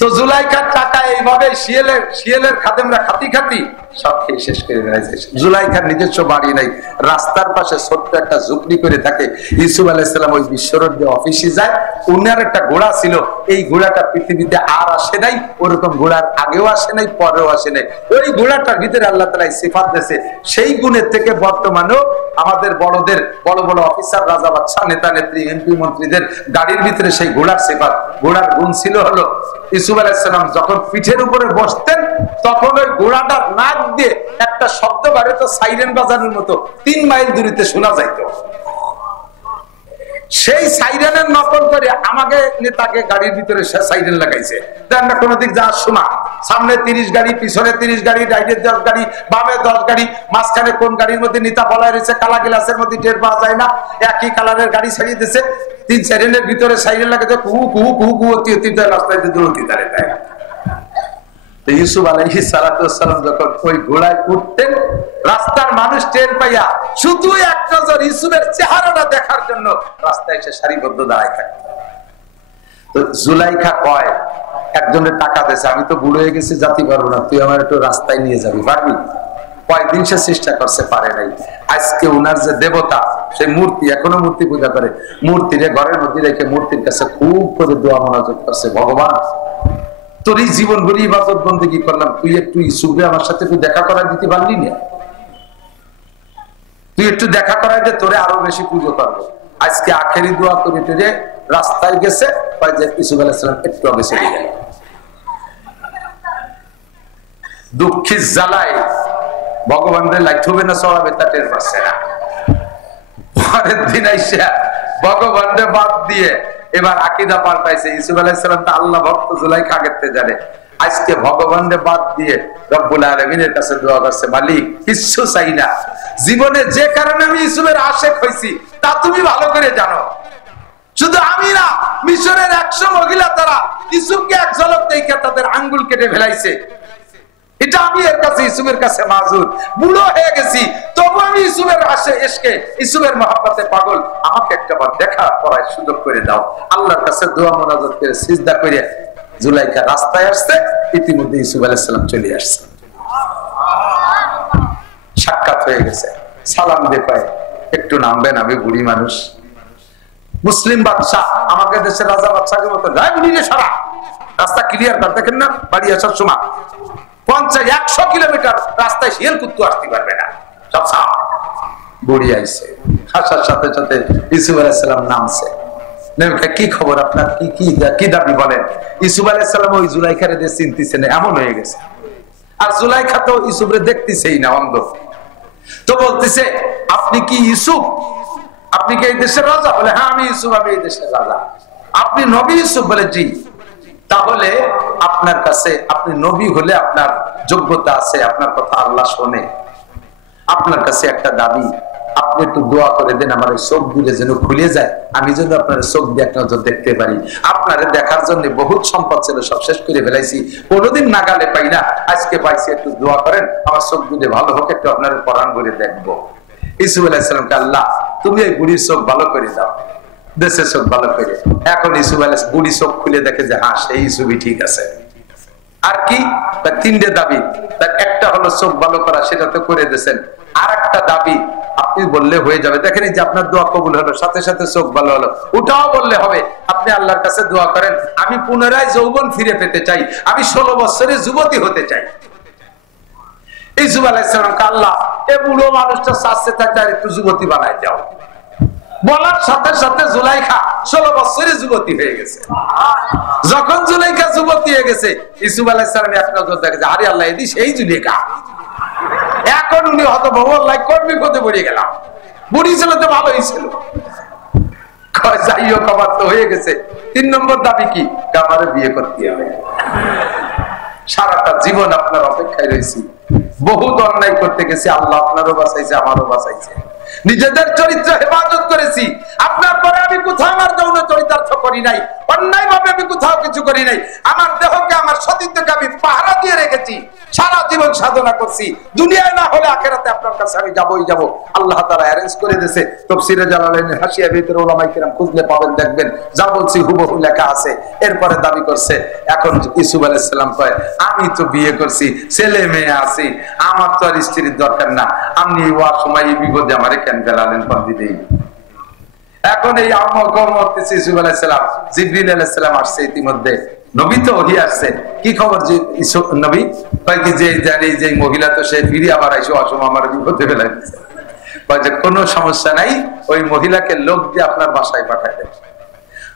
তো জুলাইখার টাকা এইভাবে শিয়ালের খাদেমরা খাতি খাতি সব খেয়ে শেষ করে বেড়াইছে। জুলাইখার নিজস্ব বাড়ি নাই, রাস্তার পাশে ছোট্ট একটা ঝুপড়ি করে থাকে। ইউসুফ আলাইহিস সালাম ওই বিশ্বরোড দিয়ে অফিসে যায়, উনার একটা ঘোড়া ছিল, এই ঘোড়াটা পৃথিবীতে আর আসে নাই, ওরকম ঘোড়ার আগেও আসে নাই, পরেও আসে নাই। ওই ঘোড়াটার ভিতরে আল্লাহ তাআলা সিফাত দিয়েছে, সেই গুণের থেকে বর্তমানেও আমাদের বড়দের বড় বড় অফিসার, রাজা বাদশা, নেতা নেত্রী, এমপি মন্ত্রীদের গাড়ির ভিতরে সেই ঘোড়ার সিফাত। ঘোড়ার গুণ ছিল হলো ইউসুফ আলাইহিস সালাম যখন পিঠের উপরে বসতেন তখন ওই ঘোড়াটার নাক দিয়ে একটা শব্দ বাড়ে, তো সাইরেন বাজানোর মতো 3 মাইল দূরত্বে শোনা যাইতো। সেই সাইরেনের নকল করে আমাকে নেতাকে গাড়ির ভিতরে সাইরেন লাগাইছে, আমরা কোনো দিক যাওয়ার শোনা, সামনে 30 গাড়ি, পিছনে 30 গাড়ি, রাইডে 10 গাড়ি, বামে 10 গাড়ি, মাঝখানে কোন গাড়ির মধ্যে নেতা বলা রয়েছে কালা গ্লাসের মধ্যে টের পাওয়া যায় না, একই কালারের গাড়ি ছাড়িয়ে দিচ্ছে, 3 সাইরেনের ভিতরে সাইরেন লাগাতে কুহু কুহু কুহু কুহু রাস্তায় দৌড়তে দাঁড়িয়ে দেয়। ইউসুফ আলাইহিস সালাম যখন ওই ঘোড়ায় উঠতেন, রাস্তার মানুষ টের পাইয়া শুধু এক নজর ইউসুফের চেহারাটা দেখার জন্য রাস্তায় এসে সারিবদ্ধ দাঁড়ায় থাকত। তো জুলাইখা কয়, একজনের টাকা দিয়েছে, আমি তো বুড়ো হয়ে গেছি, জাতি পারবো না, তুই আমার একটু রাস্তায় নিয়ে যাবি, পারবি? কয়েকদিন সে চেষ্টা করছে, পারে নাই। আজকে উনার যে দেবতা, সেই মূর্তি, এখনো মূর্তি পূজা করে, মূর্তিরে ঘরের মধ্যে রেখে মূর্তির কাছে খুব করে দোয়া মনোযোগ করছে, ভগবান তোর এই জীবন ভরি ইবাদত বন্দেগী করলাম, তুই একটু ইউসুফে আমার সাথে তুই দেখা করাই দিতে পারলি না, তুই একটু দেখা করাই দে, তোরে আরো বেশি পুজো করবো। আজকে আখেরি দোয়া করে টেরে রাস্তায় গেছে, ইউসুফ আলাইহিস সালাম একটু আগে চলে গেল। দুঃখের জ্বালায় ভগবানের লাইট হবে না চড়াবে তা টের পাচ্ছে না। পরের দিন আইসা ভগবানের বাদ দিয়ে এবার আকীদা পাল্টাইছে। ইউসুফ আলাইহিস সালাম তো আল্লাহ ভক্ত, জুলাইখা আগের থেকে জানে, আজকে ভগবানকে বাদ দিয়ে রব্বুল আলামিনের কাছে দোয়া করছে, মালিক কিচ্ছু চাই না, জীবনে যে কারণে আমি ইউসুফের আশেক হয়েছি তা তুমি ভালো করে জানো। শুধু আমি না, মিশরের 100 মহিলা তারা ইউসুফকে এক ঝলক দেখে তাদের আঙ্গুল কেটে ফেলাইছে। এটা আমি এর কাছে ইউসুফের কাছে মাজুর, বুড়ো হয়ে গেছি, তবু আমি ইউসুফের আশে এসকে ইউসুফের মহব্বতে পাগল, আমাকে একটাবার দেখা করার সুযোগ করে দাও। আল্লাহর কাছে দোয়া মোনাজাত করে সিজদা করে জুলাইখা রাস্তায় আসছে, ইতিমধ্যে ইউসুফ আলাইহিস সালাম চলে আসছে, সাক্ষাৎ হয়ে গেছে, সালাম দিয়ে পায়, একটু নামবেন, আমি বুড়ি মানুষ। মুসলিম বাদশা আমাকে দেশের রাজা বাদশাকে মতো যায় বুড়িয়ে সারা রাস্তা ক্লিয়ার কর, দেখেন না বাড়ি আসার সময় 50-100 কিলোমিটার রাস্তায় শিয়াল কুত্তু আসতে পারবে না, সব সাফ। বুড়ি আইছে, আসার সাথে সাথে ইউসুফ আলাইহিস সালাম নামছে। কি খবর আপনার, কি দাবি বলেন? ইউসুফ আলাইহিস সালাম ওই জুলাইখারে দিয়ে চিনতেছে না, এমন হয়ে গেছে। আর জুলাইখা তো ইউসুফরে দেখতেছেই না, অন্ধ। তো বলতেছে, আপনি কি ইউসুফ? আপনি কি এই দেশের রাজা? বলে হ্যাঁ আমি ইউসুফ, আমি এই দেশের রাজা। আপনি নবী ইউসুফ? বলে জি। তাহলে আপনার কাছে, আপনি নবী হলে আপনার যোগ্যতা আছে, আপনার কথা আল্লাহ শোনে। আপনার কাছে একটা দাবি, আপনি একটু দোয়া করে দেন আমার চোখ দিলে যেন খুলে যায়, আমি যেন আপনার চোখ দিয়ে এক নজর দেখতে পারি। আপনারে দেখার জন্য বহুত সম্পদ ছিল, সব শেষ করে ফেলাইছি, কোনোদিন নাগালে পাই না, আজকে পাইছি, একটু দোয়া করেন আমার চোখ দিলে ভালো হোক, একটু আপনার পরাণ করে দেখবো। ইউসুফ আলাইহিস সালামকে, আল্লাহ তুমি এই বুড়ির চোখ ভালো করে দাও, দেশের চোখ ভালো করে। এখন ইউসুফ আলাইহিস বুড়ি চোখ খুলে দেখে যে হ্যাঁ সেই ইউসুফই ঠিক আছে। আর কি? তার 3টে দাবি, তার একটা হলো চোখ ভালো করা, সেটা তো করে দিয়েছেন। আর একটা দাবি আপনি বললে হয়ে যাবে, দেখেন যে আপনার দোয়া কবুল হলো, সাথে সাথে চোখ ভালো হলো, ওটাও বললে হবে। আপনি আল্লাহর কাছে দোয়া করেন, আমি পুনরায় যৌবন ফিরে পেতে চাই, আমি 16 বছরের যুবতী হতে চাই। ইউসুফ আলাইহিস সালামকে, আল্লাহ এই বুড়ো মানুষটা চাচ্ছে তাকে একটু যুবতী বানাই দাও। বলার সাথে সাথে জুলাইখা 16 বছরের যুবতী হয়ে গেছে। যখন জুলাইখা যুবতী হয়ে গেছে, ইউসুফ আলাইহিস সালাম এক নজর দেখে যে আরে আল্লাহ এদি সেই জুলাইখা। এখন উনি হতভম্ব, আল্লাহ কোন বিপদে পড়ে গেলাম, বুড়ি ছিল তো ভালোই ছিল। যাই হোক আমার তো হয়ে গেছে। 3 নম্বর দাবি কি? আমারে বিয়ে করতে হবে। সারাটা জীবন আপনার অপেক্ষায় রয়েছি, বহুত অন্যায় করতে গেছি, আল্লাহ আপনারও বাঁচাইছে, আমারও বাঁচাইছে, নিজেদের চরিত্র হেফাজত করেছি। আপনার পরে আমি কোথাও আমার যৌন চরিতার্থ করি নাই, অন্যায় ভাবে আমি কোথাও কিছু করি নাই। আমার দেহকে, আমার সতীত্বকে আমি পাহারা দিয়ে রেখেছি, সারা জীবন সাধনা করছি। দুনিয়ায় না হলে আখিরাতে আপনার কাছে আমি যাবই যাব। আল্লাহ তাআলা অ্যারেঞ্জ করে দিয়েছে। তাফসীরে জালালাইনের হাসিয়া ভিতরে উলামায়ে কেরাম খুঁজলে পাবেন, দেখবেন যা বলছি হুবহু লেখা আছে। এরপরে দাবি করছে, এখন ইউসুফ আলাইহিস সালাম কয় আমি তো বিয়ে করছি, ছেলে মেয়ে আছে, আমার তো আর স্ত্রীর দরকার না, আপনি ওয়ার সময় এই বিপদে আমারে কেন ফেলালেন বন্দি দেই। এখন এই ইউসুফ আলাইহিস সালাম, জিবরিল আলাইহিস সালাম আসছে ইতিমধ্যে, নবী তো ওহী আসছে। কি খবর যে নবী? কয় কি যে জানি যে মহিলা তো সে ফিরে আবার আইসো, অসময় আমার বিপদে ফেলাই দিচ্ছে। কয় যে কোনো সমস্যা নাই, ওই মহিলাকে লোক দিয়ে আপনার বাসায় পাঠাই দেন,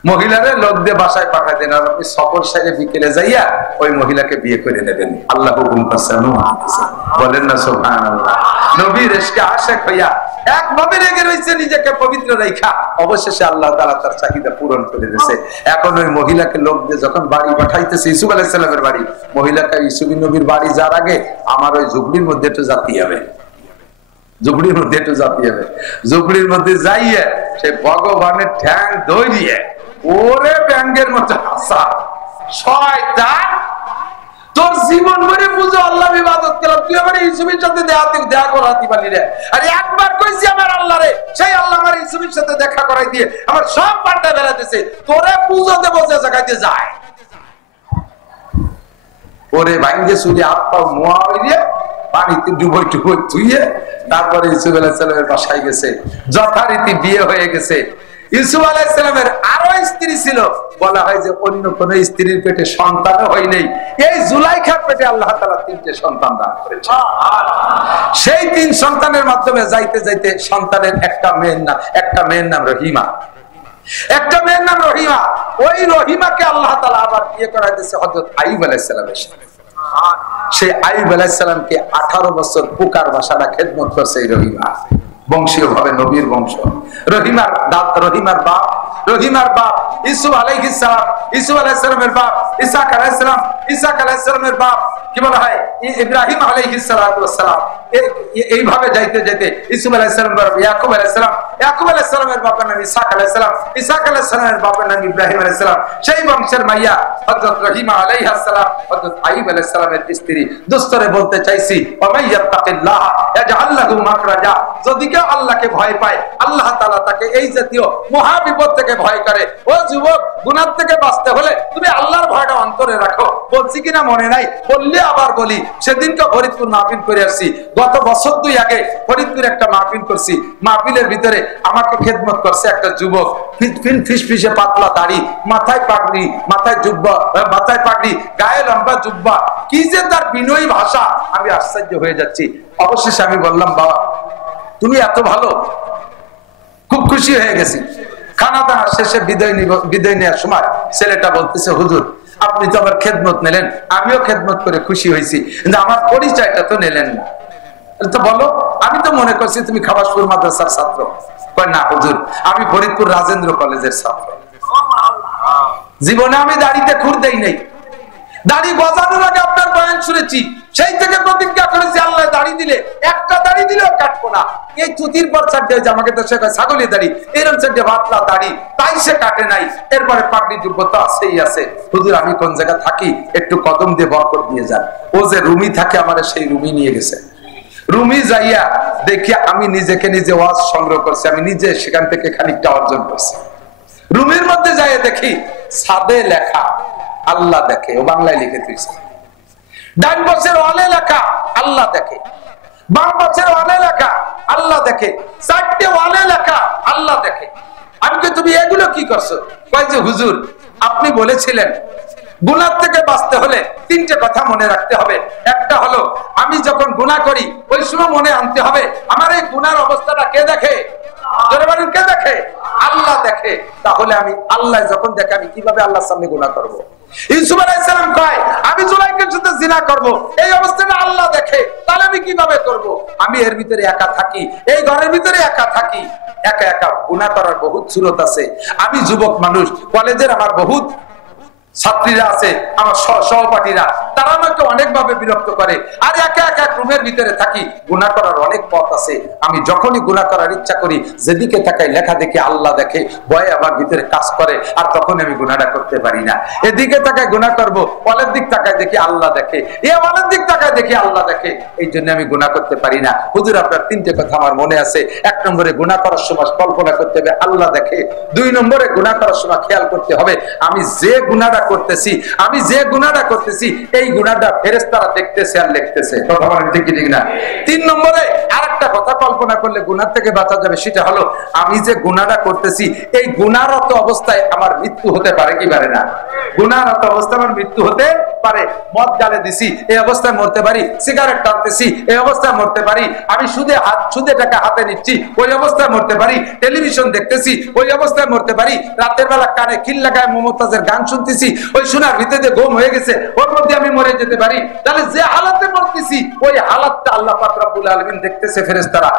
মহিলারে লোক দিয়ে বাসায় পাঠাই দেন, আর আপনি সফর সাইডে বিকেলে যাইয়া ওই মহিলাকে বিয়ে করে নেবেন। আল্লাহ হুকুম করছেন, বলেন না সুবহানাল্লাহ। নবীর ইশকে আশিক হইয়া একভাবে রেগে রয়েছে, নিজেকে পবিত্র রেখা, অবশেষে আল্লাহ তাআলা তার চাহিদা পূরণ করে দিয়েছে। এখন ওই মহিলাকে লোক দিয়ে যখন বাড়ি পাঠাইতেছে, ইউসুফ আলাইহিস সালামের বাড়ি, মহিলাকে ইউসুফ নবীর বাড়ি যাওয়ার আগে আমার ওই ঝুপড়ির মধ্যে একটু জাতি হবে, ঝুপড়ির মধ্যে একটু জাতি হবে। ঝুপড়ির মধ্যে যাইয়ে সে ভগবানের ঠ্যাং ধরিয়ে ওরে ব্যাঙ্গের মতো হাসা, শয়তান তোর জীবন ভরে বুঝো আল্লাহ ইবাদত করলাম, তুই আমার ইউসুফের সাথে দেখা করাতে পারলি রে। আরে একবার কইছি আমার আল্লাহ রে, সেই আল্লাহ আমার ইউসুফের সাথে দেখা করাই দিয়ে আমার সব পাল্টা বেড়াতেছে, তোরে পুজো দেবো যে জায়গাতে যায়। ওরে ভাঙ্গে চুরি হাত পাও মোয়া হইলে পানিতে ডুবই টুবই ধুইয়ে তারপরে ইউসুফ আলাইহিস সালামের বাসায় গেছে। যথারীতি বিয়ে হয়ে গেছে। ইউসুফ আলাইহিস সালামের আরো স্ত্রী ছিল, বলা হয় যে অন্য কোন স্ত্রীর পেটে সন্তানও হয় নাই, এই জুলাইখার পেটে আল্লাহ তাআলা 3টে সন্তান দান করেছেন। সেই 3 সন্তানের মাধ্যমে যাইতে যাইতে সন্তানের একটা মেয়ের নাম রহিমা, একটা মেয়ের নাম রহিমা। ওই রহিমাকে আল্লাহ তাআলা আবার বিয়ে করাই দিয়েছে হযরত আইয়ুব আলাইহিস সালামের সাথে। সেই আইয়ুব আলাইহিস সালামকে 18 বছর পুকার বাসাটা খেদমত করছে এই রহিমা, বংশীয় ভাবে নবীর বংশ। রহিমার বাপ ইউসুফ আলাইহিস সালাম, ইউসুফ আলাইহিস সালামের বাপ ইসহাক আলাইহিস সালাম, ইসহাক আলাইহিস সালামের বাপ কি বলা হয় ইব্রাহিম আলাইহিস সালাতু ওয়াস সালাম। এইভাবে যাইতে যাইতে ইসুফ আলাইহিস সালাম, ইয়াকুব আলাইহিস সালাম, ইয়াকুব আলাইহিস সালামের বাবার নাম ইসহাক আলাইহিস সালাম, ইসহাক আলাইহিস সালামের বাবার নাম ইব্রাহিম আলাইহিস সালাম। সেই বংশের মাইয়া হযরত রহিমা আলাইহিস সালাম, হযরত আইয়ুব আলাইহিস সালামের স্ত্রী। দোস্তরে বলতে চাইছি, ওয়া মাইয়াত্তাকিল্লাহ ইয়াজআল লাহু মাখরাজা, যদি কেউ আল্লাহকে ভয় পায়, আল্লাহ তাআলা তাকে এই জাতীয় মহা বিপদ থেকে ভয় করে। ও যুবক, গুনাহ থেকে বাঁচতে হলে তুমি আল্লাহর ভয়টা অন্তরে রাখো। বলছি কিনা মনে নাই, বললে আবার বলি। সেদিনকে ফরিদপুর মাহফিল করে আসছি, গত বছর 2 আগে ফরিদপুর একটা মাহফিল করছি। মাহফিলের ভিতরে আমাকে খেদমত করছে একটা যুবক, ফিসফিসে পাতলা দাড়ি, মাথায় পাগড়ি, মাথায় জুব্বা, মাথায় পাগড়ি, গায়ে লম্বা জুব্বা, কি যে তার বিনয়ী ভাষা, আমি আশ্চর্য হয়ে যাচ্ছি। অবশেষে আমি বললাম, বাবা তুমি এত ভালো, খুব খুশি হয়ে গেছি। খানা দানা শেষে বিদায় নেওয়ার সময় ছেলেটা বলতেছে, হুজুর আপনি তো আমার খেদমত নিলেন, আমিও খেদমত করে খুশি হয়েছি, কিন্তু আমার পরিচয়টা তো নিলেন না। তো বলো, আমি তো মনে করছি তুমি খাবাসপুর মাদ্রাসার ছাত্র। না হুজুর, আমি ফরিদপুর রাজেন্দ্র কলেজের ছাত্র। জীবনে আমি দাড়িতে খুর দেই নাই। দাড়ি গজানোর আগে আপনার বয়ান শুনেছি, সেই থেকে প্রতিজ্ঞা করেছি আল্লাহ দাড়ি দিলে, একটা দাড়ি দিলেও কাটবো না। এই চুতির পর চারটে হয়েছে, আমাকে তো সে ছাগলের দাড়ি, এরকম চারটে পাতলা দাড়ি, তাই সে কাটে নাই। এরপরে পাগড়ি যোগ্যতা আছেই আছে। হুজুর আমি কোন জায়গা থাকি, একটু কদম দিয়ে বরকত দিয়ে যান। ও যে রুমি থাকে, আমার সেই রুমি নিয়ে গেছে। রুমি যাইয়া দেখি আমি নিজেকে নিজে ওয়াজ সংগ্রহ করছি, আমি নিজে সেখান থেকে খানিকটা অর্জন করছি। রুমির মধ্যে যাইয়া দেখি ছাদে লেখা আল্লাহ দেখে, ও বাংলায় লিখে দিয়েছে। ডান পাশের ওয়ালে লেখা আল্লাহ দেখে, বাম পাশের ওয়ালে লেখা আল্লাহ দেখে, 4টে ওয়ালে লেখা আল্লাহ দেখে। আমি কি তুমি এগুলো কি করছো? কয় যে হুজুর আপনি বলেছিলেন গুনাহ থেকে বাঁচতে হলে 3টে কথা মনে রাখতে হবে। একটা হলো আমি যখন গুনাহ করি ওই সময় মনে আনতে হবে আমার এই গুনার অবস্থাটা কে দেখে? জোরে বলেন, কে দেখে? আল্লাহ দেখে। তাহলে আমি আল্লাহ যখন দেখে আমি কিভাবে আল্লাহর সামনে গুনাহ করব? ইউসুফ আলাইহিস সালাম কয় আমি জুলাইখার সাথে জিনা করব, এই অবস্থাটা আল্লাহ দেখে, তাহলে আমি কিভাবে করব? আমি এর ভিতরে একা থাকি, এই ঘরের ভিতরে একা থাকি, একা একা গুনাহ করার বহুত সুরত আছে। আমি যুবক মানুষ, কলেজের আমার বহুত ছাত্রীরা আছে, আমার সহপাঠীরা, তারা আমাকে অনেকভাবে বিরক্ত করে। আর একা একা রুমের ভিতরে থাকি, গুনাহ করার অনেক পথ আছে। আমি যখনই গুনাহ করার ইচ্ছা করি, যেদিকে তাকাই লেখা দেখি আল্লাহ দেখে, ভয়ে আমার ভিতরে কাজ করে, আর তখন আমি গুনাহটা করতে পারি না। এদিকে তাকাই গুনাহ করব, ওয়ালের দিক তাকাই দেখি আল্লাহ দেখে, ওয়ালের দিক তাকাই দেখি আল্লাহ দেখে, এই জন্য আমি গুনাহ করতে পারি না। হুজুর আপনার 3টে কথা আমার মনে আছে। 1 নম্বরে গুনাহ করার সময় কল্পনা করতে হবে আল্লাহ দেখে। 2 নম্বরে গুনাহ করার সময় খেয়াল করতে হবে আমি যে গুনাহটা করতেছি, আমি যে গুনাহটা করতেছি এই গুনাহটা ফেরেশতারা দেখতেছে আর লিখতেছে। কথা বলেন ঠিক কি না? 3 নম্বরে আরেকটা কথা কল্পনা করলে গুনাহ থেকে বাঁচা যাবে, সেটা হলো আমি যে গুনাহটা করতেছি এই গুনাহরত অবস্থায় আমার মৃত্যু হতে পারে কি পারে না? গুনাহরত অবস্থায় আমার মৃত্যু হতে পারে। মদ জ্বালে দিছি, এই অবস্থায় মরতে পারি। সিগারেট টানতেছি, এই অবস্থায় মরতে পারি। আমি সুদে টাকা হাতে নিচ্ছি, ওই অবস্থায় মরতে পারি। টেলিভিশন দেখতেছি, ওই অবস্থায় মরতে পারি। রাতের বেলা কানে খিল লাগায় মমতাজের গান শুনতেছি, ওই শোনার ভিতরে ঘুম হয়ে গেছে, ওর মধ্যে আমি মরে যেতে পারি। তাহলে যে হালাতে মরতেছি ওই হালাতটা আল্লাহ পাক রব্বুল আলামিন দেখতেছে, ফেরেশতারা।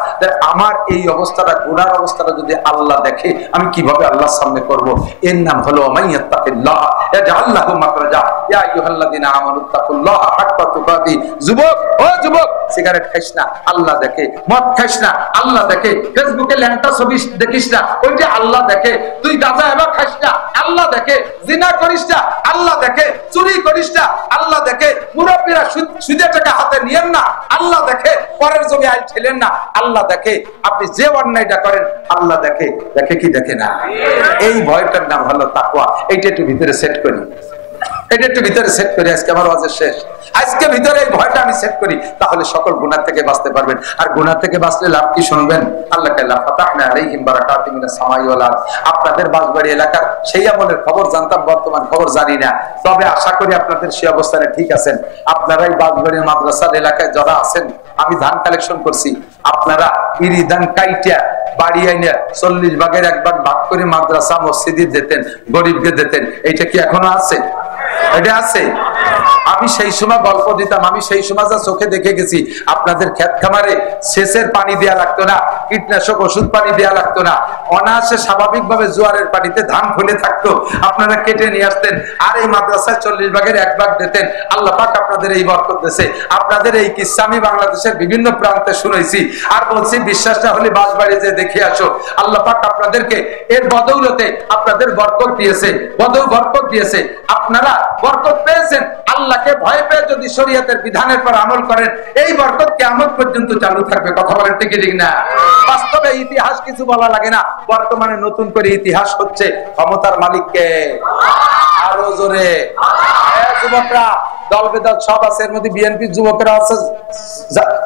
আমার এই অবস্থাটা, গুনার অবস্থাটা যদি আল্লাহ দেখে, আমি কিভাবে আল্লাহর সামনে করব? এর নাম হলো মাইয়াত্তাকিল্লাহ ইয়াজআল লাহু মাখরাজা। ইয়া আইয়ুহাল্লাযিনা আমানুত্তাকুল্লাহা হাক্কা তুকাতি। যুবক, ও যুবক, সিগারেট খাইস না, আল্লাহ দেখে। মদ খাইস না, আল্লাহ দেখে। ফেসবুকে ল্যাংটা ছবি দেখিস না, ওই যে আল্লাহ দেখে। তুই গাঁজা এবার খাইস না, আল্লাহ দেখে। জিনা করিস না, আল্লাহ দেখে। চুরি করিস না, আল্লাহ দেখে। মুরব্বীরা সুদের টাকা হাতে নিয়েন না, আল্লাহ দেখে। পরের জমি আইল ঠেলেন না, আল্লাহ দেখে। আপনি যে অন্যায়টা করেন আল্লাহ দেখে। দেখে কি দেখে না? এই ভয়টার নাম হলো তাকওয়া। এইটা একটু ভিতরে সেট করি, এটা একটু ভিতরে সেট করি। আজকে আমার ওয়াজের শেষ, আজকে ভিতরে এই ভয়টা আমি সেট করি, তাহলে সকল গুনাহ থেকে বাঁচতে পারবেন। আর গুনাহ থেকে বাঁচলে লাভ কি শুনবেন? আল্লাহ তাআলা ফাতাহনা আলাইহিম বারাকাতিন মিনাস সামাই ওয়াল আরদ। আপনাদের বাসবাড়ি এলাকার সেই আমলের খবর জানতাম, বর্তমান খবর জানি না, তবে আশা করি আপনাদের সেই অবস্থানে ঠিক আছেন। আপনারাই বাসবাড়ির মাদ্রাসার এলাকায় যারা আছেন, আমি ধান কালেকশন করছি, আপনারা ইরি ধান কাইটা বাড়ি আইনে 40 ভাগের 1 ভাগ ভাগ করে মাদ্রাসা মসজিদে দিতেন, গরিবকে দিতেন। এইটা কি এখনো আছে? এটা আছে। আমি সেই সময় গল্প দিতাম, আমি সেই সময় যা চোখে দেখে গেছি, আপনাদের ক্ষেত খামারে সেচের পানি দেয়া লাগতো না, কীটনাশক ওষুধ পানি দেওয়া লাগতো না, অনায়াসে স্বাভাবিকভাবে জোয়ারের পানিতে ধান ফলে থাকতো, আপনারা কেটে নিয়ে আসতেন আর এই মাদ্রাসায় 40 ভাগের 1 ভাগ দিতেন। আল্লাহ পাক আপনাদের এই বরকত দিয়েছে। আপনাদের এই কিস্সা আমি বাংলাদেশের বিভিন্ন প্রান্তে শুনেছি আর বলছি, বিশ্বাসটা হলে বাসবাড়ি যে দেখে আসো। আল্লাহ পাক আপনাদেরকে এর বদৌলতে আপনাদের বরকত দিয়েছে, বরকত দিয়েছে। আপনারা বরকত পেয়েছেন। আল্লাহকে ভয় পেয়ে যদি শরীয়তের বিধানের পর আমল করেন, এই বরকত কিয়ামত পর্যন্ত চালু থাকবে। কথা বলেন ঠিক ঠিক না? বাস্তবে ইতিহাস কিছু বলা লাগে না, বর্তমানে নতুন করে ইতিহাস হচ্ছে। ক্ষমতার মালিককে আরো জোরে যুবকরা দল বেদল সব আছে, এর মধ্যে বিএনপির যুবকেরা আছে,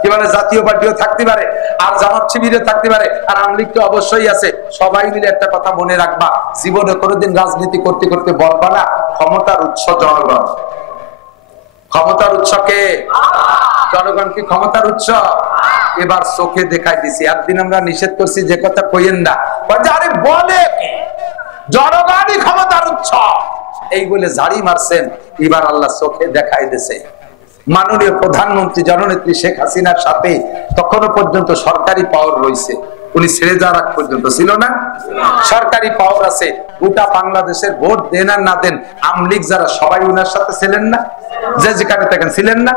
কি বলে জাতীয় পার্টিও থাকতে পারে, আর জামাত শিবিরও থাকতে পারে, আর আওয়ামী লীগ তো অবশ্যই আছে। সবাই মিলে একটা কথা মনে রাখবা, জীবনে কোনোদিন রাজনীতি করতে করতে বলবা না ক্ষমতার উৎস জনগণ। ক্ষমতার উৎস কে? জনগণ কি ক্ষমতার উৎস? এবার চোখে দেখাই দিছি। একদিন আমরা নিষেধ করছি যে কথা কইেন না, আরে বলে জনগণই ক্ষমতার উৎস, এই বলে ঝাড়ি মারছেন। এবার আল্লাহ চোখে দেখাই দিছে। মাননীয় প্রধানমন্ত্রী জননেত্রী শেখ হাসিনার সাথে তখনও পর্যন্ত সরকারি পাওয়ার রয়েছে, উনি ছেড়ে যাওয়ার আগ পর্যন্ত ছিল না? সরকারি পাওয়ার আছে। গোটা বাংলাদেশের ভোট দেন আর না দেন, আওয়ামী লীগ যারা সবাই উনার সাথে ছিলেন না, যে যেখানে থাকেন ছিলেন না।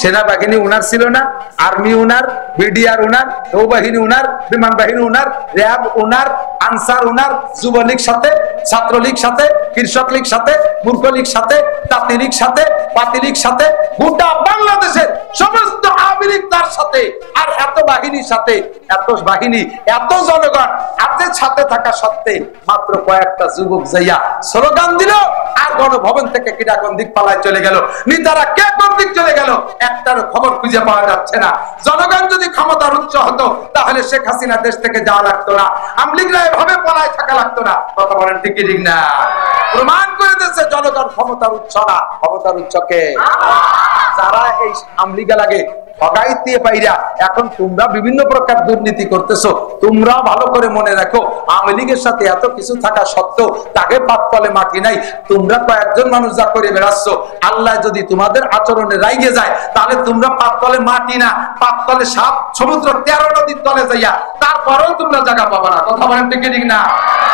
সেনাবাহিনী উনার ছিল না, আর্মি উনার, বিডিআর উনার, নৌবাহিনী উনার, বিমান বাহিনী উনার, র্যাব উনার, আনসার উনার, যুবলীগ সাথে, ছাত্রলীগ সাথে, কৃষক লীগ সাথে, মূর্খ লীগ সাথে, তাঁতি লীগ সাথে, পাতি লীগ সাথে, গোটা বাংলাদেশের সমস্ত আওয়ামী লীগ তার সাথে। আর এত বাহিনীর সাথে, এত বাহিনী, এত জনগণ হাতের সাথে থাকা সত্ত্বে মাত্র কয়েকটা যুবক যাইয়া স্লোগান দিল আর গণভবন থেকে কিনা কোন দিক পালায় চলে গেল, নেতারা কে কোন দিক চলে গেল, একটার খবর খুঁজে পাওয়া যাচ্ছে না। জনগণ যদি ক্ষমতার উচ্চ হতো তাহলে শেখ হাসিনা দেশ থেকে যাওয়া লাগতো না, আওয়ামী লীগরা এভাবে পলায় থাকা লাগতো না। কথা বলেন ঠিক ঠিক না? প্রমাণ করে দিচ্ছে জনগণ ক্ষমতার উচ্চ না, ক্ষমতার উচ্চকে যারা এই আওয়ামী লীগা লাগে ঠগাইতে পাইরা এখন তোমরা বিভিন্ন প্রকার দুর্নীতি করতেছো। তোমরা ভালো করে মনে রাখো, আওয়ামী লীগের সাথে এত কিছু থাকা সত্ত্বেও তাকে পাপ তলে মাটি নাই। তোমরা কয়েকজন মানুষ যা করে বেড়াচ্ছ, আল্লাহ যদি তোমাদের আচরণে রাইগে যায় তাহলে তোমরা পাপ তলে মাটি না, পাপ তলে সাত সমুদ্র 13 নদীর তলে যাইয়া তারপরেও তোমরা জায়গা পাবা না। কথা বলেন ঠিক ঠিক না?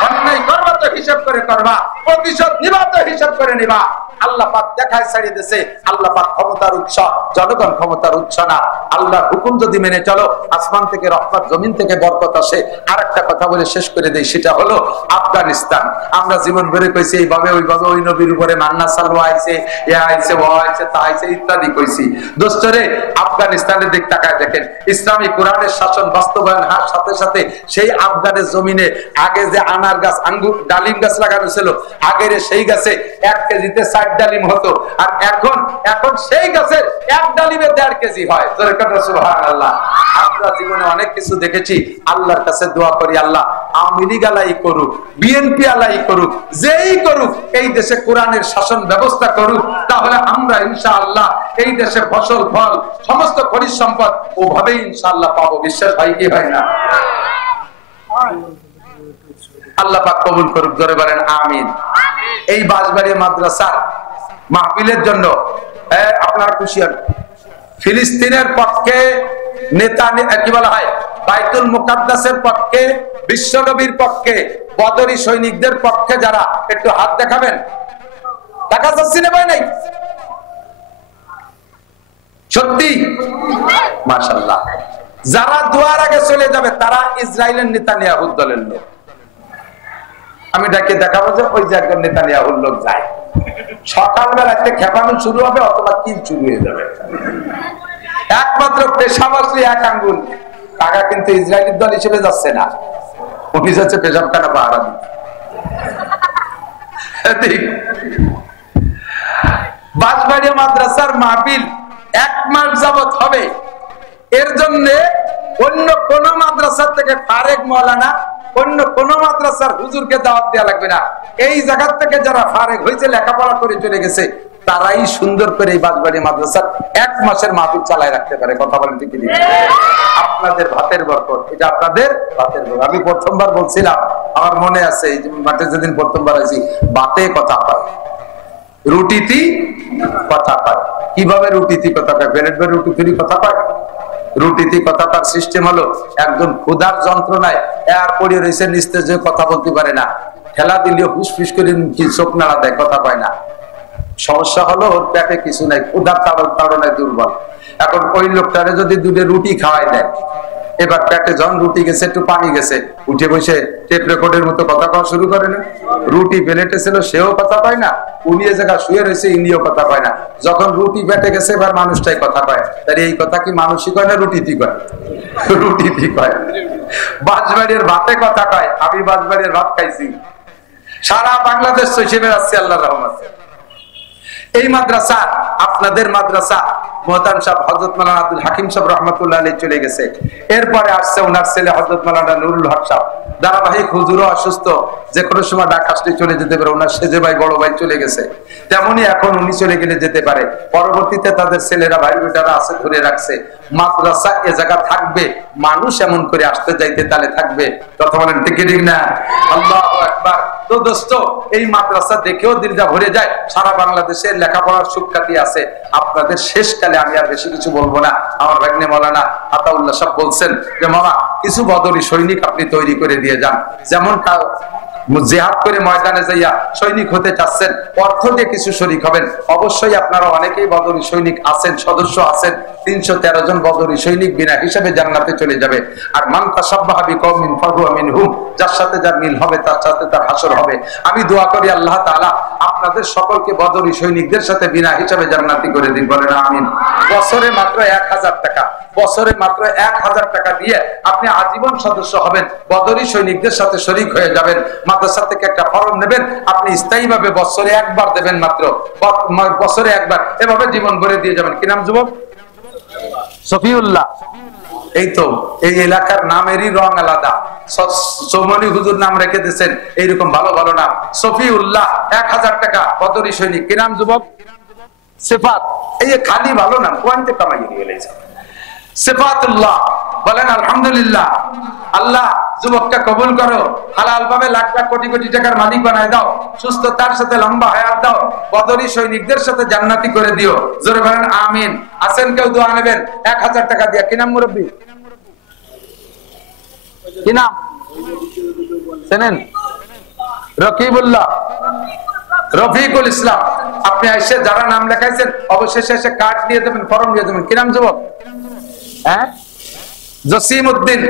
অন্যায় করবা তো হিসাব করে করবা, প্রতিশোধ নিবা তো হিসাব করে নিবা। আল্লাহ পাক দেখায় ছাড়িয়ে দিয়েছে, আল্লাহ পাক ক্ষমতার উৎস, জনগণ ক্ষমতার উৎস না। আল্লাহর হুকুম যদি মেনে চলো, আসমান থেকে রহমত, জমিন থেকে বরকত আসে। আর একটা কথা বলে শেষ করে দেই, সেটা হলো আফগানিস্তান। আমরা জীবন ভরে কইছি এইভাবে ওইভাবে, ওই নবীর উপরে মান্না সালওয়া আইছে, এ আইছে, ও আইছে, তা আইছে ইত্যাদি কইছি। দোস্তরে আফগানিস্তানের দিক তাকায় দেখেন, ইসলামী কোরআনের শাসন বাস্তবায়ন হওয়ার সাথে সাথে সেই আফগানের জমিনে আগে যে আনার গাছ, আঙ্গুর, ডালিম গাছ লাগানো ছিল, আগের সেই গাছে 1 কেজিতে 4 ডালিম হতো, আর এখন সেই গাছের 1 ডালিমে 1.5 কেজি হয়। সুবহানাল্লাহ। আমরা জীবনে অনেক কিছু দেখেছি। আল্লাহর কাছে দোয়া করি, আল্লাহ আওয়ামী লীগ আলাই করুক, বিএনপি আলাই করুক, যেই করুক, এই দেশে কোরআনের শাসন ব্যবস্থা করুক, তাহলে আমরা ইনশাআল্লাহ এই দেশে ফসল, ফল, সমস্ত খনিজ সম্পদ ওভাবেই ইনশাআল্লাহ পাবো। বিশ্বাস হয় কি হয় না? আল্লাহ পাক কবুল করুক, জোরে বলেন আমিন। এই বাঁশবাড়ি মাদ্রাসার মাহফিলের জন্য আপনারা খুশি হন। ফিলিস্তিনের পক্ষে নেতা, কি বলা হয়, বাইতুল মুকাদ্দাসের পক্ষে, বিশ্বনবীর পক্ষে, বদরি সৈনিকদের পক্ষে যারা, একটু হাত দেখাবেন। দেখা যাচ্ছে না ভাই? নাই সত্যি? মাশাআল্লাহ। যারা দুয়ার আগে চলে যাবে তারা ইসরায়েলের নেতানিয়াহুর দলের লোক। আমি ডাকে দেখাবো যে ওই যে একজন নেতানিয়াহুর লোক যায়, সকালবেলাতে খেপানো শুরু হবে অথবা কিল শুরু হয়ে যাবে। একমাত্র পেশাবাসী 1 আঙ্গুল টাকা, কিন্তু ইসরায়েলের দল হিসেবে যাচ্ছে না, উনি যাচ্ছে পেশাবখানা পাহারা দিতে। বাঁশবাড়ি মাদ্রাসার মাহফিল 1 মাস যাবত হবে। এর জন্য অন্য কোন মাদ্রাসার থেকে ফারেক মাওলানা, অন্য কোন মাদ্রাসার হুজুরকে দাওয়াত দেওয়া লাগবে না। এই জায়গা থেকে যারা ফারেক হয়েছে, লেখাপড়া করে চলে গেছে, তারাই সুন্দর করে এই বাঁশবাড়ি মাদ্রাসার 1 মাসের মাহফিল চালায় রাখতে পারে। কথা বলেন ঠিক কি? আপনাদের ভাতের বরকত, এটা আপনাদের ভাতের বরকত। আমি প্রথমবার বলছিলাম, আমার মনে আছে, মাঠে যেদিন প্রথমবার আছি, বাতে কথা পায়, রুটিতি কথা পায়। কিভাবে রুটিতি কথা পায়? বেরেট বের রুটি তৈরি কথা পায়? রুটিতে কথা তার সিস্টেম হলো একজন ক্ষুধার যন্ত্রণায় আর পড়ে রয়েছে নিস্তেজে কথা বলতে পারে না, ঠেলা দিলেও ফুসফুস করে কি চোখ নাড়া দেয়, কথা পায় না। সমস্যা হলো ওর পেটে কিছু নাই, ক্ষুধার তাড়নায় দুর্বল। এখন ওই লোকটারে যদি দুটো রুটি খাওয়াই দেয়, এবার পেটে যখন রুটি গেছে একটু পানি গেছে, উঠে বসে টেপ রেকর্ডের মতো কথা কওয়া শুরু করে না। রুটি প্লেটে ছিল সেও কথা পায় না, উনি এ জায়গা শুয়ে রয়েছে ইনিও কথা পায় না। যখন রুটি পেটে গেছে এবার মানুষটাই কথা পায়। তাহলে এই কথা কি মানুষই কয় না রুটিতে কয়? রুটিতে কয়। বাঁশবাড়ির ভাতে কথা কয়, আমি বাঁশবাড়ির ভাত খাইছি। সারা বাংলাদেশ চষে বেড়াচ্ছে আল্লাহর রহমতে। এই মাদ্রাসা আপনাদের মাদ্রাসা, মোহতারাম সাহেব হযরত মাওলানা আব্দুল হাকিম সাহেব রাহমাতুল্লাহ আলাইহি চলে গেছে। এরপরে আসছে ওনার ছেলে হযরত মাওলানা নুরুল হক সাহেব। ধারাবাহিক হুজুরও অসুস্থ, যে কোনো সময় ডাক আসলে চলে যেতে পারে। ওনার সেজে ভাই বড় ভাই চলে গেছে, তেমনি এখন উনি চলে গেলে যেতে পারে। পরবর্তীতে তাদের ছেলেরা ভাই বেটারা আছে ধরে রাখছে মাদ্রাসা এ জায়গা থাকবে, মানুষ এমন করে আসতে যাইতে তালে থাকবে। কথা বলেন ঠিক না? আল্লাহু আকবার। তো দোস্ত, এই মাদ্রাসা দেখেও দিলটা ভরে যায়। সারা বাংলাদেশের লেখাপড়ার সুখ্যাতি আছে। আপনাদের শেষকালে আমি আর বেশি কিছু বলবো না। আমার ভাগ্নে মাওলানা আতাউল্লাহ সাহেব বলছেন যে মামা কিছু বদরি সৈনিক আপনি তৈরি করে দিয়ে যান। যেমন জিহাদ করে ময়দানে যাইয়া সৈনিক হতে চাচ্ছেন, অর্থ দিয়ে কিছু শরীক হবেন। অবশ্যই আপনারা অনেকেই বদরি সৈনিক আছেন, সদস্য আছেন। 313 জন বদরি সৈনিক বিনা হিসাবে জান্নাতে চলে যাবে। আর মান তাশাব্বাহা বিকওমিন ফাহুয়া মিনহুম, যার সাথে যার মিল হবে তার সাথে তার হাসর হবে। আমি দোয়া করি আল্লাহ তাআলা আপনাদের সকলকে বদরি সৈনিকদের সাথে বিনা হিসাবে জান্নাতি করে দিন, বলেন আমিন। বছরে মাত্র 1000 টাকা, বছরে মাত্র 1000 টাকা দিয়ে আপনি আজীবন সদস্য হবেন, বদরি সৈনিকদের সাথে শরীক হয়ে যাবেন। মাদ্রাসা থেকে একটা ফরম নেবেন, আপনি স্থায়ীভাবে বছরে একবার দেবেন, মাত্র বছরে একবার, এভাবে জীবন ভরে দিয়ে যাবেন। কি নাম যুবক? সফিউল্লাহ। এই তো এই এলাকার নামেরই রং আলাদা। সৌমনি হুজুর নাম রেখে দিয়েছেন এইরকম ভালো ভালো নাম। সফিউল্লাহ 1000 টাকা বদরি সৈনিক। কি নাম যুবক? সিফাত। এই খালি ভালো নাম, কোয়ান্তে কামাই গেলেছে সিফাতুল্লাহ। বলেন আলহামদুলিল্লাহ। আল্লাহ যুবককে কবুল করো, হালাল ভাবে লাখ লাখ কোটি কোটি টাকার মালিক বানায় দাও, সুস্থতার সাথে লম্বা হায়াত দাও, বদরি সৈনিকদের সাথে জান্নাতি করে দিও। জোরে বলেন আমিন। আছেন কেউ দোয়া নেবেন 1000 টাকা দিয়ে? কি নাম মুরব্বী? কি নাম চেনেন? রকিবুল্লাহ, রফিকুল ইসলাম। আপনি এসে যারা নাম লেখাইছেন অবশেষে এসে কার্ড দিয়ে দেবেন, ফর্ম দিয়ে দেবেন। কি নাম যুবক? হ্যাঁ, জসিম উদ্দিন।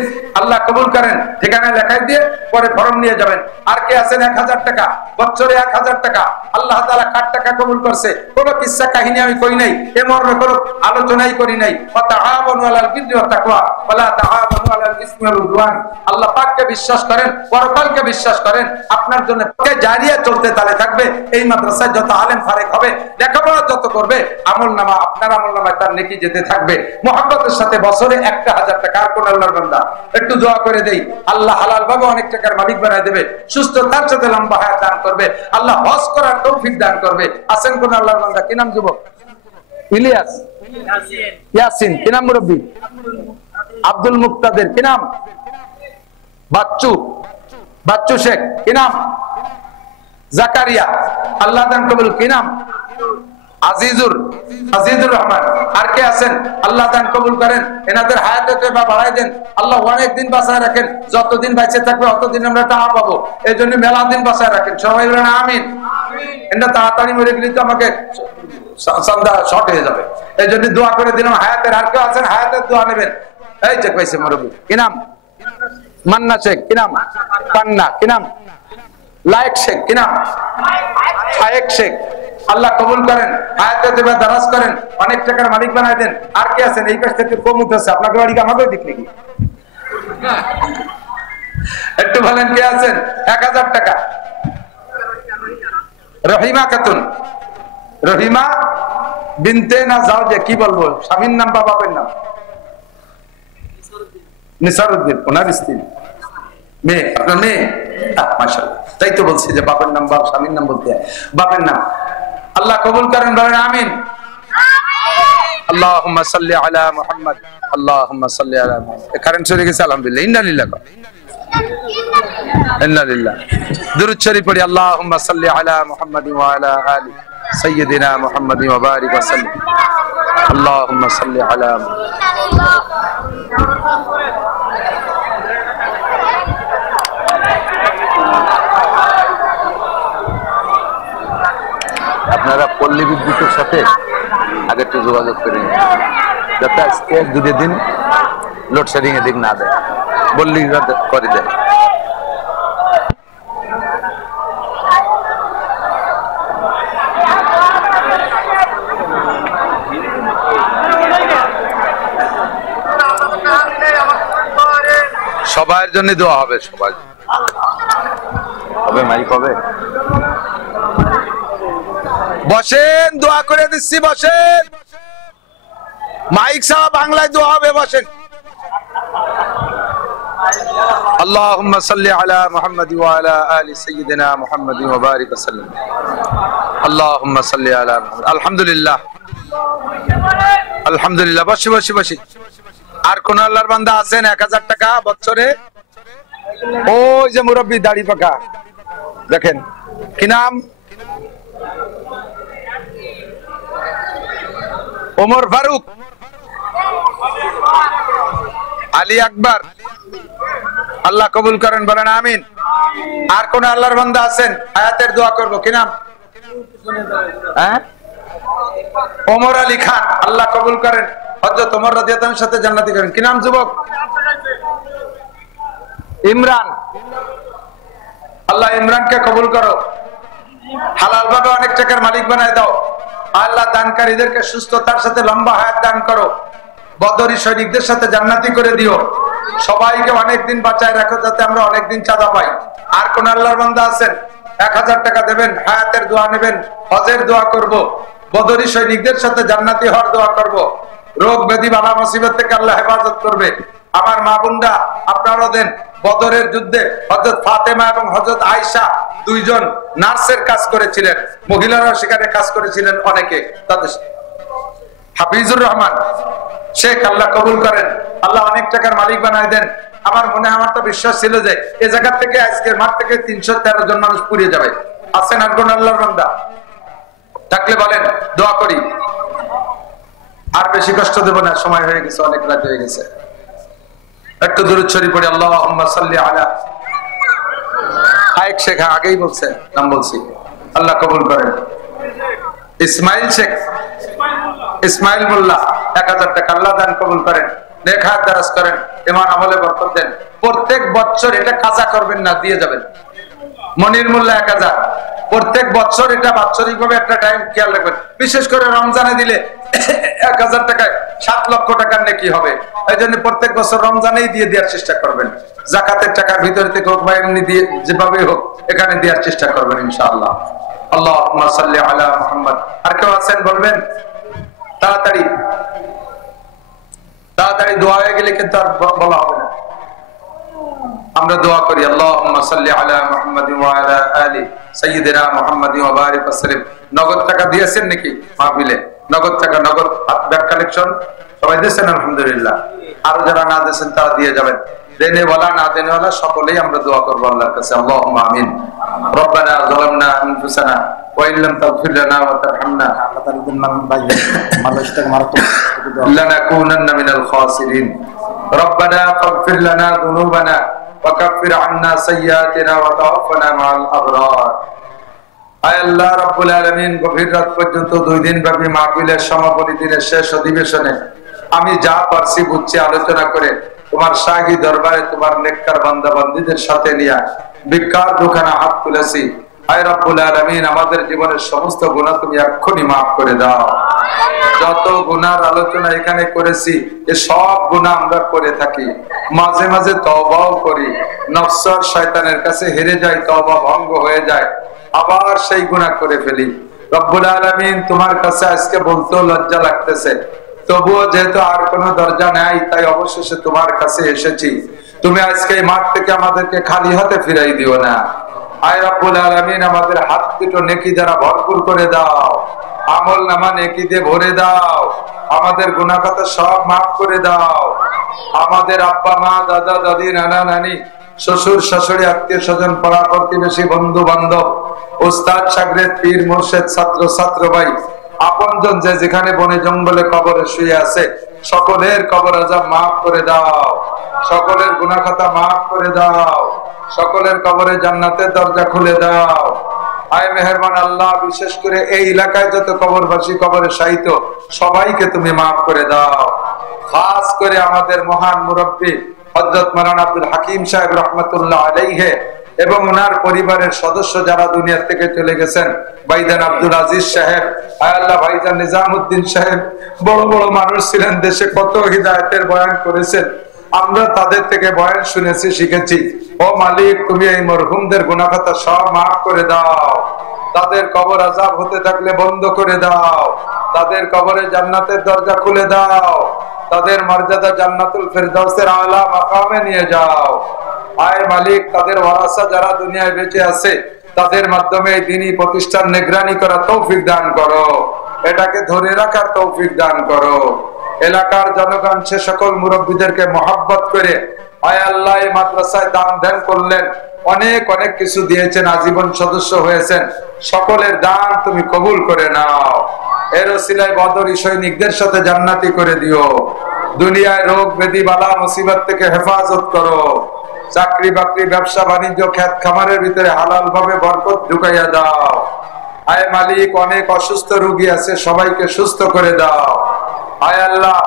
আল্লাহ কবুল করেন, ঠিকানা লেখাই দিয়ে পরে ফর্ম নিয়ে যাবেন। আর কে আছেন 1000 টাকা, বছরে 1000 টাকা? আল্লাহ তাআলা কার টাকা কবুল করছে। কোন কিসসা কাহিনী আমি কই নাই, এমন কোনো আলোচনাই করি নাই। তাআওয়ানু আলাল বিররি ওয়াত তাকওয়া ওয়ালা তাআওয়ানু আলাল ইসমি ওয়াল উদওয়ান। আল্লাহ পাককে বিশ্বাস করেন, পরকালকে বিশ্বাস করেন, আপনার জন্য জারিয়া চলতে তালে থাকবে। এই মাদ্রাসায় যত আলেম ফারেক হবে, লেখাপড়া যত করবে, আমলনামা আপনার আমলনামায় তার নেকি যেতে থাকবে। মুহাব্বতের সাথে বছরে 1000 টাকা। আর কোন আল্লাহর বান্দা একটু দোয়া করে দেই, আল্লাহ হালাল ভাবে অনেক টাকার মালিক বানায় দেবে, সুস্থতার সাথে লম্বা হায়াত দান করবে, আল্লাহ হজ করার তৌফিক দান করবে। আছেন কোন আল্লাহর বান্দা? কি নাম যুবক? ইলিয়াস, ইয়াসিন। কি নাম মুরব্বী? আব্দুল মুক্তাদের। কি নাম? বাচ্চু, বাচ্চু শেখ। কি নাম? জাকারিয়া। আল্লাহ দান কবুল। কি নাম? আজিজুর, আজিজুর রহমান। আর কে আছেন? আল্লাহ দান কবুল করেন, এনাদের হায়াতে তয়বা বাড়ায় দেন, আল্লাহ অনেক দিন বাঁচায় রাখেন। যতদিন বেঁচে থাকবে অতদিন আমরা টাকা পাবো, এই জন্য মেলা দিন বাঁচায় রাখেন। সবাই বলেন আমিন। এটা তাড়াতাড়ি মরে গেলে তো আমাকে সন্ধ্যা শর্ট হয়ে যাবে, এই জন্য দোয়া করে দিলাম হায়াতের। আর কেউ আছেন হায়াতের দোয়া নেবেন? এই যে কইছে মুরব্বী। কি নাম? মান্না শেখ। কি নাম? পান্না। কি নাম? লায়েক শেখ। কি নাম? ফায়েক শেখ। আল্লাহ কবুল করেন, হায়াতে দেবে, দারাজ করেন, অনেক টাকার মালিক বানায় দেন। আর কি আছেন? এই পাশ থেকে কম উঠেছে, আপনাকে বাড়ি আমাদের দিক নাকি? একটু বলেন কে আছেন? 1000 টাকা। রহিমা খাতুন। রহিমা বিনতে না যাও যে কি বলবো, স্বামীর নাম বা বাপের নাম? নিসারউদ্দিন, ওনার স্ত্রী, মেয়ে। আপনার মেয়ে? মাশাআল্লাহ। তাই তো বলছি যে বাপের নাম বা স্বামীর নাম বলতে হয়। বাপের নাম। আল্লাহ কবুল করেন, বলেন আমিন। আল্লাহুম্মা সাল্লি আলা মুহাম্মদ, আল্লাহুম্মা সাল্লি আলা মুহাম্মদ। কারেন্ট চলে গেছে, আলহামদুলিল্লাহ। ইন্না লিল্লাহি ইন্না লিল্লাহি। দুরূদ শরীফ পড়ি। আল্লাহুম্মা সাল্লি আলা মুহাম্মদ ওয়া আলা আলি সাইয়্যিদিনা মুহাম্মদ ওয়া বারিক ওয়া সাল্লিম। اللهم صل على আপনারা পল্লী বিদ্যুতের সাথে আগে একটু যোগাযোগ করে নিন, যাতে আজকে দুটো দিন লোডশেডিং এদিক না দেয়, পল্লীরা করে দেয়। সবার জন্য দোয়া হবে, সবার হবে, মাইক হবে। বসেন, দোয়া করে দিচ্ছি, বসেন। মাইক ছাড়া বাংলায় দোয়া হবে, বসেন। اللهم صل على محمد وعلى آل سيدنا محمد وبارك وسلم اللهم صل على محمد আলহামদুলিল্লাহ আলহামদুলিল্লাহ। বসে বসে বসে। আর কোন আল্লাহর বান্দা আছেন 1000 টাকা বছরে? ওই যে মুরব্বী দাড়ি পাকা, দেখেন কি নাম? ওমর ফারুক, আলী আকবর, আল্লাহ কবুল করেন, বলেন আমিন। আর কোন আল্লাহর বান্দা আছেন? হায়াতের দোয়া করব, কি নাম? হ্যাঁ, ওমর আলী খান, আল্লাহ কবুল করেন, হযরত ওমর রাদিয়াল্লাহু আনহুর সাথে জান্নাতি করেন। কি নাম যুবক? ইমরান, আল্লাহ ইমরানকে কবুল করো, হালাল ভাবে অনেক টাকার মালিক বানায় দাও। আল্লাহ দানকারীদেরকে সুস্থতার সাথে লম্বা হায়াত দান করো, বদরি সৈনিকদের সাথে জান্নাতি করে দিও, সবাইকে অনেক দিন বাঁচায় রাখো, যাতে আমরা অনেক দিন চাঁদা পাই। আর কোন আল্লাহর বান্দা আছেন? 1000 টাকা দেবেন, হায়াতের দোয়া নেবেন, হজের দোয়া করব, বদরি সৈনিকদের সাথে জান্নাতি হওয়ার দোয়া করব, রোগ ব্যাধি বালা মুসিবত থেকে আল্লাহ হেফাজত করবে। আমার মা বোনরা আপনারাও দেন। বদরের যুদ্ধে হযরত ফাতেমা এবং হযরত আয়েশা দুইজন নার্সের কাজ করেছিলেন, মহিলারাও সেখানে কাজ করেছিলেন অনেকে। তাদের হাফিজুর রহমান শেখ, আল্লাহ কবুল করেন, আল্লাহ অনেক টাকার মালিক বানায় দেন। আমার মনে আমার তো বিশ্বাস ছিল যে এই জায়গা থেকে আজকের মাঠ থেকে 313 জন মানুষ পুড়িয়ে যাবে। আছেন আর কোন আল্লাহর বান্দা থাকলে বলেন, দোয়া করি। আর বেশি কষ্ট দেব না, সময় হয়ে গেছে, অনেক রাত হয়ে গেছে। একটু দরুদ শরীফ পড়ি। আল্লাহুম্মা সাল্লি আলা আয়েক শেখ, আগেই বলছে, নাম বলছি, আল্লাহ কবুল করেন। ইসমাইল শেখ, ইসমাইল মোল্লা, 1000 টাকা, আল্লাহ দান কবুল করেন, নেক হায়াত দারাজ করেন, ঈমান আমলে বরকত দেন। প্রত্যেক বছর এটা কাজা করবেন না, দিয়ে যাবেন। মনির মোল্লা 1000, প্রত্যেক বছর এটা বাৎসরিকভাবে একটা টাইম খেয়াল রাখবেন। বিশেষ করে রমজানে দিলে 1000 টাকায় 7 লক্ষ টাকার নেকি হবে। এই জন্য প্রত্যেক বছর রমজানেই দিয়ে দেওয়ার চেষ্টা করবেন। যাকাতের টাকার ভিতরে থেকে হোক বা এমনি দিয়ে, যেভাবে হোক এখানে দেওয়ার চেষ্টা করবেন ইনশাআল্লাহ। আল্লাহুম্মা সাল্লি আলা মুহাম্মদ। আর কেউ আছেন বলবেন? তাড়াতাড়ি তাড়াতাড়ি, দোয়া হয়ে গেলে কিন্তু আর বলা হবে না। আমরা দোয়া করি, আল্লাহুম্মা সাল্লি আলা মুহাম্মাদ ওয়া আলা আলি সাইয়্যিদিনা মুহাম্মাদ ওয়া বারিক ওয়াসাল্লিম। নগদ টাকা দিয়েছেন নাকি মাহফিলে? নগদ টাকা, নগদ ব্যাংক কালেকশন সবাই দিয়েছেন আলহামদুলিল্লাহ। আর যারা না দিয়েছেন তারা দিয়ে যাবেন। দেনে ওয়ালা না দেনে ওয়ালা সকলেই আমরা দোয়া করব আল্লাহর কাছে। আল্লাহুম্মা আমিন। রব্বানা যালামনা আনফুসানা ওয়া ইল্লাম তাগফির লানা ওয়া তারহামনা লানাকুনান্না মিনাল খাসিরিন। রব্বানা ফাগফির লানা যুনুবানা ওয়া কাফির আন্না সাইয়্যাতিনা ওয়া তাওফানা মাআল আবরার। আয় আল্লাহ রাব্বুল আলামিন, গভীর রাত পর্যন্ত 2 দিন ব্যাপী মাহফিলের সমাপনী দিনের শেষ অধিবেশনে আমি যা পারছি বুঝছি আলোচনা করে তোমার শাহী দরবারে তোমার নেককার বান্দা বান্দীদের সাথে নিয়ে বিকার দুখানা হাত তুলেছি। আয় রাব্বুল আলামিন, আমাদের জীবনের সমস্ত গুনাহ তুমি এক্ষুনি মাফ করে দাও। যত গুনার আলোচনা এখানে করেছি এ সব গুনাহ আমরা করে থাকি, মাঝে মাঝে তওবাও করি, নফস আর শয়তানের কাছে হেরে যাই, তওবা ভঙ্গ হয়ে যায়, আবার সেই গুনাহ করে ফেলি। রব্বুল আলামিন, তোমার কাছে আজকে বলতেও লজ্জা লাগতেছে, তবুও যেহেতু আর কোনো দরজা নাই তাই অবশেষে তোমার কাছে এসেছি। তুমি আজকে এই মাঠ থেকে আমাদেরকে খালি হাতে ফিরাই দিও না। আয় রাব্বুল আলামিন, আমাদের হাত দুটো নেকি দ্বারা ভরপুর করে দাও, আমল নামা নেকি দিয়ে ভরে দাও, আমাদের গুনাহ খাতা সব মাফ করে দাও। আমাদের আব্বা মা, দাদা দাদি, নানা নানি, শ্বশুর শাশুড়ি, আত্মীয় স্বজন, পাড়া প্রতিবেশী, বন্ধু বান্ধব, ওস্তাদ শাগরেদ, পীর মুর্শিদ, ছাত্র ছাত্র ভাই, আপনজন যে যেখানে বনে জঙ্গলে কবরে শুয়ে আছে সকলের কবর আযাব মাফ করে দাও, সকলের গুনাহ খাতা মাফ করে দাও, সকলের কবরে জান্নাতের দরজা খুলে দাও। আয় মেহেরবান আল্লাহ, বিশেষ করে এই এলাকায় যত কবরবাসী কবরে শায়িত সবাইকে তুমি মাফ করে দাও। খাস করে আমাদের মহান মুরব্বী হযরত মাওলানা আব্দুল হাকিম সাহেব রাহমাতুল্লাহ আলাইহি এবং ওনার পরিবারের সদস্য যারা দুনিয়া থেকে চলে গেছেন, ভাইজান আব্দুল আজিজ সাহেব, আয় আল্লাহ ভাইজান নিজামউদ্দিন সাহেব, বড় বড় মানুষ ছিলেন, দেশে কত হিদায়াতের বয়ান করেছেন, আমরা তাদের থেকে বয়ান শুনেছি, শিখেছি। ও মালিক, তুমি এই মরহুমদের গুনাহ খাতা সব মাফ করে দাও, তাদের কবর আযাব হতে থাকলে বন্ধ করে দাও, তাদের কবরে জান্নাতের দরজা খুলে দাও, তাদের মর্যাদা জান্নাতুল ফেরদাউসের আলা মাকামে নিয়ে যাও। আয় মালিক, তাদের ওয়ারাসা যারা দুনিয়ায় বেঁচে আছে তাদের মাধ্যমে এই দ্বীনি প্রতিষ্ঠান নিগরানি করা তৌফিক দান করো, এটাকে ধরে রাখার তৌফিক দান করো। এলাকার জনগণ সে সকল মুরব্বীদেরকে মহব্বত করে আয় আল্লাহ এই মাদ্রাসায় দান ধ্যান করলেন, অনেক অনেক কিছু দিয়েছেন, আজীবন সদস্য হয়েছেন, সকলের দান তুমি কবুল করে নাও। এর ওসিলায় বদরি সৈনিকদের সাথে জান্নাতি করে দিও, দুনিয়ায় রোগ ব্যাধি বালা মুসিবত থেকে হেফাজত করো, চাকরি বাকরি ব্যবসা বাণিজ্য খেত খামারের ভিতরে হালাল ভাবে বরকত ঢুকাইয়া দাও। আয় মালিক, অনেক অসুস্থ রোগী আছে, সবাইকে সুস্থ করে দাও। আয় আল্লাহ,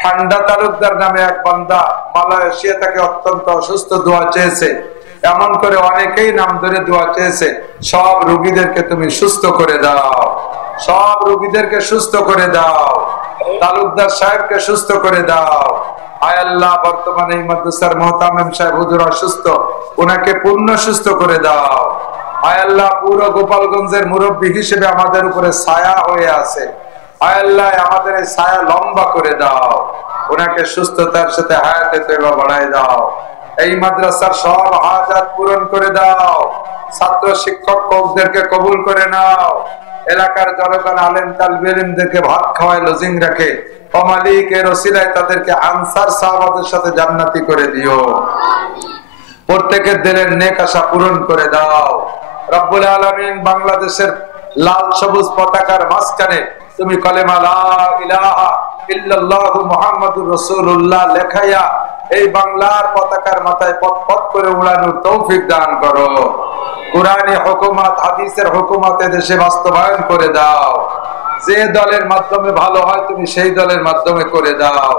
ঠান্ডা তালুকদার নামে এক বান্দা মালয়েশিয়া থেকে অত্যন্ত অসুস্থ, দোয়া চেয়েছে, এমন করে অনেকেই নাম ধরে দোয়া চেয়েছে, সব রোগীদেরকে তুমি সুস্থ করে দাও, সব রোগীদেরকে সুস্থ করে দাও, তালুকদার সাহেবকে সুস্থ করে দাও। আয় আল্লাহ, বর্তমানে এই মাদ্রাসার মুহতামিম সাহেব হুজুর অসুস্থ, ওনাকে পূর্ণ সুস্থ করে দাও। আয় আল্লাহ, পুরো গোপালগঞ্জের মুরব্বী হিসেবে আমাদের উপরে ছায়া হয়ে আছে, আয় আল্লাহ আমাদের এই ছায়া লম্বা করে দাও, ওনাকে সুস্থতার সাথে হায়াতে তয়্যবা বাড়ায় দাও, এই মাদ্রাসার সব হাজাত পূরণ করে দাও, ছাত্র শিক্ষক কোকদেরকে কবুল করে নাও, এলাকার জনগণ আলেম তালিবে ইলমদেরকে ভাত খাওয়ায় লজিং রাখে, ও মালিক এর ওসিলায় তাদেরকে আনসার সাহাবাদের সাথে জান্নাতি করে দিও, প্রত্যেকের দিলের নেক আশা পূরণ করে দাও। রব্বুল আলামিন, বাংলাদেশের লাল সবুজ পতাকার মাঝখানে তুমি কলেমা লা ইলাহা ইল্লাল্লাহু মুহাম্মাদুর রাসূলুল্লাহ লেখাইয়া এই বাংলার পতাকার মাথায় পথ পথ করে উড়ানোর তৌফিক দান করো। কুরআনী হুকুমত, হাদিসের হুকুমত দেশে বাস্তবায়ন করে দাও, যে দলের মাধ্যমে ভালো হয় তুমি সেই দলের মাধ্যমে করে দাও।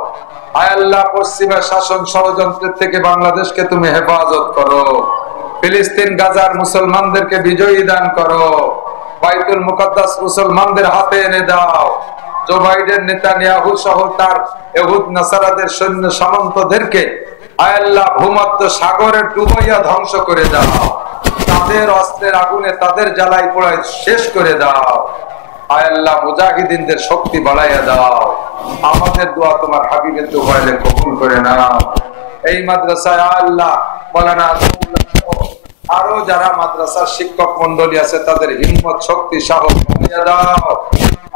আয় আল্লাহ, পশ্চিমা শাসন ষড়যন্ত্রের থেকে বাংলাদেশকে তুমি হেফাজত করো, ফিলিস্তিন গাজার মুসলমানদেরকে বিজয়ী দান করো, বাইতুল মুকদ্দাস মুসলমানদের হাতে এনে দাও, জো বাইডেন নেতানিয়াহু সহ তার ইহুদ নাসারাদের সৈন্য সামন্তদেরকে আয় আল্লাহ ভূমধ্য সাগরে ডুবাইয়া ধ্বংস করে দাও, তাদের অস্ত্রের আগুনে তাদের জ্বালাই পোড়াই শেষ করে দাও। আয় আল্লাহ, মুজাহিদিনদের শক্তি বাড়াইয়া দাও, আমাদের দোয়া তোমার হাবিবের দোয়ালে কবুল করে নাও। এই মাদ্রাসায় আল্লাহ মাওলানা আরো যারা মাদ্রাসার শিক্ষক মন্ডলী আছে তাদের হিম্মত শক্তি সাহস বাড়িয়ে দাও।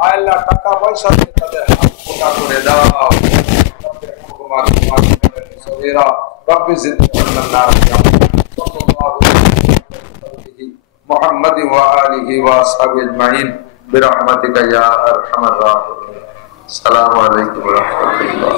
আল্লাহ, টাকা পয়সা দিয়ে তাদের হাত মোটা করে দাও। رب زدنا محمد وآله وأصحابه أجمعين برحمتك يا أرحم الراحمين. السلام عليكم ورحمة الله.